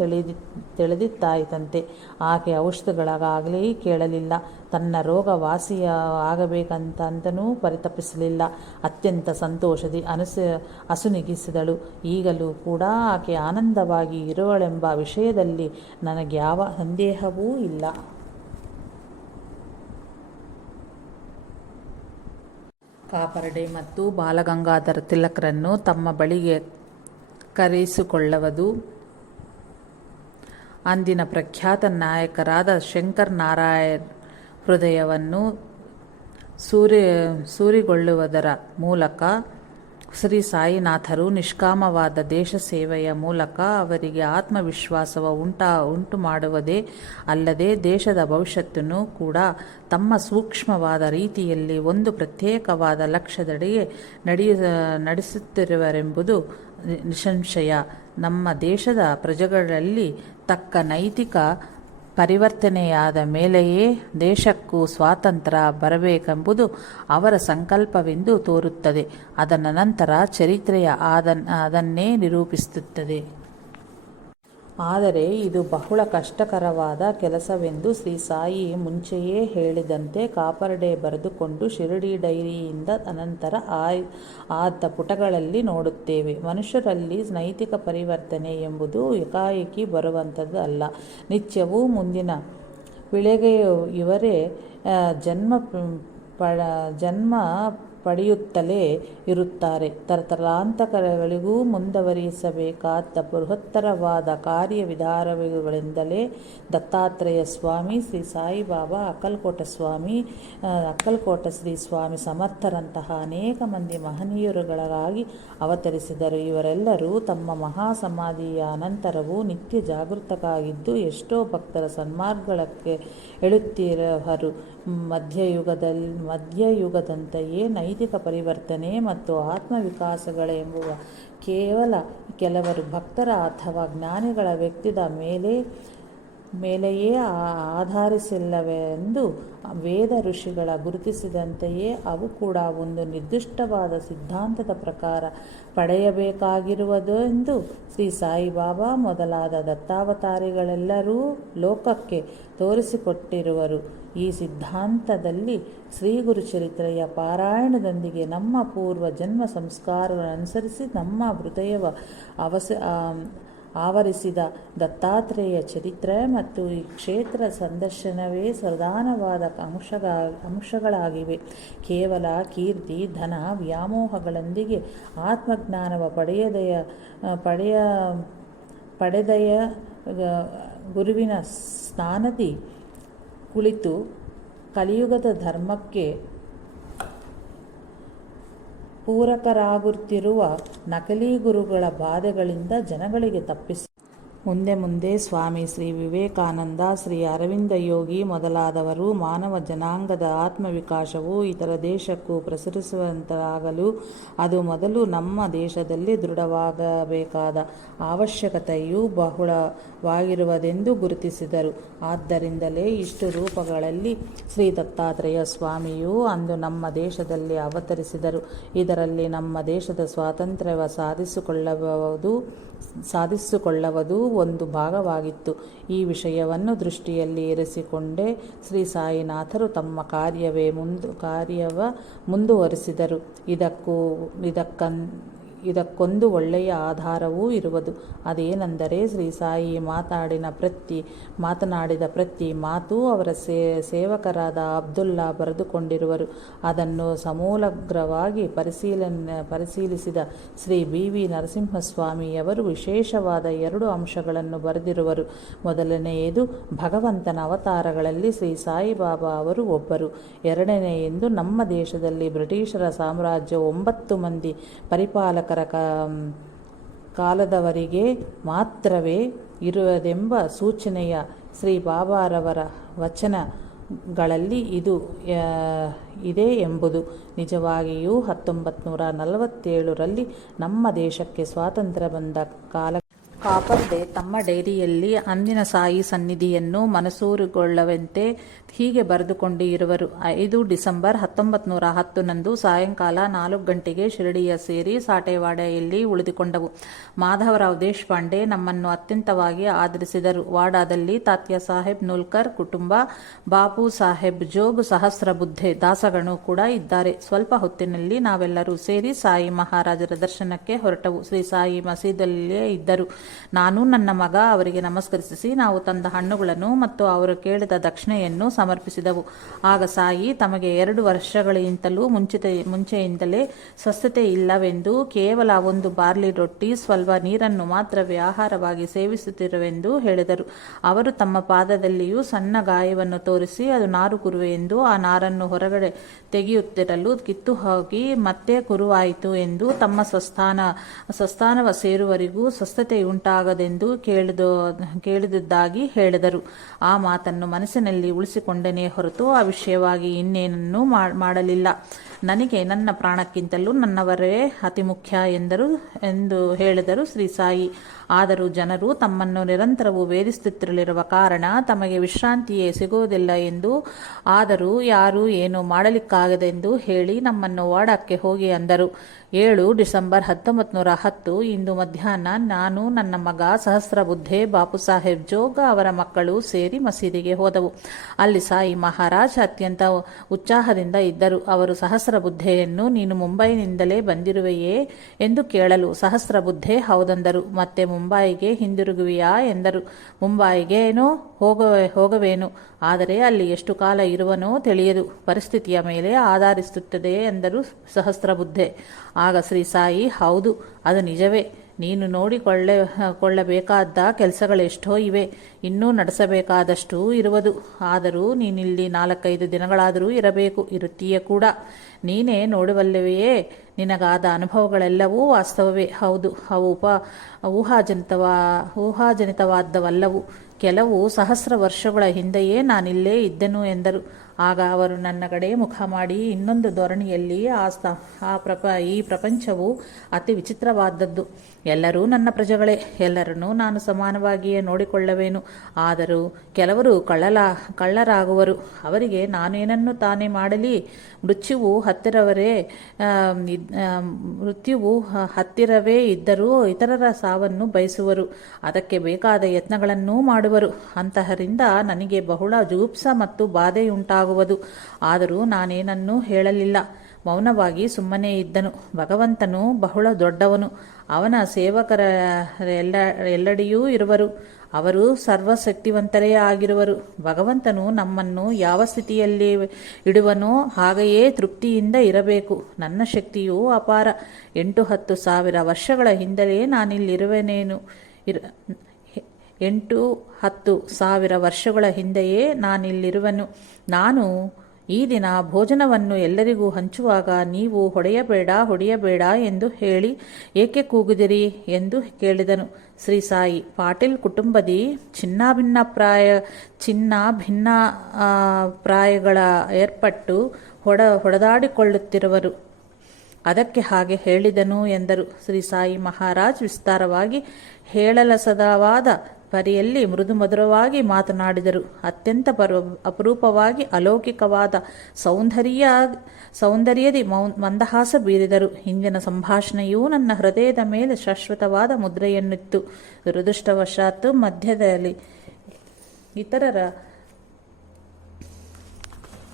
ತಿಳಿದಿತ್ತಾಯಿತಂತೆ. ಆಕೆ ಔಷಧಗಳಿಗಾಗಲೇ ಕೇಳಲಿಲ್ಲ. ತನ್ನ ರೋಗ ವಾಸಿಯಾಗಬೇಕಂತನೂ ಪರಿತಪಿಸಲಿಲ್ಲ. ಅತ್ಯಂತ ಸಂತೋಷದಿ ಅಸುನೀಗಿಸಿದಳು. ಈಗಲೂ ಕೂಡ ಆಕೆ ಆನಂದವಾಗಿ ಇರುವಳೆಂಬ ವಿಷಯದಲ್ಲಿ ನನಗ್ಯಾವ ಸಂದೇಹವೂ ಇಲ್ಲ. ಕಾಪರ್ಡೆ ಮತ್ತು ಬಾಲಗಂಗಾಧರ ತಿಲಕರನ್ನು ತಮ್ಮ ಬಳಿಗೆ ಕರೆಯಿಸಿಕೊಳ್ಳುವುದು ಅಂದಿನ ಪ್ರಖ್ಯಾತ ನಾಯಕರಾದ ಶಂಕರ್ ನಾರಾಯಣ್ ಹೃದಯವನ್ನು ಸೂರೆಗೊಳ್ಳುವುದರ ಮೂಲಕ ಶ್ರೀ ಸಾಯಿನಾಥರು ನಿಷ್ಕಾಮವಾದ ದೇಶ ಸೇವೆಯ ಮೂಲಕ ಅವರಿಗೆ ಆತ್ಮವಿಶ್ವಾಸವ ಉಂಟು ಮಾಡುವುದೇ ಅಲ್ಲದೆ ದೇಶದ ಭವಿಷ್ಯತ್ತನ್ನು ಕೂಡ ತಮ್ಮ ಸೂಕ್ಷ್ಮವಾದ ರೀತಿಯಲ್ಲಿ ಒಂದು ಪ್ರತ್ಯೇಕವಾದ ಲಕ್ಷ್ಯದೆಡೆಗೆ ನಡೆಸುತ್ತಿರುವರೆಂಬುದು ನಿಸ್ಸಂಶಯ. ನಮ್ಮ ದೇಶದ ಪ್ರಜೆಗಳಲ್ಲಿ ತಕ್ಕ ನೈತಿಕ ಪರಿವರ್ತನೆಯಾದ ಮೇಲೆಯೇ ದೇಶಕ್ಕೂ ಸ್ವಾತಂತ್ರ್ಯ ಬರಬೇಕೆಂಬುದು ಅವರ ಸಂಕಲ್ಪವೆಂದು ತೋರುತ್ತದೆ. ಅದರ ನಂತರ ಚರಿತ್ರೆಯ ಅದನ್ನೇ ನಿರೂಪಿಸುತ್ತದೆ. ಆದರೆ ಇದು ಬಹಳ ಕಷ್ಟಕರವಾದ ಕೆಲಸವೆಂದು ಶ್ರೀ ಸಾಯಿ ಮುಂಚೆಯೇ ಹೇಳಿದಂತೆ ಕಾಪರ್ಡೆ ಬರೆದುಕೊಂಡು ಶಿರಡಿ ಡೈರಿಯಿಂದ ಅನಂತರ ಆದ ಪುಟಗಳಲ್ಲಿ ನೋಡುತ್ತೇವೆ. ಮನುಷ್ಯರಲ್ಲಿ ನೈತಿಕ ಪರಿವರ್ತನೆ ಎಂಬುದು ಏಕಾಏಕಿ ಬರುವಂಥದ್ದು ಅಲ್ಲ. ನಿತ್ಯವೂ ಮುಂದಿನ ಪೀಳಿಗೆ ಇವರೇ ಜನ್ಮ ಪಡೆಯುತ್ತಲೇ ಇರುತ್ತಾರೆ. ತರತರಾಂತರಗಳಿಗೂ ಮುಂದುವರಿಸಬೇಕಾದ ಬೃಹತ್ತರವಾದ ಕಾರ್ಯವಿಧಾನಗಳೆಂದಲೇ ದತ್ತಾತ್ರೇಯ ಸ್ವಾಮಿ, ಶ್ರೀ ಸಾಯಿಬಾಬಾ, ಅಕ್ಕಲಕೋಟ ಶ್ರೀ ಸ್ವಾಮಿ ಸಮರ್ಥರಂತಹ ಅನೇಕ ಮಂದಿ ಮಹನೀಯರುಗಳಾಗಿ ಅವತರಿಸಿದರು. ಇವರೆಲ್ಲರೂ ತಮ್ಮ ಮಹಾಸಮಾಧಿಯ ಅನಂತರವೂ ನಿತ್ಯ ಜಾಗೃತರಾಗಿದ್ದು ಎಷ್ಟೋ ಭಕ್ತರ ಸನ್ಮಾರ್ಗಕ್ಕೆ ಎಳೆಯುತ್ತಿರುವರು. ಮಧ್ಯಯುಗದಂತೆಯೇ ನೈತಿಕ ಪರಿವರ್ತನೆ ಮತ್ತು ಆತ್ಮವಿಕಾಸಗಳೆಂಬುವ ಕೇವಲ ಕೆಲವರು ಭಕ್ತರ ಅಥವಾ ಜ್ಞಾನಿಗಳ ವ್ಯಕ್ತಿದ ಮೇಲೆಯೇ ಆಧರಿಸಿಲ್ಲವೆಂದು ವೇದ ಋಷಿಗಳ ಗುರುತಿಸಿದಂತೆಯೇ ಅವು ಕೂಡ ಒಂದು ನಿರ್ದಿಷ್ಟವಾದ ಸಿದ್ಧಾಂತದ ಪ್ರಕಾರ ಪಡೆಯಬೇಕಾಗಿರುವುದೆಂದು ಶ್ರೀ ಸಾಯಿಬಾಬಾ ಮೊದಲಾದ ದತ್ತಾವತಾರಿಗಳೆಲ್ಲರೂ ಲೋಕಕ್ಕೆ ತೋರಿಸಿಕೊಟ್ಟಿರುವರು. ಈ ಸಿದ್ಧಾಂತದಲ್ಲಿ ಶ್ರೀ ಗುರುಚರಿತ್ರೆಯ ಪಾರಾಯಣದೊಂದಿಗೆ ನಮ್ಮ ಪೂರ್ವ ಜನ್ಮ ಸಂಸ್ಕಾರಗಳನ್ನು ಅನುಸರಿಸಿ ನಮ್ಮ ಹೃದಯವ ಆವರಿಸಿದ ದತ್ತಾತ್ರೇಯ ಚರಿತ್ರೆ ಮತ್ತು ಈ ಕ್ಷೇತ್ರ ಸಂದರ್ಶನವೇ ಪ್ರಧಾನವಾದ ಅಂಶಗಳಾಗಿವೆ. ಕೇವಲ ಕೀರ್ತಿ, ಧನ, ವ್ಯಾಮೋಹಗಳೊಂದಿಗೆ ಆತ್ಮಜ್ಞಾನವ ಪಡೆದೆಯ ಗುರುವಿನ ಸ್ಥಾನದಿ ಕುಳಿತು ಕಲಿಯುಗದ ಧರ್ಮಕ್ಕೆ ಪೂರಕರಾಗುತ್ತಿರುವ ನಕಲಿ ಗುರುಗಳ ಬಾಧೆಗಳಿಂದ ಜನಗಳಿಗೆ ತಪ್ಪಿಸಿ ಮುಂದೆ ಸ್ವಾಮಿ ಶ್ರೀ ವಿವೇಕಾನಂದ, ಶ್ರೀ ಅರವಿಂದ ಯೋಗಿ ಮೊದಲಾದವರು ಮಾನವ ಜನಾಂಗದ ಆತ್ಮವಿಕಾಸವು ಇತರ ದೇಶಕ್ಕೂ ಪ್ರಸರಿಸುವಂತಾಗಲು ಅದು ಮೊದಲು ನಮ್ಮ ದೇಶದಲ್ಲಿ ದೃಢವಾಗಬೇಕಾದ ಅವಶ್ಯಕತೆಯು ಬಹಳವಾಗಿರುವುದೆಂದು ಗುರುತಿಸಿದರು. ಆದ್ದರಿಂದಲೇ ಇಷ್ಟು ರೂಪಗಳಲ್ಲಿ ಶ್ರೀ ದತ್ತಾತ್ರೇಯ ಸ್ವಾಮಿಯು ಅಂದು ನಮ್ಮ ದೇಶದಲ್ಲಿ ಅವತರಿಸಿದರು. ಇದರಲ್ಲಿ ನಮ್ಮ ದೇಶದ ಸ್ವಾತಂತ್ರ್ಯವ ಸಾಧಿಸಿಕೊಳ್ಳುವುದು ಒಂದು ಭಾಗವಾಗಿತ್ತು. ಈ ವಿಷಯವನ್ನು ದೃಷ್ಟಿಯಲ್ಲಿ ಇರಿಸಿಕೊಂಡೇ ಶ್ರೀ ಸಾಯಿನಾಥರು ತಮ್ಮ ಕಾರ್ಯವ ಮುಂದುವರಿಸಿದರು. ಇದಕ್ಕೊಂದು ಒಳ್ಳೆಯ ಆಧಾರವೂ ಇರುವುದು. ಅದೇನೆಂದರೆ ಶ್ರೀ ಸಾಯಿ ಮಾತನಾಡಿದ ಪ್ರತಿ ಮಾತು ಅವರ ಸೇವಕರಾದ ಅಬ್ದುಲ್ಲಾ ಬರೆದುಕೊಂಡಿರುವರು. ಅದನ್ನು ಸಮೂಲಗ್ರವಾಗಿ ಪರಿಶೀಲಿಸಿದ ಶ್ರೀ ಬಿ.ವಿ. ನರಸಿಂಹಸ್ವಾಮಿಯವರು ವಿಶೇಷವಾದ 2 ಅಂಶಗಳನ್ನು ಬರೆದಿರುವರು. ಮೊದಲನೆಯದು, ಭಗವಂತನ ಅವತಾರಗಳಲ್ಲಿ ಶ್ರೀ ಸಾಯಿಬಾಬಾ ಅವರು ಒಬ್ಬರು. ಎರಡನೆಯದು, ನಮ್ಮ ದೇಶದಲ್ಲಿ ಬ್ರಿಟಿಷರ ಸಾಮ್ರಾಜ್ಯ 9 ಮಂದಿ ಪರಿಪಾಲಕರ ಕಾಲದವರೆಗೆ ಮಾತ್ರವೇ ಇರುವುದೆಂಬ ಸೂಚನೆಯ ಶ್ರೀ ಬಾಬಾರವರ ವಚನಗಳಲ್ಲಿ ಇದು ಇದೆ ಎಂಬುದು. ನಿಜವಾಗಿಯೂ 1947ರಲ್ಲಿ ನಮ್ಮ ದೇಶಕ್ಕೆ ಸ್ವಾತಂತ್ರ್ಯ ಬಂದ ಕಾಪರ್ಡೆ ತಮ್ಮ ಡೈರಿಯಲ್ಲಿ ಅಂದಿನ ಸಾಯಿ ಸನ್ನಿಧಿಯನ್ನು ಮನಸೂರೆಗೊಳ್ಳುವಂತೆ ಹೀಗೆ ಬರೆದುಕೊಂಡು ಇರುವರು. 5 ಡಿಸೆಂಬರ್ 1910 ಸಾಯಂಕಾಲ 4 ಗಂಟೆಗೆ ಶಿರಡಿಯ ಸೇರಿ ಸಾಟೆವಾಡೆಯಲ್ಲಿ ಉಳಿದುಕೊಂಡವು. ಮಾಧವರಾವ್ ದೇಶಪಾಂಡೆ ನಮ್ಮನ್ನು ಅತ್ಯಂತವಾಗಿ ಆದರಿಸಿದರು. ವಾಡಾದಲ್ಲಿ ತಾತ್ಯಾ ಸಾಹೇಬ್ ನೂಲ್ಕರ್ ಕುಟುಂಬ, ಬಾಪು ಸಾಹೇಬ್ ಜೋಗ್, ಸಹಸ್ರಬುದ್ಧೆ ದಾಸಗಣು ಕೂಡ ಇದ್ದಾರೆ. ಸ್ವಲ್ಪ ಹೊತ್ತಿನಲ್ಲಿ ನಾವೆಲ್ಲರೂ ಸೇರಿ ಸಾಯಿ ಮಹಾರಾಜರ ದರ್ಶನಕ್ಕೆ ಹೊರಟವು. ಶ್ರೀ ಸಾಯಿ ಮಸೀದಿಯಲ್ಲೇ ಇದ್ದರು. ನಾನು ನನ್ನ ಮಗ ಅವರಿಗೆ ನಮಸ್ಕರಿಸಿ ನಾವು ತಂದ ಹಣ್ಣುಗಳನ್ನು ಮತ್ತು ಅವರು ಕೇಳಿದ ದಕ್ಷಿಣೆಯನ್ನು ಸಮರ್ಪಿಸಿದವು. ಆಗ ಸಾಯಿ ತಮಗೆ 2 ವರ್ಷಗಳಿಗಿಂತಲೂ ಮುಂಚೆಯಿಂದಲೇ ಸ್ವಸ್ಥತೆ ಇಲ್ಲವೆಂದು, ಕೇವಲ 1 ಬಾರ್ಲಿ ರೊಟ್ಟಿ ಸ್ವಲ್ಪ ನೀರನ್ನು ಮಾತ್ರವೇ ಆಹಾರವಾಗಿ ಸೇವಿಸುತ್ತಿರುವೆಂದು ಹೇಳಿದರು. ಅವರು ತಮ್ಮ ಪಾದದಲ್ಲಿಯೂ ಸಣ್ಣ ಗಾಯವನ್ನು ತೋರಿಸಿ ಅದು ನಾರು ಕುರುವೆ ಎಂದು, ಆ ನಾರನ್ನು ಹೊರಗಡೆ ತೆಗೆಯುತ್ತಿರಲು ಕಿತ್ತು ಹೋಗಿ ಮತ್ತೆ ಕುರುವಾಯಿತು ಎಂದು, ತಮ್ಮ ಸ್ವಸ್ಥಾನವ ಸೇರುವವರೆಗೂ ಸ್ವಸ್ಥತೆಯುಂಟಾಗದೆಂದು ಕೇಳಿದುದಾಗಿ ಹೇಳಿದರು. ಆ ಮಾತನ್ನು ಮನಸ್ಸಿನಲ್ಲಿ ಉಳಿಸಿಕೊಂಡನೇ ಹೊರತು ಆ ವಿಷಯವಾಗಿ ಇನ್ನೇನನ್ನೂ ಮಾಡಲಿಲ್ಲ. ನನಗೆ ನನ್ನ ಪ್ರಾಣಕ್ಕಿಂತಲೂ ನನ್ನವರೇ ಅತಿ ಮುಖ್ಯ ಎಂದು ಹೇಳಿದರು ಶ್ರೀ ಸಾಯಿ. ಆದರೂ ಜನರು ತಮ್ಮನ್ನು ನಿರಂತರವೂ ವೇದಿಸುತ್ತಿರಲಿರುವ ಕಾರಣ ತಮಗೆ ವಿಶ್ರಾಂತಿಯೇ ಸಿಗುವುದಿಲ್ಲ ಎಂದು, ಆದರೂ ಯಾರೂ ಏನೂ ಮಾಡಲಿಕ್ಕಾಗದೆಂದು ಹೇಳಿ ನಮ್ಮನ್ನು ವಾಡಕ್ಕೆ ಹೋಗಿ ಅಂದರು. 7 ಡಿಸೆಂಬರ್ 1910 ಇಂದು ಮಧ್ಯಾಹ್ನ ನಾನು, ನನ್ನ ಮಗ ಸಹಸ್ರಬುದ್ಧೆ, ಬಾಪು ಸಾಹೇಬ್ ಜೋಗ್ ಅವರ ಮಕ್ಕಳು ಸೇರಿ ಮಸೀದಿಗೆ ಹೋದವು. ಅಲ್ಲಿ ಸಾಯಿ ಮಹಾರಾಜ್ ಅತ್ಯಂತ ಉತ್ಸಾಹದಿಂದ ಇದ್ದರು. ಅವರು ಸಹಸ್ರಬುದ್ಧೆಯನ್ನು, ನೀನು ಮುಂಬೈನಿಂದಲೇ ಬಂದಿರುವೆಯೇ ಎಂದು ಕೇಳಲು ಸಹಸ್ರಬುದ್ಧೆ ಹೌದೆಂದರು. ಮತ್ತೆ ಮುಂಬೈಗೆ ಹಿಂದಿರುಗುವಿಯಾ ಎಂದರು. ಮುಂಬೈಗೇನೋ ಹೋಗವೇನು, ಆದರೆ ಅಲ್ಲಿ ಎಷ್ಟು ಕಾಲ ಇರುವನೋ ತಿಳಿಯದು, ಪರಿಸ್ಥಿತಿಯ ಮೇಲೆ ಆಧರಿಸುತ್ತದೆ ಎಂದರು ಸಹಸ್ರಬುದ್ಧೆ. ಆಗ ಶ್ರೀ ಸಾಯಿ, ಹೌದು, ಅದು ನಿಜವೇ. ನೀನು ನೋಡಿಕೊಳ್ಳಬೇಕಾದ ಕೆಲಸಗಳೆಷ್ಟೋ ಇವೆ, ಇನ್ನೂ ನಡೆಸಬೇಕಾದಷ್ಟು ಇರುವುದು. ಆದರೂ ನೀನಿಲ್ಲಿ 4-5 ದಿನಗಳಾದರೂ ಇರಬೇಕು, ಇರುತ್ತೀಯ ಕೂಡ. ನೀನೇ ನೋಡುವಲ್ಲವೆಯೇ, ನಿನಗಾದ ಅನುಭವಗಳೆಲ್ಲವೂ ವಾಸ್ತವವೇ. ಹೌದು, ಅವು ಊಹಾಜನಿತವಾದವಲ್ಲವು. ಕೆಲವು ಸಹಸ್ರ ವರ್ಷಗಳ ಹಿಂದೆಯೇ ನಾನಿಲ್ಲೇ ಇದ್ದೆನು ಎಂದರು. ಆಗ ಅವರು ನನ್ನ ಕಡೆ ಮುಖ ಮಾಡಿ ಇನ್ನೊಂದು ಧೋರಣೆಯಲ್ಲಿ, ಈ ಪ್ರಪಂಚವು ಅತಿ ವಿಚಿತ್ರವಾದದ್ದು. ಎಲ್ಲರೂ ನನ್ನ ಪ್ರಜೆಗಳೇ, ಎಲ್ಲರನ್ನೂ ನಾನು ಸಮಾನವಾಗಿಯೇ ನೋಡಿಕೊಳ್ಳುವೆನು. ಆದರೂ ಕೆಲವರು ಕಳ್ಳರಾಗುವರು. ಅವರಿಗೆ ನಾನೇನನ್ನು ತಾನೇ ಮಾಡಲಿ? ಮೃತ್ಯುವು ಹತ್ತಿರವೇ ಇದ್ದರೂ ಇತರರ ಸಾವನ್ನು ಬಯಸುವರು, ಅದಕ್ಕೆ ಬೇಕಾದ ಯತ್ನಗಳನ್ನೂ ಮಾಡುವರು. ಅಂತಹರಿಂದ ನನಗೆ ಬಹಳ ಜುಗುಪ್ಸ ಮತ್ತು ಬಾಧೆಯುಂಟಾಗುವುದು. ಆದರೂ ನಾನೇನನ್ನೂ ಹೇಳಲಿಲ್ಲ, ಮೌನವಾಗಿ ಸುಮ್ಮನೆ ಇದ್ದನು. ಭಗವಂತನು ಬಹಳ ದೊಡ್ಡವನು, ಅವನ ಸೇವಕರೆಲ್ಲೆಡೆಯೂ ಇರುವರು, ಅವರು ಸರ್ವಶಕ್ತಿವಂತರೇ ಆಗಿರುವರು. ಭಗವಂತನು ನಮ್ಮನ್ನು ಯಾವ ಸ್ಥಿತಿಯಲ್ಲಿ ಇಡುವನೋ ಹಾಗೆಯೇ ತೃಪ್ತಿಯಿಂದ ಇರಬೇಕು. ನನ್ನ ಶಕ್ತಿಯು ಅಪಾರ. 8-10 ಸಾವಿರ ವರ್ಷಗಳ ಹಿಂದಲೇ ನಾನಿಲ್ಲಿರುವೆನೇನು 8-10 ಸಾವಿರ ವರ್ಷಗಳ ಹಿಂದೆಯೇ ನಾನಿಲ್ಲಿರುವನು. ನಾನು ಈ ದಿನ ಭೋಜನವನ್ನು ಎಲ್ಲರಿಗೂ ಹಂಚುವಾಗ ನೀವು ಹೊಡೆಯಬೇಡ ಎಂದು ಹೇಳಿ ಏಕೆ ಕೂಗಿದಿರಿ ಎಂದು ಕೇಳಿದನು ಶ್ರೀ ಸಾಯಿ. ಪಾಟೀಲ್ ಕುಟುಂಬದಿ ಭಿನ್ನ ಪ್ರಾಯಗಳ ಏರ್ಪಟ್ಟು ಹೊಡೆದಾಡಿಕೊಳ್ಳುತ್ತಿರುವರು, ಅದಕ್ಕೆ ಹಾಗೆ ಹೇಳಿದನು ಎಂದರು ಶ್ರೀ ಸಾಯಿ ಮಹಾರಾಜ್. ವಿಸ್ತಾರವಾಗಿ ಹೇಳಲಸದವಾದ ಪರಿಯಲ್ಲಿ ಮೃದು ಮಧುರವಾಗಿ ಮಾತನಾಡಿದರು. ಅತ್ಯಂತ ಅಪರೂಪವಾಗಿ ಅಲೌಕಿಕವಾದ ಸೌಂದರ್ಯದಿ ಮಂದಹಾಸ ಬೀರಿದರು. ಹಿಂದಿನ ಸಂಭಾಷಣೆಯೂ ನನ್ನ ಹೃದಯದ ಮೇಲೆ ಶಾಶ್ವತವಾದ ಮುದ್ರೆಯನ್ನಿತ್ತು. ದುರದೃಷ್ಟವಶಾತ್ ಮಧ್ಯದಲ್ಲಿ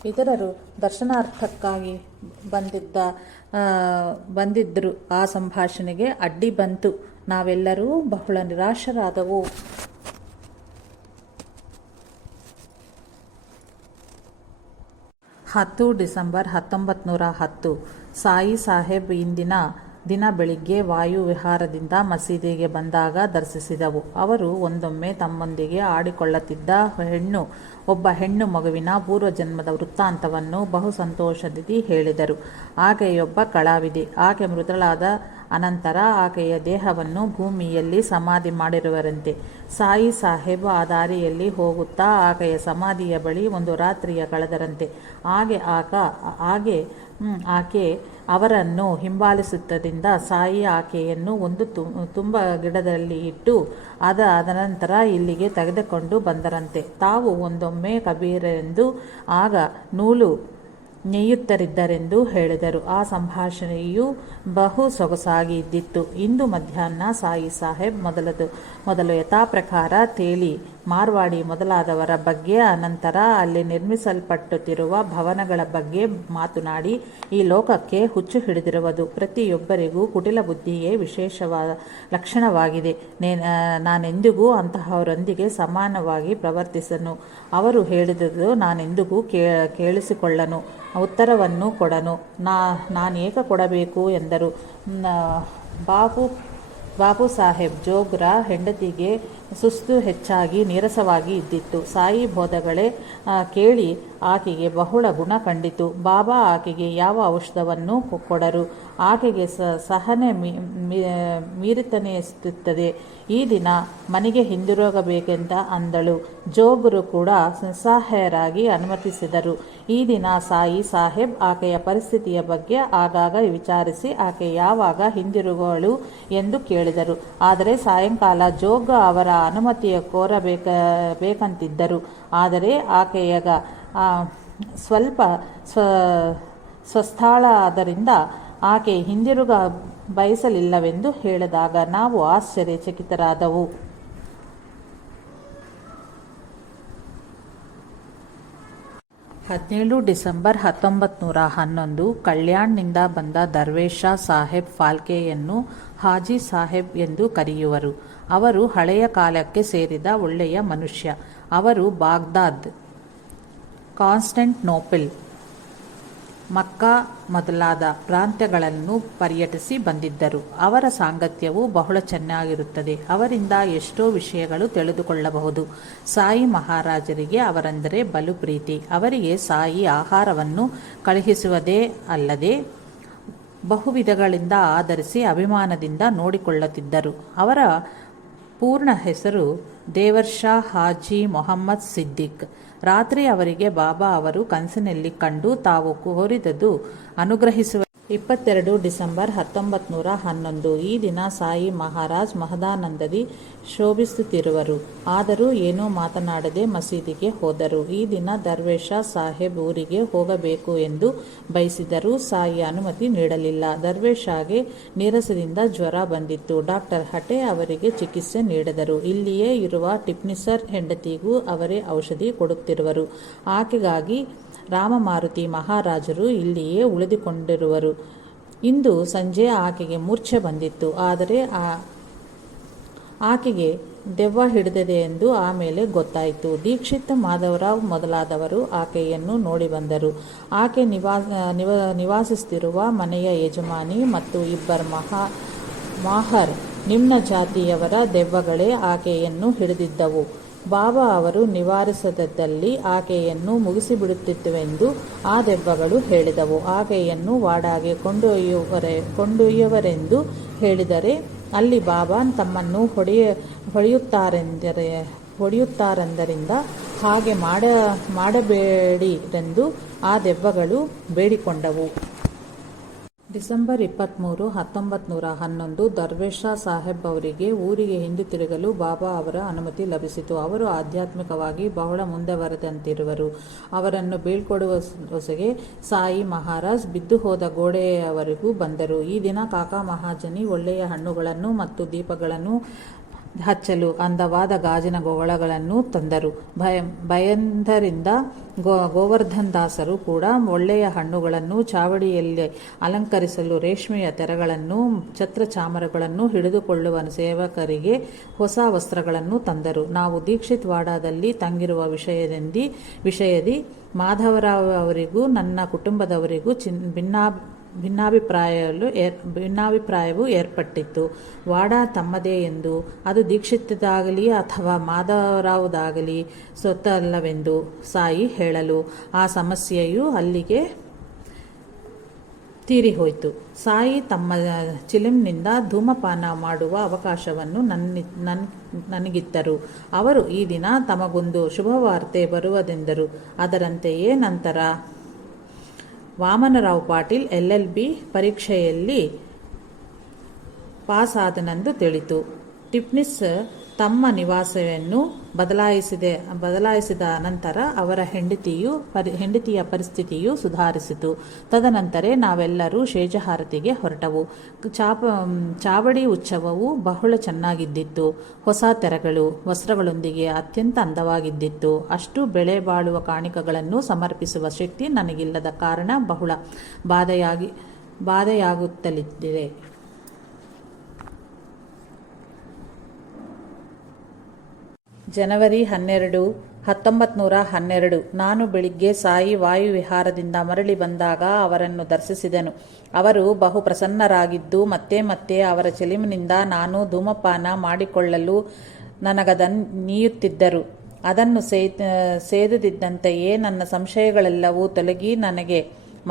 ಇತರರು ದರ್ಶನಾರ್ಥಕ್ಕಾಗಿ ಬಂದಿದ್ದರು. ಆ ಸಂಭಾಷಣೆಗೆ ಅಡ್ಡಿ ಬಂತು. ನಾವೆಲ್ಲರೂ ಬಹಳ ನಿರಾಶರಾದವು. 10 ಡಿಸೆಂಬರ್ 1910 ಸಾಯಿ ಸಾಹೇಬ್ ಇಂದಿನ ದಿನ ಬೆಳಿಗ್ಗೆ ವಾಯು ವಿಹಾರದಿಂದ ಮಸೀದಿಗೆ ಬಂದಾಗ ದರ್ಶಿಸಿದವು. ಅವರು ಒಂದೊಮ್ಮೆ ತಮ್ಮೊಂದಿಗೆ ಆಡಿಕೊಳ್ಳುತ್ತಿದ್ದ ಒಬ್ಬ ಹೆಣ್ಣು ಮಗುವಿನ ಪೂರ್ವಜನ್ಮದ ವೃತ್ತಾಂತವನ್ನು ಬಹು ಸಂತೋಷದಿಂದ ಹೇಳಿದರು. ಆಕೆಯೊಬ್ಬ ಕಳಾವಿದೆ. ಆಕೆ ಮೃತಳಾದ ಅನಂತರ ಆಕೆಯ ದೇಹವನ್ನು ಭೂಮಿಯಲ್ಲಿ ಸಮಾಧಿ ಮಾಡಿರುವರಂತೆ. ಸಾಯಿ ಸಾಹೇಬ್ ಆ ದಾರಿಯಲ್ಲಿ ಹೋಗುತ್ತಾ ಆಕೆಯ ಸಮಾಧಿಯ ಬಳಿ ಒಂದು ರಾತ್ರಿಯ ಕಳೆದರಂತೆ. ಆಕೆ ಅವರನ್ನು ಹಿಂಬಾಲಿಸುತ್ತದಿಂದ ಸಾಯಿ ಆಕೆಯನ್ನು ಒಂದು ತುಂಬ ಗಿಡದಲ್ಲಿ ಇಟ್ಟು ಅದನಂತರ ಇಲ್ಲಿಗೆ ತೆಗೆದುಕೊಂಡು ಬಂದರಂತೆ. ತಾವು ಒಂದೊಮ್ಮೆ ಕಬೀರೆಂದು ಆಗ ನೂಲು ನೇಯುತ್ತರಿದ್ದರೆಂದು ಹೇಳಿದರು. ಆ ಸಂಭಾಷಣೆಯು ಬಹು ಸೊಗಸಾಗಿ ಇದ್ದಿತ್ತು. ಇಂದು ಮಧ್ಯಾಹ್ನ ಸಾಯಿ ಸಾಹೇಬ್ ಮೊದಲು ಯಥಾಪ್ರಕಾರ ತೇಲಿ ಮಾರ್ವಾಡಿ ಮೊದಲಾದವರ ಬಗ್ಗೆ, ಅನಂತರ ಅಲ್ಲಿ ನಿರ್ಮಿಸಲ್ಪಟ್ಟುತ್ತಿರುವ ಭವನಗಳ ಬಗ್ಗೆ ಮಾತನಾಡಿ ಈ ಲೋಕಕ್ಕೆ ಹುಚ್ಚು ಹಿಡಿದಿರುವುದು ಪ್ರತಿಯೊಬ್ಬರಿಗೂ ಕುಟಿಲ ಬುದ್ಧಿಯೇ ವಿಶೇಷವಾದ ಲಕ್ಷಣವಾಗಿದೆ. ನಾನೆಂದಿಗೂ ಅಂತಹವರೊಂದಿಗೆ ಸಮಾನವಾಗಿ ಪ್ರವರ್ತಿಸನು. ಅವರು ಹೇಳಿದುದು ನಾನೆಂದಿಗೂ ಕೇಳಿಸಿಕೊಳ್ಳನು, ಉತ್ತರವನ್ನು ಕೊಡನು. ನಾನೇಕ ಕೊಡಬೇಕು ಎಂದರು. ಬಾಬು ಸಾಹೇಬ್ ಜೋಗ್ರ ಹೆಂಡತಿಗೆ ಸುಸ್ತು ಹೆಚ್ಚಾಗಿ ನೀರಸವಾಗಿ ಇದ್ದಿತ್ತು. ಸಾಯಿ ಬೋಧಗಳೇ ಕೇಳಿ ಆಕೆಗೆ ಬಹಳ ಗುಣ ಕಂಡಿತು. ಬಾಬಾ ಆಕೆಗೆ ಯಾವ ಔಷಧವನ್ನು ಕೊಡರು. ಆಕೆಗೆ ಸಹನೆ ಮೀರಿತನಿಸುತ್ತದೆ. ಈ ದಿನ ಮನೆಗೆ ಹಿಂದಿರುಗಬೇಕೆಂದ ಅಂದಳು. ಜೋಗರು ಕೂಡ ನಿಸ್ಸಹಾಯರಾಗಿ ಅನುಮತಿಸಿದರು. ಈ ದಿನ ಸಾಯಿ ಸಾಹೇಬ್ ಆಕೆಯ ಪರಿಸ್ಥಿತಿಯ ಬಗ್ಗೆ ಆಗಾಗ ವಿಚಾರಿಸಿ ಆಕೆ ಯಾವಾಗ ಹಿಂದಿರುಗಳು ಎಂದು ಕೇಳಿದರು. ಆದರೆ ಸಾಯಂಕಾಲ ಜೋಗ ಅವರ ಅನುಮತಿಯ ಕೋರಬೇಕಂತಿದ್ದರು. ಆದರೆ ಆಕೆಯಾಗ ಸ್ವಲ್ಪ ಸ್ವಸ್ಥಳಾದ್ದರಿಂದ ಆಕೆ ಹಿಂದಿರುಗ ಬಯಸಲಿಲ್ಲವೆಂದು ಹೇಳಿದಾಗ ನಾವು ಆಶ್ಚರ್ಯಚಕಿತರಾದವು. 17 ಡಿಸೆಂಬರ್ 1911 ಕಲ್ಯಾಣ್ನಿಂದ ಬಂದ ದರ್ವೇಶ ಸಾಹೇಬ್ ಫಾಲ್ಕೆಯನ್ನು ಹಾಜಿ ಸಾಹೇಬ್ ಎಂದು ಕರೆಯುವರು. ಅವರು ಹಳೆಯ ಕಾಲಕ್ಕೆ ಸೇರಿದ ಒಳ್ಳೆಯ ಮನುಷ್ಯ. ಅವರು ಬಾಗ್ದಾದ್, ಕಾನ್ಸ್ಟಂಟಿನೋಪಲ್, ಮಕ್ಕಾ ಮೊದಲಾದ ಪ್ರಾಂತ್ಯಗಳನ್ನು ಪರ್ಯಟಿಸಿ ಬಂದಿದ್ದರು. ಅವರ ಸಾಂಗತ್ಯವು ಬಹಳ ಚೆನ್ನಾಗಿರುತ್ತದೆ. ಅವರಿಂದ ಎಷ್ಟೋ ವಿಷಯಗಳು ತಿಳಿದುಕೊಳ್ಳಬಹುದು. ಸಾಯಿ ಮಹಾರಾಜರಿಗೆ ಅವರೆಂದರೆ ಬಲು ಪ್ರೀತಿ. ಅವರಿಗೆ ಸಾಯಿ ಆಹಾರವನ್ನು ಕಳುಹಿಸುವುದೇ ಅಲ್ಲದೆ ಬಹುವಿಧಗಳಿಂದ ಆಧರಿಸಿ ಅಭಿಮಾನದಿಂದ ನೋಡಿಕೊಳ್ಳುತ್ತಿದ್ದರು. ಅವರ ಪೂರ್ಣ ಹೆಸರು ದೇವರ್ಷಾ ಹಾಜಿ ಮೊಹಮ್ಮದ್ ಸಿದ್ದಿಕ್. ರಾತ್ರಿ ಅವರಿಗೆ ಬಾಬಾ ಅವರು ಕನಸಿನಲ್ಲಿ ಕಂಡು ತಾವು ಕೋರಿದುದು ಅನುಗ್ರಹಿಸುವ 22 ಡಿಸೆಂಬರ್ 1911 ಈ ದಿನ ಸಾಯಿ ಮಹಾರಾಜ್ ಮಹದಾನಂದದಿ ಶೋಭಿಸುತ್ತಿರುವರು. ಆದರೂ ಏನೂ ಮಾತನಾಡದೆ ಮಸೀದಿಗೆ ಹೋದರು. ಈ ದಿನ ದರ್ವೇಶ ಸಾಹೇಬ್ ಊರಿಗೆ ಹೋಗಬೇಕು ಎಂದು ಬಯಸಿದರೂ ಸಾಯಿ ಅನುಮತಿ ನೀಡಲಿಲ್ಲ. ದರ್ವೇಶಾಗೆ ನೀರಸದಿಂದ ಜ್ವರ ಬಂದಿತ್ತು. ಡಾಕ್ಟರ್ ಹಟೆ ಅವರಿಗೆ ಚಿಕಿತ್ಸೆ ನೀಡಿದರು. ಇಲ್ಲಿಯೇ ಇರುವ ಟಿಪ್ನಿಸರ್ ಹೆಂಡತಿಗೂ ಅವರೇ ಔಷಧಿ ಕೊಡುತ್ತಿರುವರು. ಆಕೆಗಾಗಿ ರಾಮಮಾರುತಿ ಮಹಾರಾಜರು ಇಲ್ಲಿಯೇ ಉಳಿದುಕೊಂಡಿರುವರು. ಇಂದು ಸಂಜೆ ಆಕೆಗೆ ಮೂರ್ಛೆ ಬಂದಿತ್ತು. ಆದರೆ ಆಕೆಗೆ ದೆವ್ವ ಹಿಡಿದಿದೆ ಎಂದು ಆಮೇಲೆ ಗೊತ್ತಾಯಿತು. ದೀಕ್ಷಿತ್ ಮಾಧವರಾವ್ ಮೊದಲಾದವರು ಆಕೆಯನ್ನು ನೋಡಿ ಬಂದರು. ಆಕೆ ನಿವಾಸಿಸುತ್ತಿರುವ ಮನೆಯ ಯಜಮಾನಿ ಮತ್ತು ಇಬ್ಬರು ಮಾಹರ್ ನಿಮ್ನ ಜಾತಿಯವರ ದೆವ್ವಗಳೇ ಆಕೆಯನ್ನು ಹಿಡಿದಿದ್ದವು. ಬಾಬಾ ಅವರು ನಿವಾರಿಸದಲ್ಲಿ ಆಕೆಯನ್ನು ಮುಗಿಸಿಬಿಡುತ್ತಿದ್ದುವೆಂದು ಆ ದೆವ್ವಗಳು ಹೇಳಿದವು. ಆಕೆಯನ್ನು ವಾಡಾಗೆ ಕೊಂಡೊಯ್ಯುವರೆಂದು ಹೇಳಿದರೆ ಅಲ್ಲಿ ಬಾಬಾ ತಮ್ಮನ್ನು ಹೊಡೆಯುತ್ತಾರೆಂದರಿಂದ ಹಾಗೆ ಮಾಡಬೇಡಿರೆಂದು ಆ ದೆವ್ವಗಳು ಬೇಡಿಕೊಂಡವು. ಡಿಸೆಂಬರ್ 23, 1911 ದರ್ವೇಶ್ ಶಾ ಸಾಹೇಬ್ ಅವರಿಗೆ ಊರಿಗೆ ಹಿಂದಿರುಗಲು ಬಾಬಾ ಅವರ ಅನುಮತಿ ಲಭಿಸಿತು. ಅವರು ಆಧ್ಯಾತ್ಮಿಕವಾಗಿ ಬಹಳ ಮುಂದುವರೆದಂತಿರುವರು. ಅವರನ್ನು ಬೀಳ್ಕೊಡುವ ಹೊಸಗೆ ಸಾಯಿ ಮಹಾರಾಜ್ ಬಿದ್ದು ಹೋದ ಗೋಡೆಯವರೆಗೂ ಬಂದರು. ಈ ದಿನ ಕಾಕಾ ಮಹಾಜನಿ ಒಳ್ಳೆಯ ಹಣ್ಣುಗಳನ್ನು ಮತ್ತು ದೀಪಗಳನ್ನು ಹಚ್ಚಲು ಅಂದವಾದ ಗಾಜಿನ ಗೋಳಗಳನ್ನು ತಂದರು. ಭಯಂದರಿಂದ ಗೋವರ್ಧನ್ ದಾಸರು ಕೂಡ ಒಳ್ಳೆಯ ಹಣ್ಣುಗಳನ್ನು, ಚಾವಡಿಯಲ್ಲಿ ಅಲಂಕರಿಸಲು ರೇಷ್ಮೆಯ ತೆರೆಗಳನ್ನು, ಛತ್ರ ಚಾಮರಗಳನ್ನು ಹಿಡಿದುಕೊಳ್ಳುವ ಸೇವಕರಿಗೆ ಹೊಸ ವಸ್ತ್ರಗಳನ್ನು ತಂದರು. ನಾವು ದೀಕ್ಷಿತ್ ವಾಡಾದಲ್ಲಿ ತಂಗಿರುವ ವಿಷಯದಿ ಮಾಧವರಾವ್ ಅವರಿಗೂ ನನ್ನ ಕುಟುಂಬದವರಿಗೂ ಭಿನ್ನಾಭಿಪ್ರಾಯವೂ ಏರ್ಪಟ್ಟಿತ್ತು. ವಾಡಾ ತಮ್ಮದೇ ಎಂದು, ಅದು ದೀಕ್ಷಿತದಾಗಲಿ ಅಥವಾ ಮಾಧವರಾವ್ದಾಗಲಿ ಸ್ವತ್ತಲ್ಲವೆಂದು ಸಾಯಿ ಹೇಳಲು ಆ ಸಮಸ್ಯೆಯು ಅಲ್ಲಿಗೆ ತೀರಿಹೋಯಿತು. ಸಾಯಿ ತಮ್ಮ ಚಿಲಿಮ್ನಿಂದ ಧೂಮಪಾನ ಮಾಡುವ ಅವಕಾಶವನ್ನು ನನಗಿತ್ತರು. ಅವರು ಈ ದಿನ ತಮಗೊಂದು ಶುಭವಾರ್ತೆ ಬರುವುದೆಂದರು. ಅದರಂತೆಯೇ ನಂತರ ವಾಮನರಾವ್ ಪಾಟೀಲ್ LLB ಪರೀಕ್ಷೆಯಲ್ಲಿ ಪಾಸಾದನೆಂದು ತಿಳಿತು. ಟಿಪ್ನಿಸ್ ತಮ್ಮ ನಿವಾಸವನ್ನು ಬದಲಾಯಿಸಿದ ನಂತರ ಅವರ ಹೆಂಡತಿಯ ಪರಿಸ್ಥಿತಿಯು ಸುಧಾರಿಸಿತು. ತದನಂತರ ನಾವೆಲ್ಲರೂ ಶೇಷಹಾರತಿಗೆ ಹೊರಟವು. ಚಾವಡಿ ಉತ್ಸವವು ಬಹಳ ಚೆನ್ನಾಗಿದ್ದಿತ್ತು. ಹೊಸ ತೆರೆಗಳು, ವಸ್ತ್ರಗಳೊಂದಿಗೆ ಅತ್ಯಂತ ಅಂದವಾಗಿದ್ದಿತ್ತು. ಅಷ್ಟು ಬೆಲೆ ಬಾಳುವ ಕಾಣಿಕೆಗಳನ್ನು ಸಮರ್ಪಿಸುವ ಶಕ್ತಿ ನನಗಿಲ್ಲದ ಕಾರಣ ಬಹಳ ಬಾಧೆಯಾಗುತ್ತಲಿದೆ. ಜನವರಿ 12, 1912 ನಾನು ಬೆಳಿಗ್ಗೆ ಸಾಯಿ ವಾಯುವಿಹಾರದಿಂದ ಮರಳಿ ಬಂದಾಗ ಅವರನ್ನು ದರ್ಶಿಸಿದೆನು. ಅವರು ಬಹು ಪ್ರಸನ್ನರಾಗಿದ್ದು ಮತ್ತೆ ಅವರ ಚಿಲಿಮಿನಿಂದ ನಾನು ಧೂಮಪಾನ ಮಾಡಿಕೊಳ್ಳಲು ನನಗದನ್ನೀಯುತ್ತಿದ್ದರು. ಅದನ್ನು ಸೇದುತ್ತಿದ್ದಂತೆಯೇ ನನ್ನ ಸಂಶಯಗಳೆಲ್ಲವೂ ತೊಲಗಿ ನನಗೆ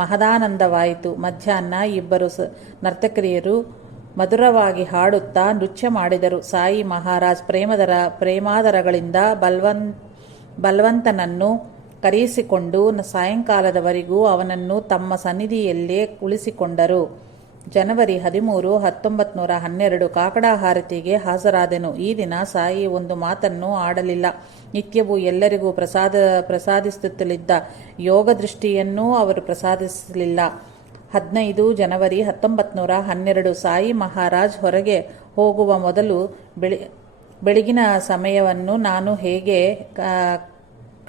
ಮಹದಾನಂದವಾಯಿತು. ಮಧ್ಯಾಹ್ನ ಇಬ್ಬರು ನರ್ತಕಿಯರು ಮಧುರವಾಗಿ ಹಾಡುತ್ತಾ ನೃತ್ಯ ಮಾಡಿದರು. ಸಾಯಿ ಮಹಾರಾಜ್ ಪ್ರೇಮಾದರಗಳಿಂದ ಬಲವಂತನನ್ನು ಕರೆಯಿಸಿಕೊಂಡು ಸಾಯಂಕಾಲದವರೆಗೂ ಅವನನ್ನು ತಮ್ಮ ಸನ್ನಿಧಿಯಲ್ಲೇ ಉಳಿಸಿಕೊಂಡರು. ಜನವರಿ 13, 1912 ಕಾಕಡಹಾರತಿಗೆ ಹಾಜರಾದೆನು. ಈ ದಿನ ಸಾಯಿ ಒಂದು ಮಾತನ್ನು ಆಡಲಿಲ್ಲ. ನಿತ್ಯವೂ ಎಲ್ಲರಿಗೂ ಪ್ರಸಾದಿಸುತ್ತಲಿದ್ದ ಯೋಗದೃಷ್ಟಿಯನ್ನೂ ಅವರು ಪ್ರಸಾದಿಸಲಿಲ್ಲ. 15 ಜನವರಿ 1912 ಸಾಯಿ ಮಹಾರಾಜ್ ಹೊರಗೆ ಹೋಗುವ ಮೊದಲು ಬೆಳಗಿನ ಸಮಯವನ್ನು ನಾನು ಹೇಗೆ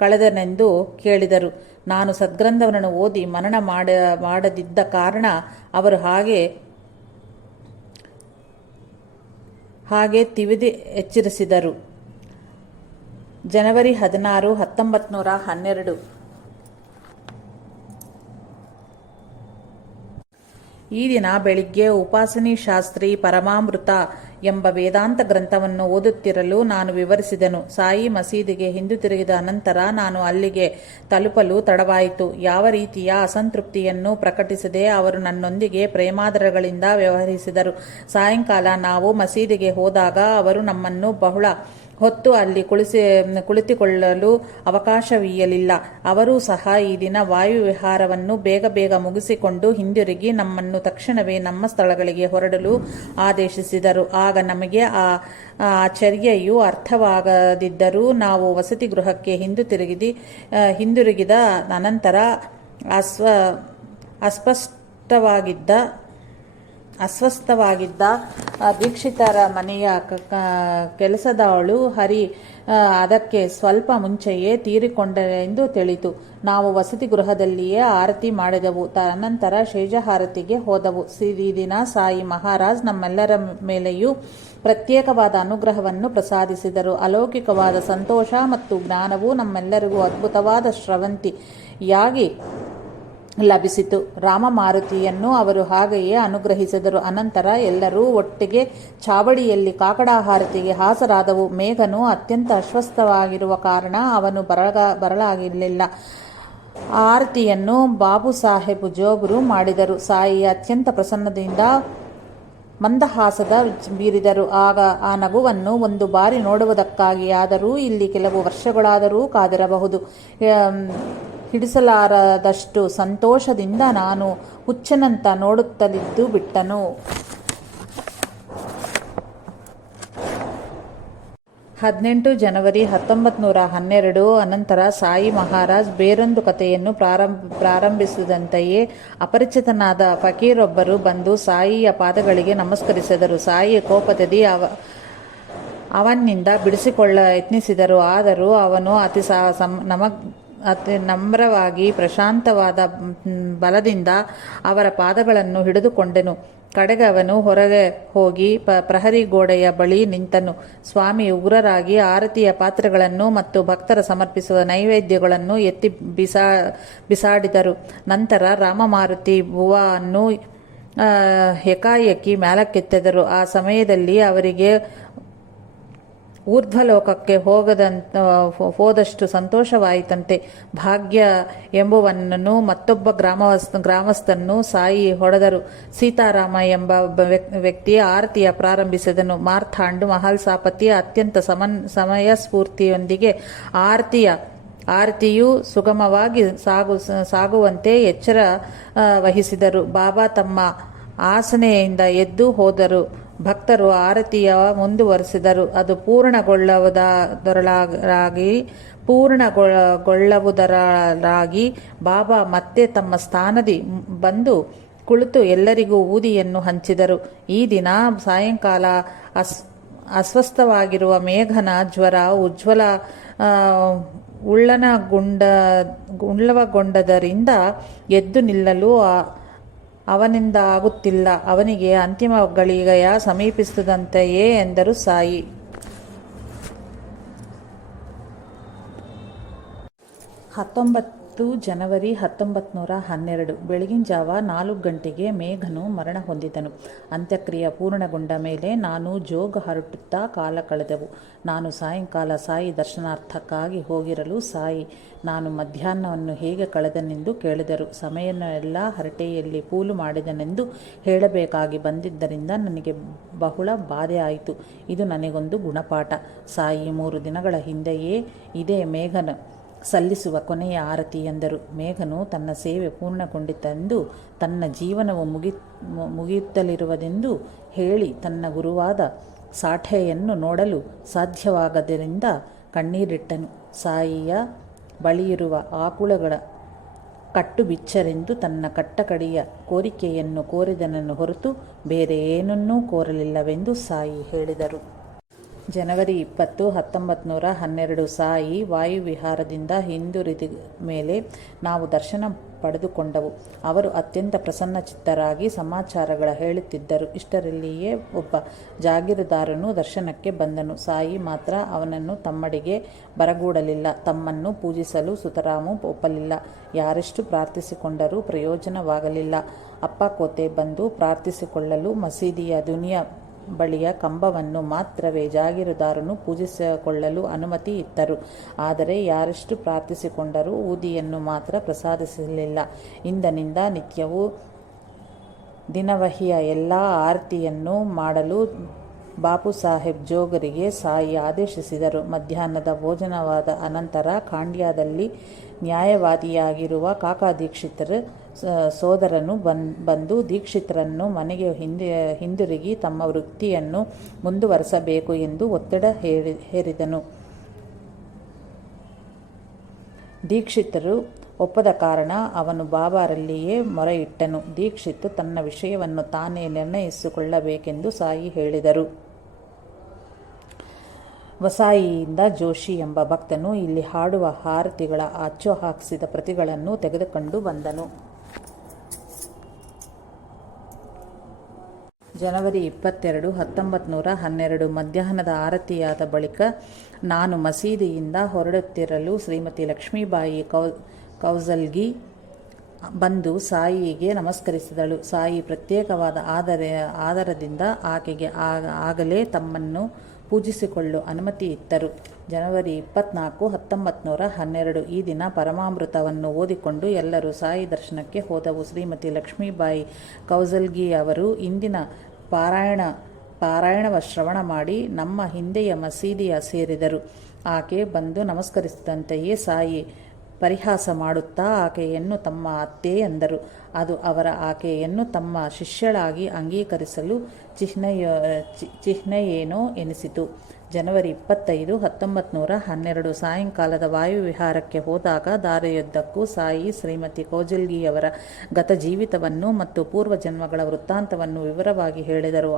ಕಳೆದನೆಂದು ಕೇಳಿದರು. ನಾನು ಸದ್ಗ್ರಂಥವನ್ನು ಓದಿ ಮನನ ಮಾಡದಿದ್ದ ಕಾರಣ ಅವರು ಹಾಗೆ ತಿವಿದು ಎಚ್ಚರಿಸಿದರು. ಜನವರಿ 16, 1912 ಈ ದಿನ ಬೆಳಿಗ್ಗೆ ಉಪಾಸನಿ ಶಾಸ್ತ್ರಿ ಪರಮಾಮೃತ ಎಂಬ ವೇದಾಂತ ಗ್ರಂಥವನ್ನು ಓದುತ್ತಿರಲು ನಾನು ವಿವರಿಸಿದೆನು. ಸಾಯಿ ಮಸೀದಿಗೆ ಹಿಂದಿರುಗಿದ ಅನಂತರ ನಾನು ಅಲ್ಲಿಗೆ ತಲುಪಲು ತಡವಾಯಿತು. ಯಾವ ರೀತಿಯ ಅಸಂತೃಪ್ತಿಯನ್ನು ಪ್ರಕಟಿಸದೆ ಅವರು ನನ್ನೊಂದಿಗೆ ಪ್ರೇಮಾದರಗಳಿಂದ ವ್ಯವಹರಿಸಿದರು. ಸಾಯಂಕಾಲ ನಾವು ಮಸೀದಿಗೆ ಹೋದಾಗ ಅವರು ನಮ್ಮನ್ನು ಬಹಳ ಹೊತ್ತು ಅಲ್ಲಿ ಕುಳಿತುಕೊಳ್ಳಲು ಅವಕಾಶವೀಯಲಿಲ್ಲ. ಅವರೂ ಸಹ ಈ ದಿನ ವಾಯುವಿಹಾರವನ್ನು ಬೇಗ ಮುಗಿಸಿಕೊಂಡು ಹಿಂದಿರುಗಿ ನಮ್ಮನ್ನು ತಕ್ಷಣವೇ ನಮ್ಮ ಸ್ಥಳಗಳಿಗೆ ಹೊರಡಲು ಆದೇಶಿಸಿದರು. ಆಗ ನಮಗೆ ಆ ಚರ್ಯೆಯು ಅರ್ಥವಾಗದಿದ್ದರೂ ನಾವು ವಸತಿ ಗೃಹಕ್ಕೆ ಹಿಂದಿರುಗಿದ ಅನಂತರ ಅಸ್ವಸ್ಥವಾಗಿದ್ದ ದೀಕ್ಷಿತರ ಮನೆಯ ಕೆಲಸದವಳು ಹರಿ ಅದಕ್ಕೆ ಸ್ವಲ್ಪ ಮುಂಚೆಯೇ ತೀರಿಕೊಂಡರೆಂದು ತಿಳಿತು. ನಾವು ವಸತಿ ಗೃಹದಲ್ಲಿಯೇ ಆರತಿ ಮಾಡಿದೆವು. ತದನಂತರ ಶೇಷಹಾರತಿಗೆ ಹೋದೆವು. ಈ ದಿನ ಸಾಯಿ ಮಹಾರಾಜ್ ನಮ್ಮೆಲ್ಲರ ಮೇಲೆಯೂ ಪ್ರತ್ಯೇಕವಾದ ಅನುಗ್ರಹವನ್ನು ಪ್ರಸಾದಿಸಿದರು. ಅಲೌಕಿಕವಾದ ಸಂತೋಷ ಮತ್ತು ಜ್ಞಾನವು ನಮ್ಮೆಲ್ಲರಿಗೂ ಅದ್ಭುತವಾದ ಸ್ರವಂತಿಯಾಗಿ ಲಭಿಸಿತು. ರಾಮಮಾರುತಿಯನ್ನು ಅವರು ಹಾಗೆಯೇ ಅನುಗ್ರಹಿಸಿದರು. ಅನಂತರ ಎಲ್ಲರೂ ಒಟ್ಟಿಗೆ ಚಾವಡಿಯಲ್ಲಿ ಕಾಕಡಹಾರತಿಗೆ ಹಾಜರಾದವು. ಮೇಘನು ಅತ್ಯಂತ ಅಸ್ವಸ್ಥವಾಗಿರುವ ಕಾರಣ ಅವನು ಬರಲಾಗಿರಲಿಲ್ಲ. ಆರತಿಯನ್ನು ಬಾಬು ಸಾಹೇಬ್ ಜೋಗುರು ಮಾಡಿದರು. ಸಾಯಿ ಅತ್ಯಂತ ಪ್ರಸನ್ನದಿಂದ ಮಂದಹಾಸದ ಬೀರಿದರು. ಆಗ ಆ ನಗುವನ್ನು ಒಂದು ಬಾರಿ ನೋಡುವುದಕ್ಕಾಗಿಯಾದರೂ ಇಲ್ಲಿ ಕೆಲವು ವರ್ಷಗಳಾದರೂ ಕಾದಿರಬಹುದು. ಹಿಡಿಸಲಾರದಷ್ಟು ಸಂತೋಷದಿಂದ ನಾನು ಹುಚ್ಚನಂತ ನೋಡುತ್ತಲಿದ್ದು ಬಿಟ್ಟನು. 18 ಜನವರಿ 1912 ಅನಂತರ ಸಾಯಿ ಮಹಾರಾಜ್ ಬೇರೊಂದು ಕಥೆಯನ್ನು ಪ್ರಾರಂಭಿಸಿದಂತೆಯೇ ಅಪರಿಚಿತನಾದ ಫಕೀರೊಬ್ಬರು ಬಂದು ಸಾಯಿಯ ಪಾದಗಳಿಗೆ ನಮಸ್ಕರಿಸಿದರು. ಸಾಯಿ ಕೋಪದಲ್ಲಿ ಅವನಿಂದ ಬಿಡಿಸಿಕೊಳ್ಳ ಯತ್ನಿಸಿದರು. ಆದರೂ ಅವನು ಅತಿ ನಮ್ರವಾಗಿ ಪ್ರಶಾಂತವಾದ ಬಲದಿಂದ ಅವರ ಪಾದಗಳನ್ನು ಹಿಡಿದುಕೊಂಡನು. ಕಡೆಗೆ ಅವನು ಹೊರಗೆ ಹೋಗಿ ಪ್ರಹರಿ ಗೋಡೆಯ ಬಳಿ ನಿಂತನು. ಸ್ವಾಮಿ ಉಗ್ರರಾಗಿ ಆರತಿಯ ಪಾತ್ರೆಗಳನ್ನು ಮತ್ತು ಭಕ್ತರ ಸಮರ್ಪಿಸುವ ನೈವೇದ್ಯಗಳನ್ನು ಎತ್ತಿ ಬಿಸಾಡಿದರು. ನಂತರ ರಾಮಮಾರುತಿ ಬುವಾವನ್ನು ಏಕಾಏಕಿ ಮೇಲಕ್ಕೆತ್ತಿದರು. ಆ ಸಮಯದಲ್ಲಿ ಅವರಿಗೆ ಊರ್ಧ್ವಲೋಕಕ್ಕೆ ಹೋದಷ್ಟು ಸಂತೋಷವಾಯಿತಂತೆ. ಭಾಗ್ಯ ಎಂಬುವನನ್ನು ಮತ್ತೊಬ್ಬ ಗ್ರಾಮಸ್ಥನ್ನು ಸಾಯಿ ಹೊಡೆದರು. ಸೀತಾರಾಮ ಎಂಬ ವ್ಯಕ್ತಿ ಆರತಿಯ ಪ್ರಾರಂಭಿಸಿದನು. ಮಾರ್ಥಾಂಡ್ ಮಹಲ್ಸಾಪತಿ ಅತ್ಯಂತ ಸಮಯಸ್ಫೂರ್ತಿಯೊಂದಿಗೆ ಆರತಿಯು ಸುಗಮವಾಗಿ ಸಾಗುವಂತೆ ಎಚ್ಚರ ವಹಿಸಿದರು. ಬಾಬಾ ತಮ್ಮ ಆಸನೆಯಿಂದ ಎದ್ದು ಹೋದರು. ಭಕ್ತರು ಆರತಿಯ ಮುಂದುವರೆಸಿದರು. ಅದು ಪೂರ್ಣಗೊಳ್ಳುವುದರಾಗಿ ಬಾಬಾ ಮತ್ತೆ ತಮ್ಮ ಸ್ಥಾನದಿ ಬಂದು ಕುಳಿತು ಎಲ್ಲರಿಗೂ ಊದಿಯನ್ನು ಹಂಚಿದರು. ಈ ದಿನ ಸಾಯಂಕಾಲ ಅಸ್ವಸ್ಥವಾಗಿರುವ ಮೇಘನ ಜ್ವರ ಉಳ್ಳವಗೊಂಡದರಿಂದ ಎದ್ದು ನಿಲ್ಲಲು ಅವನಿಂದ ಆಗುತ್ತಿಲ್ಲ. ಅವನಿಗೆ ಅಂತಿಮ ಗಳಿಗೆಯ ಸಮೀಪಿಸುತ್ತಿದ್ದಂತೆಯೇ ಎಂದರು ಸಾಯಿ. 19 ಜನವರಿ 1912 ಬೆಳಗಿನ ಜಾವ 4 ಗಂಟೆಗೆ ಮೇಘನು ಮರಣ ಹೊಂದಿದನು. ಅಂತ್ಯಕ್ರಿಯೆ ಪೂರ್ಣಗೊಂಡ ಮೇಲೆ ನಾನು ಜೋಗ ಹರಟುತ್ತಾ ಕಾಲ ಕಳೆದೆವು. ನಾನು ಸಾಯಂಕಾಲ ಸಾಯಿ ದರ್ಶನಾರ್ಥಕ್ಕಾಗಿ ಹೋಗಿರಲು ಸಾಯಿ ನಾನು ಮಧ್ಯಾಹ್ನವನ್ನು ಹೇಗೆ ಕಳೆದನೆಂದು ಕೇಳಿದರು. ಸಮಯವನ್ನೆಲ್ಲ ಹರಟೆಯಲ್ಲಿ ಪೂಲು ಮಾಡಿದನೆಂದು ಹೇಳಬೇಕಾಗಿ ಬಂದಿದ್ದರಿಂದ ನನಗೆ ಬಹಳ ಬಾಧೆ ಆಯಿತು. ಇದು ನನಗೊಂದು ಗುಣಪಾಠ. ಸಾಯಿ 3 ದಿನಗಳ ಹಿಂದೆಯೇ ಇದೇ ಮೇಘನ ಸಲ್ಲಿಸುವ ಕೊನೆಯ ಆರತಿ ಎಂದರು. ಮೇಘನು ತನ್ನ ಸೇವೆ ಪೂರ್ಣಗೊಂಡಿತೆಂದು, ತನ್ನ ಜೀವನವು ಮುಗಿಯುತ್ತಲಿರುವುದೆಂದು ಹೇಳಿ ತನ್ನ ಗುರುವಾದ ಸಾಠೆಯನ್ನು ನೋಡಲು ಸಾಧ್ಯವಾಗದ್ದರಿಂದ ಕಣ್ಣೀರಿಟ್ಟನು. ಸಾಯಿಯ ಬಳಿಯಿರುವ ಆಕುಳಗಳ ಕಟ್ಟು ಬಿಚ್ಚರೆಂದು ತನ್ನ ಕಟ್ಟಕಡೆಯ ಕೋರಿಕೆಯನ್ನು ಕೋರಿದನನ್ನು ಹೊರತು ಬೇರೆ ಏನನ್ನೂ ಕೋರಲಿಲ್ಲವೆಂದು ಸಾಯಿ ಹೇಳಿದರು. ಜನವರಿ 20, 1912 ಸಾಯಿ ವಾಯುವಿಹಾರದಿಂದ ಹಿಂದಿರುಗಿದ ಮೇಲೆ ನಾವು ದರ್ಶನ ಪಡೆದುಕೊಂಡವು. ಅವರು ಅತ್ಯಂತ ಪ್ರಸನ್ನಚಿತ್ತರಾಗಿ ಸಮಾಚಾರಗಳ ಹೇಳುತ್ತಿದ್ದರು. ಇಷ್ಟರಲ್ಲಿಯೇ ಒಬ್ಬ ಜಾಗೀರದಾರನು ದರ್ಶನಕ್ಕೆ ಬಂದನು. ಸಾಯಿ ಮಾತ್ರ ಅವನನ್ನು ತಮ್ಮಡಿಗೆ ಬರಗೂಡಲಿಲ್ಲ. ತಮ್ಮನ್ನು ಪೂಜಿಸಲು ಸುತರಾಮು ಒಪ್ಪಲಿಲ್ಲ. ಯಾರೆಷ್ಟು ಪ್ರಾರ್ಥಿಸಿಕೊಂಡರೂ ಪ್ರಯೋಜನವಾಗಲಿಲ್ಲ. ಅಪ್ಪ ಕೋತೆ ಬಂದು ಪ್ರಾರ್ಥಿಸಿಕೊಳ್ಳಲು ಮಸೀದಿಯ ದುನಿಯಾ ಬಳಿಯ ಕಂಬವನ್ನು ಮಾತ್ರವೇ ಜಾಗೀರದಾರನು ಪೂಜಿಸಿಕೊಳ್ಳಲು ಅನುಮತಿ ಇತ್ತರು. ಆದರೆ ಯಾರೆಷ್ಟು ಪ್ರಾರ್ಥಿಸಿಕೊಂಡರೂ ಊದಿಯನ್ನು ಮಾತ್ರ ಪ್ರಸಾದಿಸಲಿಲ್ಲ. ಇಂದಿನಿಂದ ನಿತ್ಯವೂ ದಿನವಹಿಯ ಎಲ್ಲ ಆರತಿಯನ್ನು ಮಾಡಲು ಬಾಪು ಸಾಹೇಬ್ ಜೋಗರಿಗೆ ಸಾಯಿ ಆದೇಶಿಸಿದರು. ಮಧ್ಯಾಹ್ನದ ಭೋಜನವಾದ ಅನಂತರ ಖಾಂಡ್ಯದಲ್ಲಿ ನ್ಯಾಯವಾದಿಯಾಗಿರುವ ಕಾಕಾ ದೀಕ್ಷಿತರ ಸೋದರನು ಬಂದು ದೀಕ್ಷಿತರನ್ನು ಮನೆಗೆ ಹಿಂದಿರುಗಿ ತಮ್ಮ ವೃತ್ತಿಯನ್ನು ಮುಂದುವರೆಸಬೇಕು ಎಂದು ಒತ್ತಡ ಹೇರಿದನು. ದೀಕ್ಷಿತರು ಒಪ್ಪದ ಕಾರಣ ಅವನು ಬಾಬಾರಲ್ಲಿಯೇ ಮೊರೆಯಿಟ್ಟನು. ದೀಕ್ಷಿತ್ ತನ್ನ ವಿಷಯವನ್ನು ತಾನೇ ನಿರ್ಣಯಿಸಿಕೊಳ್ಳಬೇಕೆಂದು ಸಾಯಿ ಹೇಳಿದರು. ವಸಾಯಿಯಿಂದ ಜೋಶಿ ಎಂಬ ಭಕ್ತನು ಇಲ್ಲಿ ಹಾಡುವ ಆರತಿಗಳ ಅಚ್ಚು ಹಾಕಿಸಿದ ಪ್ರತಿಗಳನ್ನು ತೆಗೆದುಕೊಂಡು ಬಂದನು. ಜನವರಿ 22, 1912 ಮಧ್ಯಾಹ್ನದ ಆರತಿಯಾದ ಬಳಿಕ ನಾನು ಮಸೀದಿಯಿಂದ ಹೊರಡುತ್ತಿರಲು ಶ್ರೀಮತಿ ಲಕ್ಷ್ಮೀಬಾಯಿ ಕೌಸಲ್ಗಿ ಬಂದು ಸಾಯಿಗೆ ನಮಸ್ಕರಿಸಿದಳು. ಸಾಯಿ ಪ್ರತ್ಯೇಕವಾದ ಆದರದಿಂದ ಆಕೆಗೆ ಆಗಲೇ ತಮ್ಮನ್ನು ಪೂಜಿಸಿಕೊಳ್ಳಲು ಅನುಮತಿ ಇತ್ತರು. ಜನವರಿ 24, 1912 ಈ ದಿನ ಪರಮಾಮೃತವನ್ನು ಓದಿಕೊಂಡು ಎಲ್ಲರೂ ಸಾಯಿ ದರ್ಶನಕ್ಕೆ ಹೋದವು. ಶ್ರೀಮತಿ ಲಕ್ಷ್ಮೀಬಾಯಿ ಕೌಸಲ್ಗಿ ಅವರು ಇಂದಿನ ಪಾರಾಯಣವ ಶ್ರವಣ ಮಾಡಿ ನಮ್ಮ ಹಿಂದೆಯ ಮಸೀದಿಯ ಸೇರಿದರು. ಆಕೆ ಬಂದು ನಮಸ್ಕರಿಸಿದಂತೆಯೇ ಸಾಯಿ ಪರಿಹಾಸ ಮಾಡುತ್ತಾ ಆಕೆಯನ್ನು ತಮ್ಮ ಅತ್ತೆ ಎಂದರು. ಅದು ಆಕೆಯನ್ನು ತಮ್ಮ ಶಿಷ್ಯಳಾಗಿ ಅಂಗೀಕರಿಸಲು ಚಿಹ್ನೆಯೇನೋ ಎನಿಸಿತು. ಜನವರಿ 25, 1912 ಸಾಯಂಕಾಲದ ವಾಯುವಿಹಾರಕ್ಕೆ ಹೋದಾಗ ದಾರಿಯುದ್ದಕ್ಕೂ ಸಾಯಿ ಶ್ರೀಮತಿ ಕೌಜಲ್ಗಿಯವರ ಗತ ಜೀವಿತವನ್ನು ಮತ್ತು ಪೂರ್ವಜನ್ಮಗಳ ವೃತ್ತಾಂತವನ್ನು ವಿವರವಾಗಿ ಹೇಳಿದರು.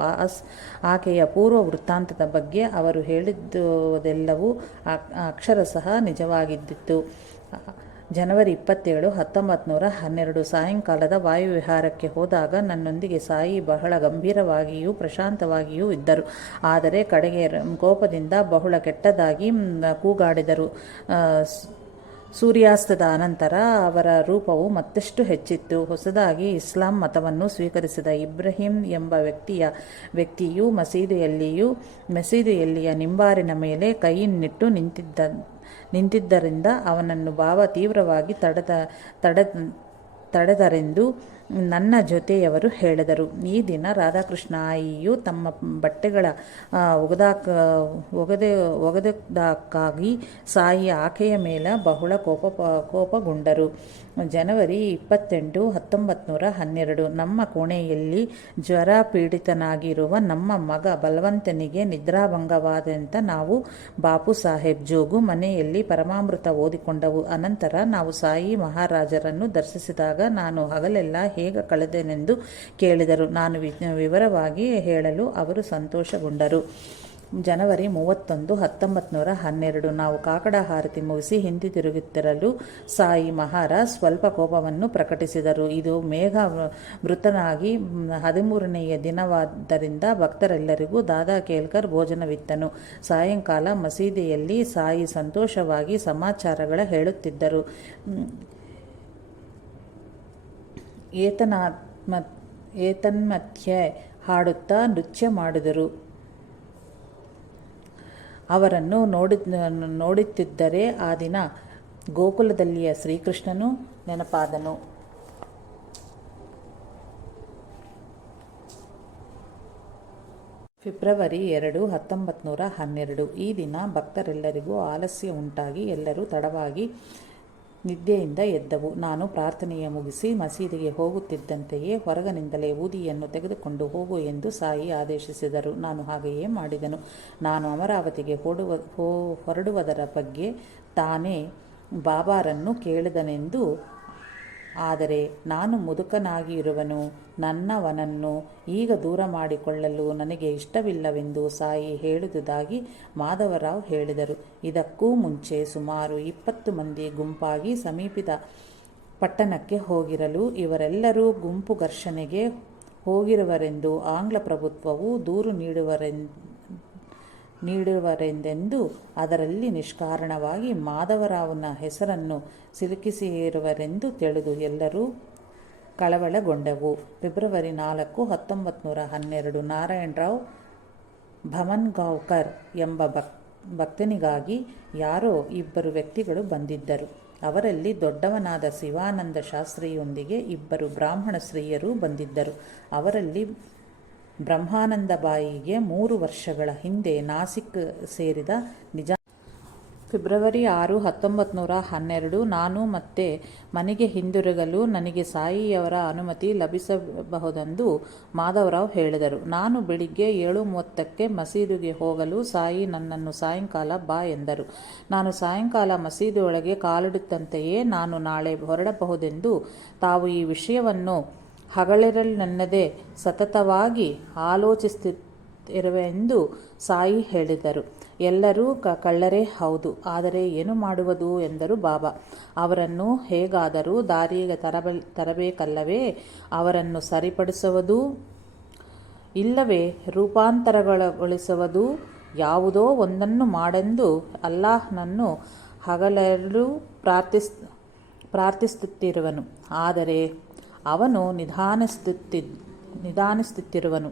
ಆಕೆಯ ಪೂರ್ವ ವೃತ್ತಾಂತದ ಬಗ್ಗೆ ಅವರು ಹೇಳಿದ್ದುದೆಲ್ಲವೂ ಅಕ್ಷರಶಃ ನಿಜವಾಗಿದ್ದಿತು. ಜನವರಿ 27, 1912 ಸಾಯಂಕಾಲದ ವಾಯುವಿಹಾರಕ್ಕೆ ಹೋದಾಗ ನನ್ನೊಂದಿಗೆ ಸಾಯಿ ಬಹಳ ಗಂಭೀರವಾಗಿಯೂ ಪ್ರಶಾಂತವಾಗಿಯೂ ಇದ್ದರು. ಆದರೆ ಕಡೆಗೆ ಕೋಪದಿಂದ ಬಹಳ ಕೆಟ್ಟದಾಗಿ ಕೂಗಾಡಿದರು. ಸೂರ್ಯಾಸ್ತದ ಅನಂತರ ಅವರ ರೂಪವು ಮತ್ತಷ್ಟು ಹೆಚ್ಚಿತ್ತು. ಹೊಸದಾಗಿ ಇಸ್ಲಾಂ ಮತವನ್ನು ಸ್ವೀಕರಿಸಿದ ಇಬ್ರಾಹಿಂ ಎಂಬ ವ್ಯಕ್ತಿಯು ಮಸೀದಿಯಲ್ಲಿಯ ನಿಂಬಾರಿನ ಮೇಲೆ ಕೈಯಿನ್ನಿಟ್ಟು ನಿಂತಿದ್ದರಿಂದ ಅವನನ್ನು ಬಾಬಾ ತೀವ್ರವಾಗಿ ತಡೆದರೆಂದು ನನ್ನ ಜೊತೆಯವರು ಹೇಳಿದರು. ಈ ದಿನ ರಾಧಾಕೃಷ್ಣ ಆಯಿಯು ತಮ್ಮ ಬಟ್ಟೆಗಳ ಒಗೆದಕ್ಕಾಗಿ ಸಾಯಿ ಆಕೆಯ ಮೇಲೆ ಬಹಳ ಕೋಪಗೊಂಡರು. ಜನವರಿ 28, 1912 ನಮ್ಮ ಕೋಣೆಯಲ್ಲಿ ಜ್ವರ ಪೀಡಿತನಾಗಿರುವ ನಮ್ಮ ಮಗ ಬಲವಂತನಿಗೆ ನಿದ್ರಾಭಂಗವಾದಂತ ನಾವು ಬಾಪು ಸಾಹೇಬ್ ಜೋಗು ಮನೆಯಲ್ಲಿ ಪರಮಾಮೃತ ಓದಿಕೊಂಡವು. ಅನಂತರ ನಾವು ಸಾಯಿ ಮಹಾರಾಜರನ್ನು ದರ್ಶಿಸಿದಾಗ ನಾನು ಹಗಲೆಲ್ಲ ಹೇಗೆ ಕಳೆದೆನೆಂದು ಕೇಳಿದರು. ನಾನು ವಿವರವಾಗಿ ಹೇಳಲು ಅವರು ಸಂತೋಷಗೊಂಡರು. ಜನವರಿ 31, 1912 ನಾವು ಕಾಕಡ ಹಾರತಿ ಮುಗಿಸಿ ಹಿಂದಿರುಗುತ್ತಿರಲು ಸಾಯಿ ಮಹಾರಾಜ್ ಸ್ವಲ್ಪ ಕೋಪವನ್ನು ಪ್ರಕಟಿಸಿದರು. ಇದು ಮೇಘ ಮೃತನಾಗಿ 13ನೆಯ ದಿನವಾದ್ದರಿಂದ ಭಕ್ತರೆಲ್ಲರಿಗೂ ದಾದಾ ಕೇಲ್ಕರ್ ಭೋಜನವಿತ್ತನು. ಸಾಯಂಕಾಲ ಮಸೀದಿಯಲ್ಲಿ ಸಾಯಿ ಸಂತೋಷವಾಗಿ ಸಮಾಚಾರಗಳ ಹೇಳುತ್ತಿದ್ದರು. ಏತನ್ಮಧ್ಯೆ ಹಾಡುತ್ತಾ ನೃತ್ಯ ಮಾಡಿದರು. ಅವರನ್ನು ನೋಡುತ್ತಿದ್ದರೆ ಆ ದಿನ ಗೋಕುಲದಲ್ಲಿಯ ಶ್ರೀಕೃಷ್ಣನು ನೆನಪಾದನು. ಫೆಬ್ರವರಿ 2, 1912 ಈ ದಿನ ಭಕ್ತರೆಲ್ಲರಿಗೂ ಆಲಸ್ಯ ಉಂಟಾಗಿ ಎಲ್ಲರೂ ತಡವಾಗಿ ನಿದ್ದೆಯಿಂದ ಎದ್ದವು. ನಾನು ಪ್ರಾರ್ಥನೆಯ ಮುಗಿಸಿ ಮಸೀದಿಗೆ ಹೋಗುತ್ತಿದ್ದಂತೆಯೇ ಹೊರಗಿನಿಂದಲೇ ಊದಿಯನ್ನು ತೆಗೆದುಕೊಂಡು ಹೋಗು ಎಂದು ಸಾಯಿ ಆದೇಶಿಸಿದರು. ನಾನು ಹಾಗೆಯೇ ಮಾಡಿದೆನು. ನಾನು ಅಮರಾವತಿಗೆ ಹೊರಡುವುದರ ಬಗ್ಗೆ ತಾನೇ ಬಾಬಾರನ್ನು ಕೇಳಿದನೆಂದು, ಆದರೆ ನಾನು ಮುದುಕನಾಗಿರುವನು, ನನ್ನವನನ್ನು ಈಗ ದೂರ ಮಾಡಿಕೊಳ್ಳಲು ನನಗೆ ಇಷ್ಟವಿಲ್ಲವೆಂದು ಸಾಯಿ ಹೇಳಿದುದಾಗಿ ಮಾಧವರಾವ್ ಹೇಳಿದರು. ಇದಕ್ಕೂ ಮುಂಚೆ ಸುಮಾರು 20 ಮಂದಿ ಗುಂಪಾಗಿ ಸಮೀಪದ ಪಟ್ಟಣಕ್ಕೆ ಹೋಗಿರಲು ಇವರೆಲ್ಲರೂ ಗುಂಪು ಘರ್ಷಣೆಗೆ ಹೋಗಿರುವರೆಂದು ಆಂಗ್ಲ ಪ್ರಭುತ್ವವು ದೂರು ನೀಡುವರೆಂದೆಂದು ಅದರಲ್ಲಿ ನಿಷ್ಕಾರಣವಾಗಿ ಮಾಧವರಾವ್ನ ಹೆಸರನ್ನು ಸಿಲುಕಿಸಿರುವರೆಂದು ತಿಳಿದು ಎಲ್ಲರೂ ಕಳವಳಗೊಂಡೆವು. ಫೆಬ್ರವರಿ 4, 1912 ನಾರಾಯಣರಾವ್ ಭಮನ್ಗಾಂವ್ಕರ್ ಎಂಬ ಭಕ್ತನಿಗಾಗಿ ಯಾರೋ 2 ವ್ಯಕ್ತಿಗಳು ಬಂದಿದ್ದರು. ಅವರಲ್ಲಿ ದೊಡ್ಡವನಾದ ಶಿವಾನಂದ ಶಾಸ್ತ್ರಿಯೊಂದಿಗೆ 2 ಬ್ರಾಹ್ಮಣ ಸ್ತ್ರೀಯರೂ ಬಂದಿದ್ದರು. ಅವರಲ್ಲಿ ಬ್ರಹ್ಮಾನಂದಬಾಯಿಗೆ 3 ವರ್ಷಗಳ ಹಿಂದೆ ನಾಸಿಕ್ ಸೇರಿದ ನಿಜ. ಫೆಬ್ರವರಿ 6, 1912 ನಾನು ಮತ್ತೆ ಮನೆಗೆ ಹಿಂದಿರುಗಲು ನನಗೆ ಸಾಯಿಯವರ ಅನುಮತಿ ಲಭಿಸಬಹುದೆಂದು ಮಾಧವರಾವ್ ಹೇಳಿದರು. ನಾನು ಬೆಳಿಗ್ಗೆ 7:30ಕ್ಕೆ ಮಸೀದಿಗೆ ಹೋಗಲು ಸಾಯಿ ನನ್ನನ್ನು ಸಾಯಂಕಾಲ ಬಾ ಎಂದರು. ನಾನು ಸಾಯಂಕಾಲ ಮಸೀದಿಯೊಳಗೆ ಕಾಲಿಡುತ್ತಂತೆಯೇ ನಾನು ನಾಳೆ ಹೊರಡಬಹುದೆಂದು, ತಾವು ಈ ವಿಷಯವನ್ನು ಹಗಲಿರಲೆನ್ನದೆ ಸತತವಾಗಿ ಆಲೋಚಿಸುತ್ತಿರುವೆಂದು ಸಾಯಿ ಹೇಳಿದರು. ಎಲ್ಲರೂ ಕಳ್ಳರೇ ಹೌದು, ಆದರೆ ಏನು ಮಾಡುವುದು ಎಂದರು ಬಾಬಾ. ಅವರನ್ನು ಹೇಗಾದರೂ ದಾರಿಗೆ ತರಬೇಕಲ್ಲವೇ? ಅವರನ್ನು ಸರಿಪಡಿಸುವುದು ಇಲ್ಲವೇ ರೂಪಾಂತರಗೊಳಿಸುವುದು, ಯಾವುದೋ ಒಂದನ್ನು ಮಾಡೆಂದು ಅಲ್ಲಾಹನನ್ನು ಹಗಲೆರಳು ಪ್ರಾರ್ಥಿಸುತ್ತಿರುವನು. ಆದರೆ ಅವನು ನಿಧಾನಿಸುತ್ತಿರುವನು.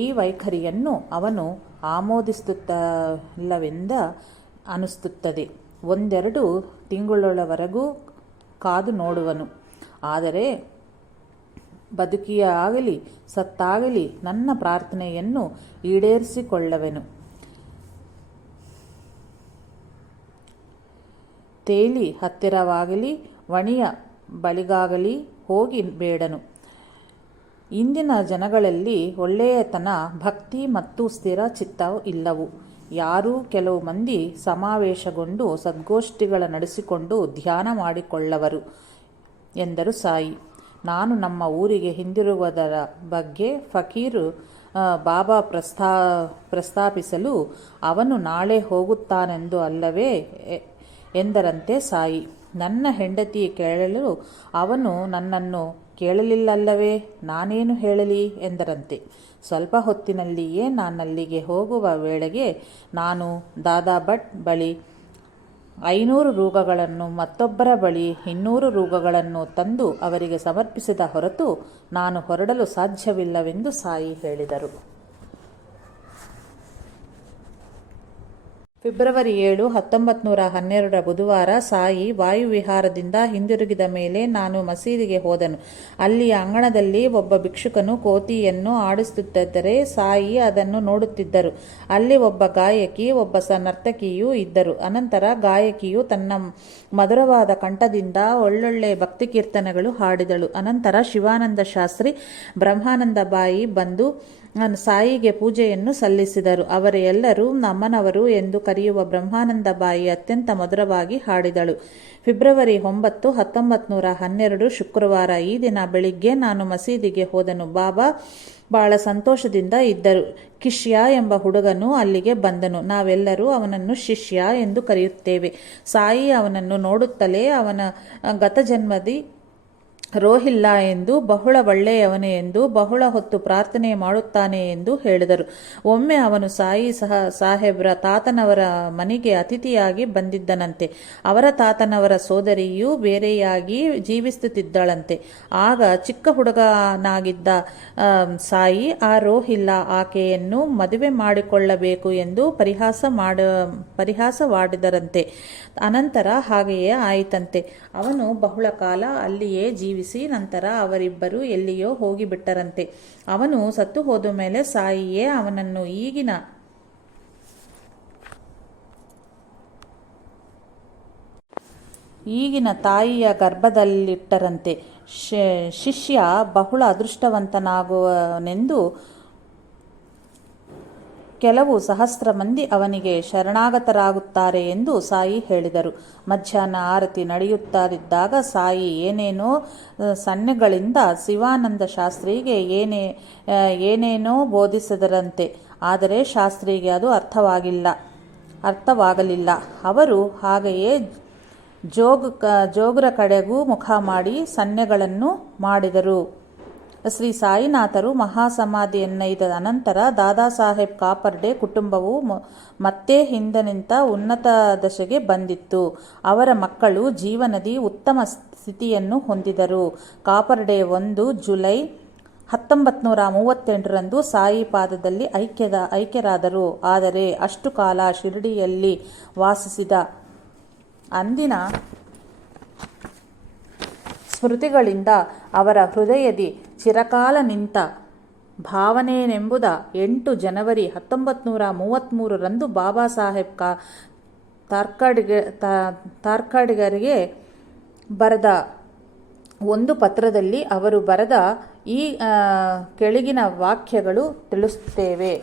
ಈ ವೈಖರಿಯನ್ನು ಅವನು ಆಮೋದಿಸುತ್ತಿಲ್ಲವೆಂದ ಅನಿಸುತ್ತದೆ. 1-2 ತಿಂಗಳವರೆಗೂ ಕಾದು ನೋಡುವನು. ಆದರೆ ಬದುಕಿಯಾಗಲಿ ಸತ್ತಾಗಲಿ ನನ್ನ ಪ್ರಾರ್ಥನೆಯನ್ನು ಈಡೇರಿಸಿಕೊಳ್ಳುವೆನು. ತೇಲಿ ಹತ್ತಿರವಾಗಲಿ ವಣಿಯ ಬಳಿಗಾಗಲಿ ಹೋಗಿ ಬೇಡನು. ಇಂದಿನ ಜನಗಳಲ್ಲಿ ಒಳ್ಳೆಯತನ, ಭಕ್ತಿ ಮತ್ತು ಸ್ಥಿರ ಚಿತ್ತ ಇಲ್ಲವು. ಯಾರೂ ಕೆಲವು ಮಂದಿ ಸಮಾವೇಶಗೊಂಡು ಸದ್ಗೋಷ್ಠಿಗಳ ನಡೆಸಿಕೊಂಡು ಧ್ಯಾನ ಮಾಡಿಕೊಳ್ಳವರು ಎಂದರು ಸಾಯಿ. ನಾನು ನಮ್ಮ ಊರಿಗೆ ಹಿಂದಿರುಗುವುದರ ಬಗ್ಗೆ ಫಕೀರ್ ಬಾಬಾ ಪ್ರಸ್ತಾಪಿಸಲು ಅವನು ನಾಳೆ ಹೋಗುತ್ತಾನೆಂದು ಅಲ್ಲವೇ ಎಂದರಂತೆ ಸಾಯಿ. ನನ್ನ ಹೆಂಡತಿ ಕೇಳಲು ಅವನು ನನ್ನನ್ನು ಕೇಳಲಿಲ್ಲವೇ, ನಾನೇನು ಹೇಳಲಿ ಎಂದರಂತೆ. ಸ್ವಲ್ಪ ಹೊತ್ತಿನಲ್ಲಿಯೇ ನಾನಲ್ಲಿಗೆ ಹೋಗುವ ವೇಳೆಗೆ ನಾನು ದಾದಾ ಭಟ್ ಬಳಿ 500 ರೂಗಳನ್ನು ಮತ್ತೊಬ್ಬರ ಬಳಿ 200 ರೂಗಳನ್ನು ತಂದು ಅವರಿಗೆ ಸಮರ್ಪಿಸಿದ ಹೊರತು ನಾನು ಹೊರಡಲು ಸಾಧ್ಯವಿಲ್ಲವೆಂದು ಸಾಯಿ ಹೇಳಿದರು. ಫೆಬ್ರವರಿ 7, 1912 ಬುಧವಾರ ಸಾಯಿ ವಾಯುವಿಹಾರದಿಂದ ಹಿಂದಿರುಗಿದ ಮೇಲೆ ನಾನು ಮಸೀದಿಗೆ ಹೋದನು. ಅಲ್ಲಿಯ ಅಂಗಣದಲ್ಲಿ ಒಬ್ಬ ಭಿಕ್ಷುಕನು ಕೋತಿಯನ್ನು ಆಡಿಸುತ್ತಿದ್ದರೆ ಸಾಯಿ ಅದನ್ನು ನೋಡುತ್ತಿದ್ದರು. ಅಲ್ಲಿ ಒಬ್ಬ ಗಾಯಕಿ, ಒಬ್ಬ ನರ್ತಕಿಯೂ ಇದ್ದರು. ಅನಂತರ ಗಾಯಕಿಯು ತನ್ನ ಮಧುರವಾದ ಕಂಠದಿಂದ ಒಳ್ಳೊಳ್ಳೆ ಭಕ್ತಿ ಕೀರ್ತನೆಗಳು ಹಾಡಿದಳು. ಅನಂತರ ಶಿವಾನಂದ ಶಾಸ್ತ್ರಿ, ಬ್ರಹ್ಮಾನಂದ ಬಾಯಿ ಬಂದು ಸಾಯಿಗೆ ಪೂಜೆಯನ್ನು ಸಲ್ಲಿಸಿದರು. ಅವರೆಲ್ಲರೂ ನಮ್ಮನವರು ಎಂದು ಕರೆಯುವ ಬ್ರಹ್ಮಾನಂದ ಬಾಯಿ ಅತ್ಯಂತ ಮಧುರವಾಗಿ ಹಾಡಿದಳು. ಫೆಬ್ರವರಿ 9, 1912 ಶುಕ್ರವಾರ. ಈ ದಿನ ಬೆಳಿಗ್ಗೆ ನಾನು ಮಸೀದಿಗೆ ಹೋದನು. ಬಾಬಾ ಬಹಳ ಸಂತೋಷದಿಂದ ಇದ್ದರು. ಕಿಶ್ಯ ಎಂಬ ಹುಡುಗನು ಅಲ್ಲಿಗೆ ಬಂದನು. ನಾವೆಲ್ಲರೂ ಅವನನ್ನು ಶಿಷ್ಯ ಎಂದು ಕರೆಯುತ್ತೇವೆ. ಸಾಯಿ ಅವನನ್ನು ನೋಡುತ್ತಲೇ ಅವನ ಗತಜನ್ಮದಿ ರೋಹಿಲ್ಲ ಎಂದು, ಬಹಳ ಒಳ್ಳೆಯವನೇ ಎಂದು, ಬಹಳ ಹೊತ್ತು ಪ್ರಾರ್ಥನೆ ಮಾಡುತ್ತಾನೆ ಎಂದು ಹೇಳಿದರು. ಒಮ್ಮೆ ಅವನು ಸಾಯಿ ಸಾಹೇಬ್ರ ತಾತನವರ ಮನೆಗೆ ಅತಿಥಿಯಾಗಿ ಬಂದಿದ್ದನಂತೆ. ಅವರ ತಾತನವರ ಸೋದರಿಯೂ ಬೇರೆಯಾಗಿ ಜೀವಿಸುತ್ತಿದ್ದಳಂತೆ. ಆಗ ಚಿಕ್ಕ ಹುಡುಗನಾಗಿದ್ದ ಸಾಯಿ ಆ ರೋಹಿಲ್ಲ ಆಕೆಯನ್ನು ಮದುವೆ ಮಾಡಿಕೊಳ್ಳಬೇಕು ಎಂದು ಪರಿಹಾಸವಾಡಿದರಂತೆ. ಅನಂತರ ಹಾಗೆಯೇ ಆಯಿತಂತೆ. ಅವನು ಬಹಳ ಕಾಲ ಅಲ್ಲಿಯೇ ಜೀವಿಸಿ ನಂತರ ಅವರಿಬ್ಬರು ಎಲ್ಲಿಯೋ ಹೋಗಿಬಿಟ್ಟರಂತೆ. ಅವನು ಸತ್ತು ಹೋದ ಮೇಲೆ ಸಾಯಿಯೇ ಅವನನ್ನು ಈಗಿನ ತಾಯಿಯ ಗರ್ಭದಲ್ಲಿಟ್ಟರಂತೆ. ಶಿಷ್ಯ ಬಹಳ ಅದೃಷ್ಟವಂತನಾಗುವನೆಂದು ಕೆಲವು ಸಹಸ್ರ ಮಂದಿ ಅವನಿಗೆ ಶರಣಾಗತರಾಗುತ್ತಾರೆ ಎಂದು ಸಾಯಿ ಹೇಳಿದರು. ಮಧ್ಯಾಹ್ನ ಆರತಿ ನಡೆಯುತ್ತಿದ್ದಾಗ ಸಾಯಿ ಏನೇನೋ ಸನ್ನೆಗಳಿಂದ ಶಿವಾನಂದ ಶಾಸ್ತ್ರಿಗೆ ಏನೇನೋ ಬೋಧಿಸಿದರಂತೆ. ಆದರೆ ಶಾಸ್ತ್ರಿಗೆ ಅದು ಅರ್ಥವಾಗಲಿಲ್ಲ. ಅವರು ಹಾಗೆಯೇ ಜೋಗ್ರ ಕಡೆಗೂ ಮುಖ ಮಾಡಿ ಸನ್ನೆಗಳನ್ನು ಮಾಡಿದರು. ಶ್ರೀ ಸಾಯಿನಾಥರು ಮಹಾಸಮಾಧಿಯನ್ನೈದ ಅನಂತರ ದಾದಾ ಸಾಹೇಬ್ ಕಾಪರ್ಡೆ ಕುಟುಂಬವು ಮತ್ತೆ ಹಿಂದಿನಿಂದ ಉನ್ನತ ದಶೆಗೆ ಬಂದಿತ್ತು. ಅವರ ಮಕ್ಕಳು ಜೀವನದಿ ಉತ್ತಮ ಸ್ಥಿತಿಯನ್ನು ಹೊಂದಿದರು. ಕಾಪರ್ಡೆ 1 ಜುಲೈ 1938 ಸಾಯಿ ಪಾದದಲ್ಲಿ ಐಕ್ಯರಾದರು. ಆದರೆ ಅಷ್ಟು ಕಾಲ ಶಿರಡಿಯಲ್ಲಿ ವಾಸಿಸಿದ ಅಂದಿನ ಸ್ಮೃತಿಗಳಿಂದ ಅವರ ಹೃದಯದಿ ಚಿರಕಾಲ ನಿಂತ ಭಾವನೆಯೆಂಬುದ 8 ಜನವರಿ 1933 ಬಾಬಾ ಸಾಹೇಬ್ ತಾರ್ಕಡ್ಗರಿಗೆ ಬರೆದ ಒಂದು ಪತ್ರದಲ್ಲಿ ಅವರು ಬರೆದ ಈ ಕೆಳಗಿನ ವಾಕ್ಯಗಳು ತಿಳಿಸುತ್ತೇವೆ.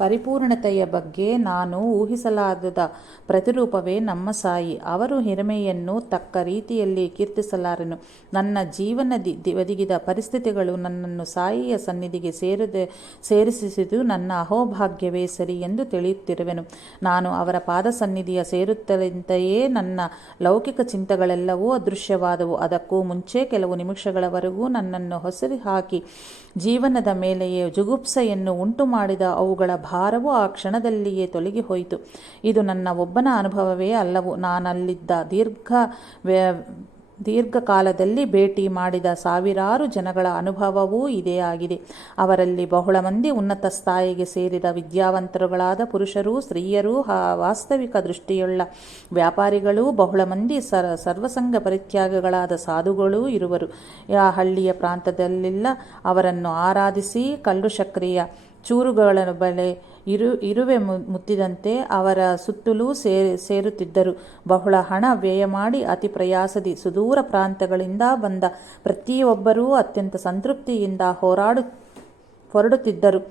ಪರಿಪೂರ್ಣತೆಯ ಬಗ್ಗೆ ನಾನು ಊಹಿಸಲಾಗದ ಪ್ರತಿರೂಪವೇ ನಮ್ಮ ಸಾಯಿ. ಅವರು ಹಿರಿಮೆಯನ್ನು ತಕ್ಕ ರೀತಿಯಲ್ಲಿ ಕೀರ್ತಿಸಲಾರೆನು. ನನ್ನ ಒದಗಿದ ಪರಿಸ್ಥಿತಿಗಳು ನನ್ನನ್ನು ಸಾಯಿಯ ಸನ್ನಿಧಿಗೆ ಸೇರಿಸಿದುದು ನನ್ನ ಅಹೋಭಾಗ್ಯವೇ ಸರಿ ಎಂದು ತಿಳಿಯುತ್ತಿರುವೆನು. ನಾನು ಅವರ ಪಾದ ಸನ್ನಿಧಿಯ ಸೇರುತ್ತಲಂತೆಯೇ ನನ್ನ ಲೌಕಿಕ ಚಿಂತೆಗಳೆಲ್ಲವೂ ಅದೃಶ್ಯವಾದವು. ಅದಕ್ಕೂ ಮುಂಚೆ ಕೆಲವು ನಿಮಿಷಗಳವರೆಗೂ ನನ್ನನ್ನು ಹೊಸರಿ ಹಾಕಿ ಜೀವನದ ಮೇಲೆಯೇ ಜುಗುಪ್ಸೆಯನ್ನು ಉಂಟು ಮಾಡಿದ ಅವುಗಳ ಭಾರವು ಆ ಕ್ಷಣದಲ್ಲಿಯೇ ತೊಲಗಿ ಹೋಯಿತು. ಇದು ನನ್ನ ಒಬ್ಬನ ಅನುಭವವೇ ಅಲ್ಲವು. ನಾನಲ್ಲಿದ್ದ ದೀರ್ಘಕಾಲದಲ್ಲಿ ಭೇಟಿ ಮಾಡಿದ ಸಾವಿರಾರು ಜನಗಳ ಅನುಭವವೂ ಇದೇ ಆಗಿದೆ. ಅವರಲ್ಲಿ ಬಹಳ ಮಂದಿ ಉನ್ನತ ಸ್ಥಾಯಿಗೆ ಸೇರಿದ ವಿದ್ಯಾವಂತರುಗಳಾದ ಪುರುಷರು, ಸ್ತ್ರೀಯರು, ವಾಸ್ತವಿಕ ದೃಷ್ಟಿಯುಳ್ಳ ವ್ಯಾಪಾರಿಗಳು, ಬಹಳ ಮಂದಿ ಸರ್ವಸಂಗ ಪರಿತ್ಯಾಗಗಳಾದ ಸಾಧುಗಳೂ ಇರುವರು. ಆ ಹಳ್ಳಿಯ ಪ್ರಾಂತದಲ್ಲೆಲ್ಲ ಅವರನ್ನು ಆರಾಧಿಸಿ ಕಲ್ಲು ಸಕ್ಕರೆಯ ಚೂರುಗಳ ಬಲೆ ಇರುವೆ ಮುತ್ತಿದಂತೆ ಅವರ ಸುತ್ತಲೂ ಸೇರುತ್ತಿದ್ದರು. ಬಹಳ ಹಣ ವ್ಯಯ ಮಾಡಿ ಅತಿ ಪ್ರಯಾಸದಿ ಸುದೂರ ಪ್ರಾಂತ್ಯಗಳಿಂದ ಬಂದ ಪ್ರತಿಯೊಬ್ಬರೂ ಅತ್ಯಂತ ಸಂತೃಪ್ತಿಯಿಂದ ಹೊರಡುತ್ತಿದ್ದರು.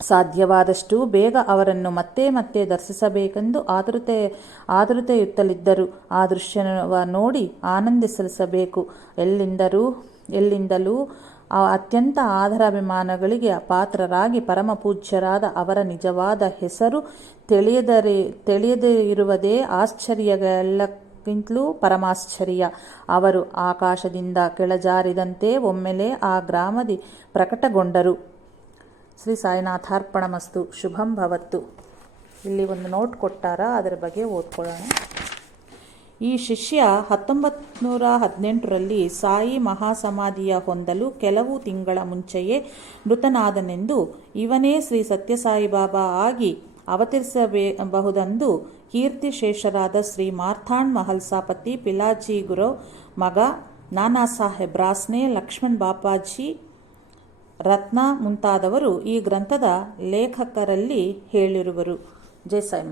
ಸಾಧ್ಯವಾದಷ್ಟು ಬೇಗ ಅವರನ್ನು ಮತ್ತೆ ಮತ್ತೆ ದರ್ಶಿಸಬೇಕೆಂದು ಆತುರತೆಯುತ್ತಲಿದ್ದರು. ಆ ದೃಶ್ಯವ ನೋಡಿ ಆನಂದಿಸಬೇಕು. ಎಲ್ಲಿಂದಲೂ ಅತ್ಯಂತ ಆದರಾಭಿಮಾನಗಳಿಗೆ ಪಾತ್ರರಾಗಿ ಪರಮ ಪೂಜ್ಯರಾದ ಅವರ ನಿಜವಾದ ಹೆಸರು ತಿಳಿಯದೇ ಇರುವುದೇ ಆಶ್ಚರ್ಯಗಳೆಲ್ಲಕ್ಕಿಂತಲೂ ಪರಮಾಶ್ಚರ್ಯ. ಅವರು ಆಕಾಶದಿಂದ ಕೆಳಜಾರಿದಂತೆ ಒಮ್ಮೆಲೆ ಆ ಗ್ರಾಮದಿ ಪ್ರಕಟಗೊಂಡರು. ಶ್ರೀ ಸಾಯಿನಾಥಾರ್ಪಣಮಸ್ತು. ಶುಭಂ ಭವತ್ತು. ಇಲ್ಲಿ ಒಂದು ನೋಟ್ ಕೊಟ್ಟಾರ, ಅದರ ಬಗ್ಗೆ ಓದ್ಕೊಳ್ಳೋಣ. ಈ ಶಿಷ್ಯ 1918ರಲ್ಲಿ ಸಾಯಿ ಮಹಾಸಮಾಧಿಯ ಹೊಂದಲು ಕೆಲವು ತಿಂಗಳ ಮುಂಚೆಯೇ ಮೃತನಾದನೆಂದು, ಇವನೇ ಶ್ರೀ ಸತ್ಯಸಾಯಿಬಾಬಾ ಆಗಿ ಅವತರಿಸಬಹುದೆಂದು ಕೀರ್ತಿಶೇಷರಾದ ಶ್ರೀ ಮಾರ್ಥಾಂಡ್ ಮಹಲ್ಸಾಪತಿ ಪಿಲಾಜಿ ಗುರು ಮಗ ನಾನಾ ಸಾಹೇಬ್ ರಾಸ್ನೆ, ಲಕ್ಷ್ಮಣ್ ಬಾಪಾಜಿ ರತ್ನ ಮುಂತಾದವರು ಈ ಗ್ರಂಥದ ಲೇಖಕರಲ್ಲಿ ಹೇಳಿರುವರು. ಜೈ ಸಾಯಿಮಾ.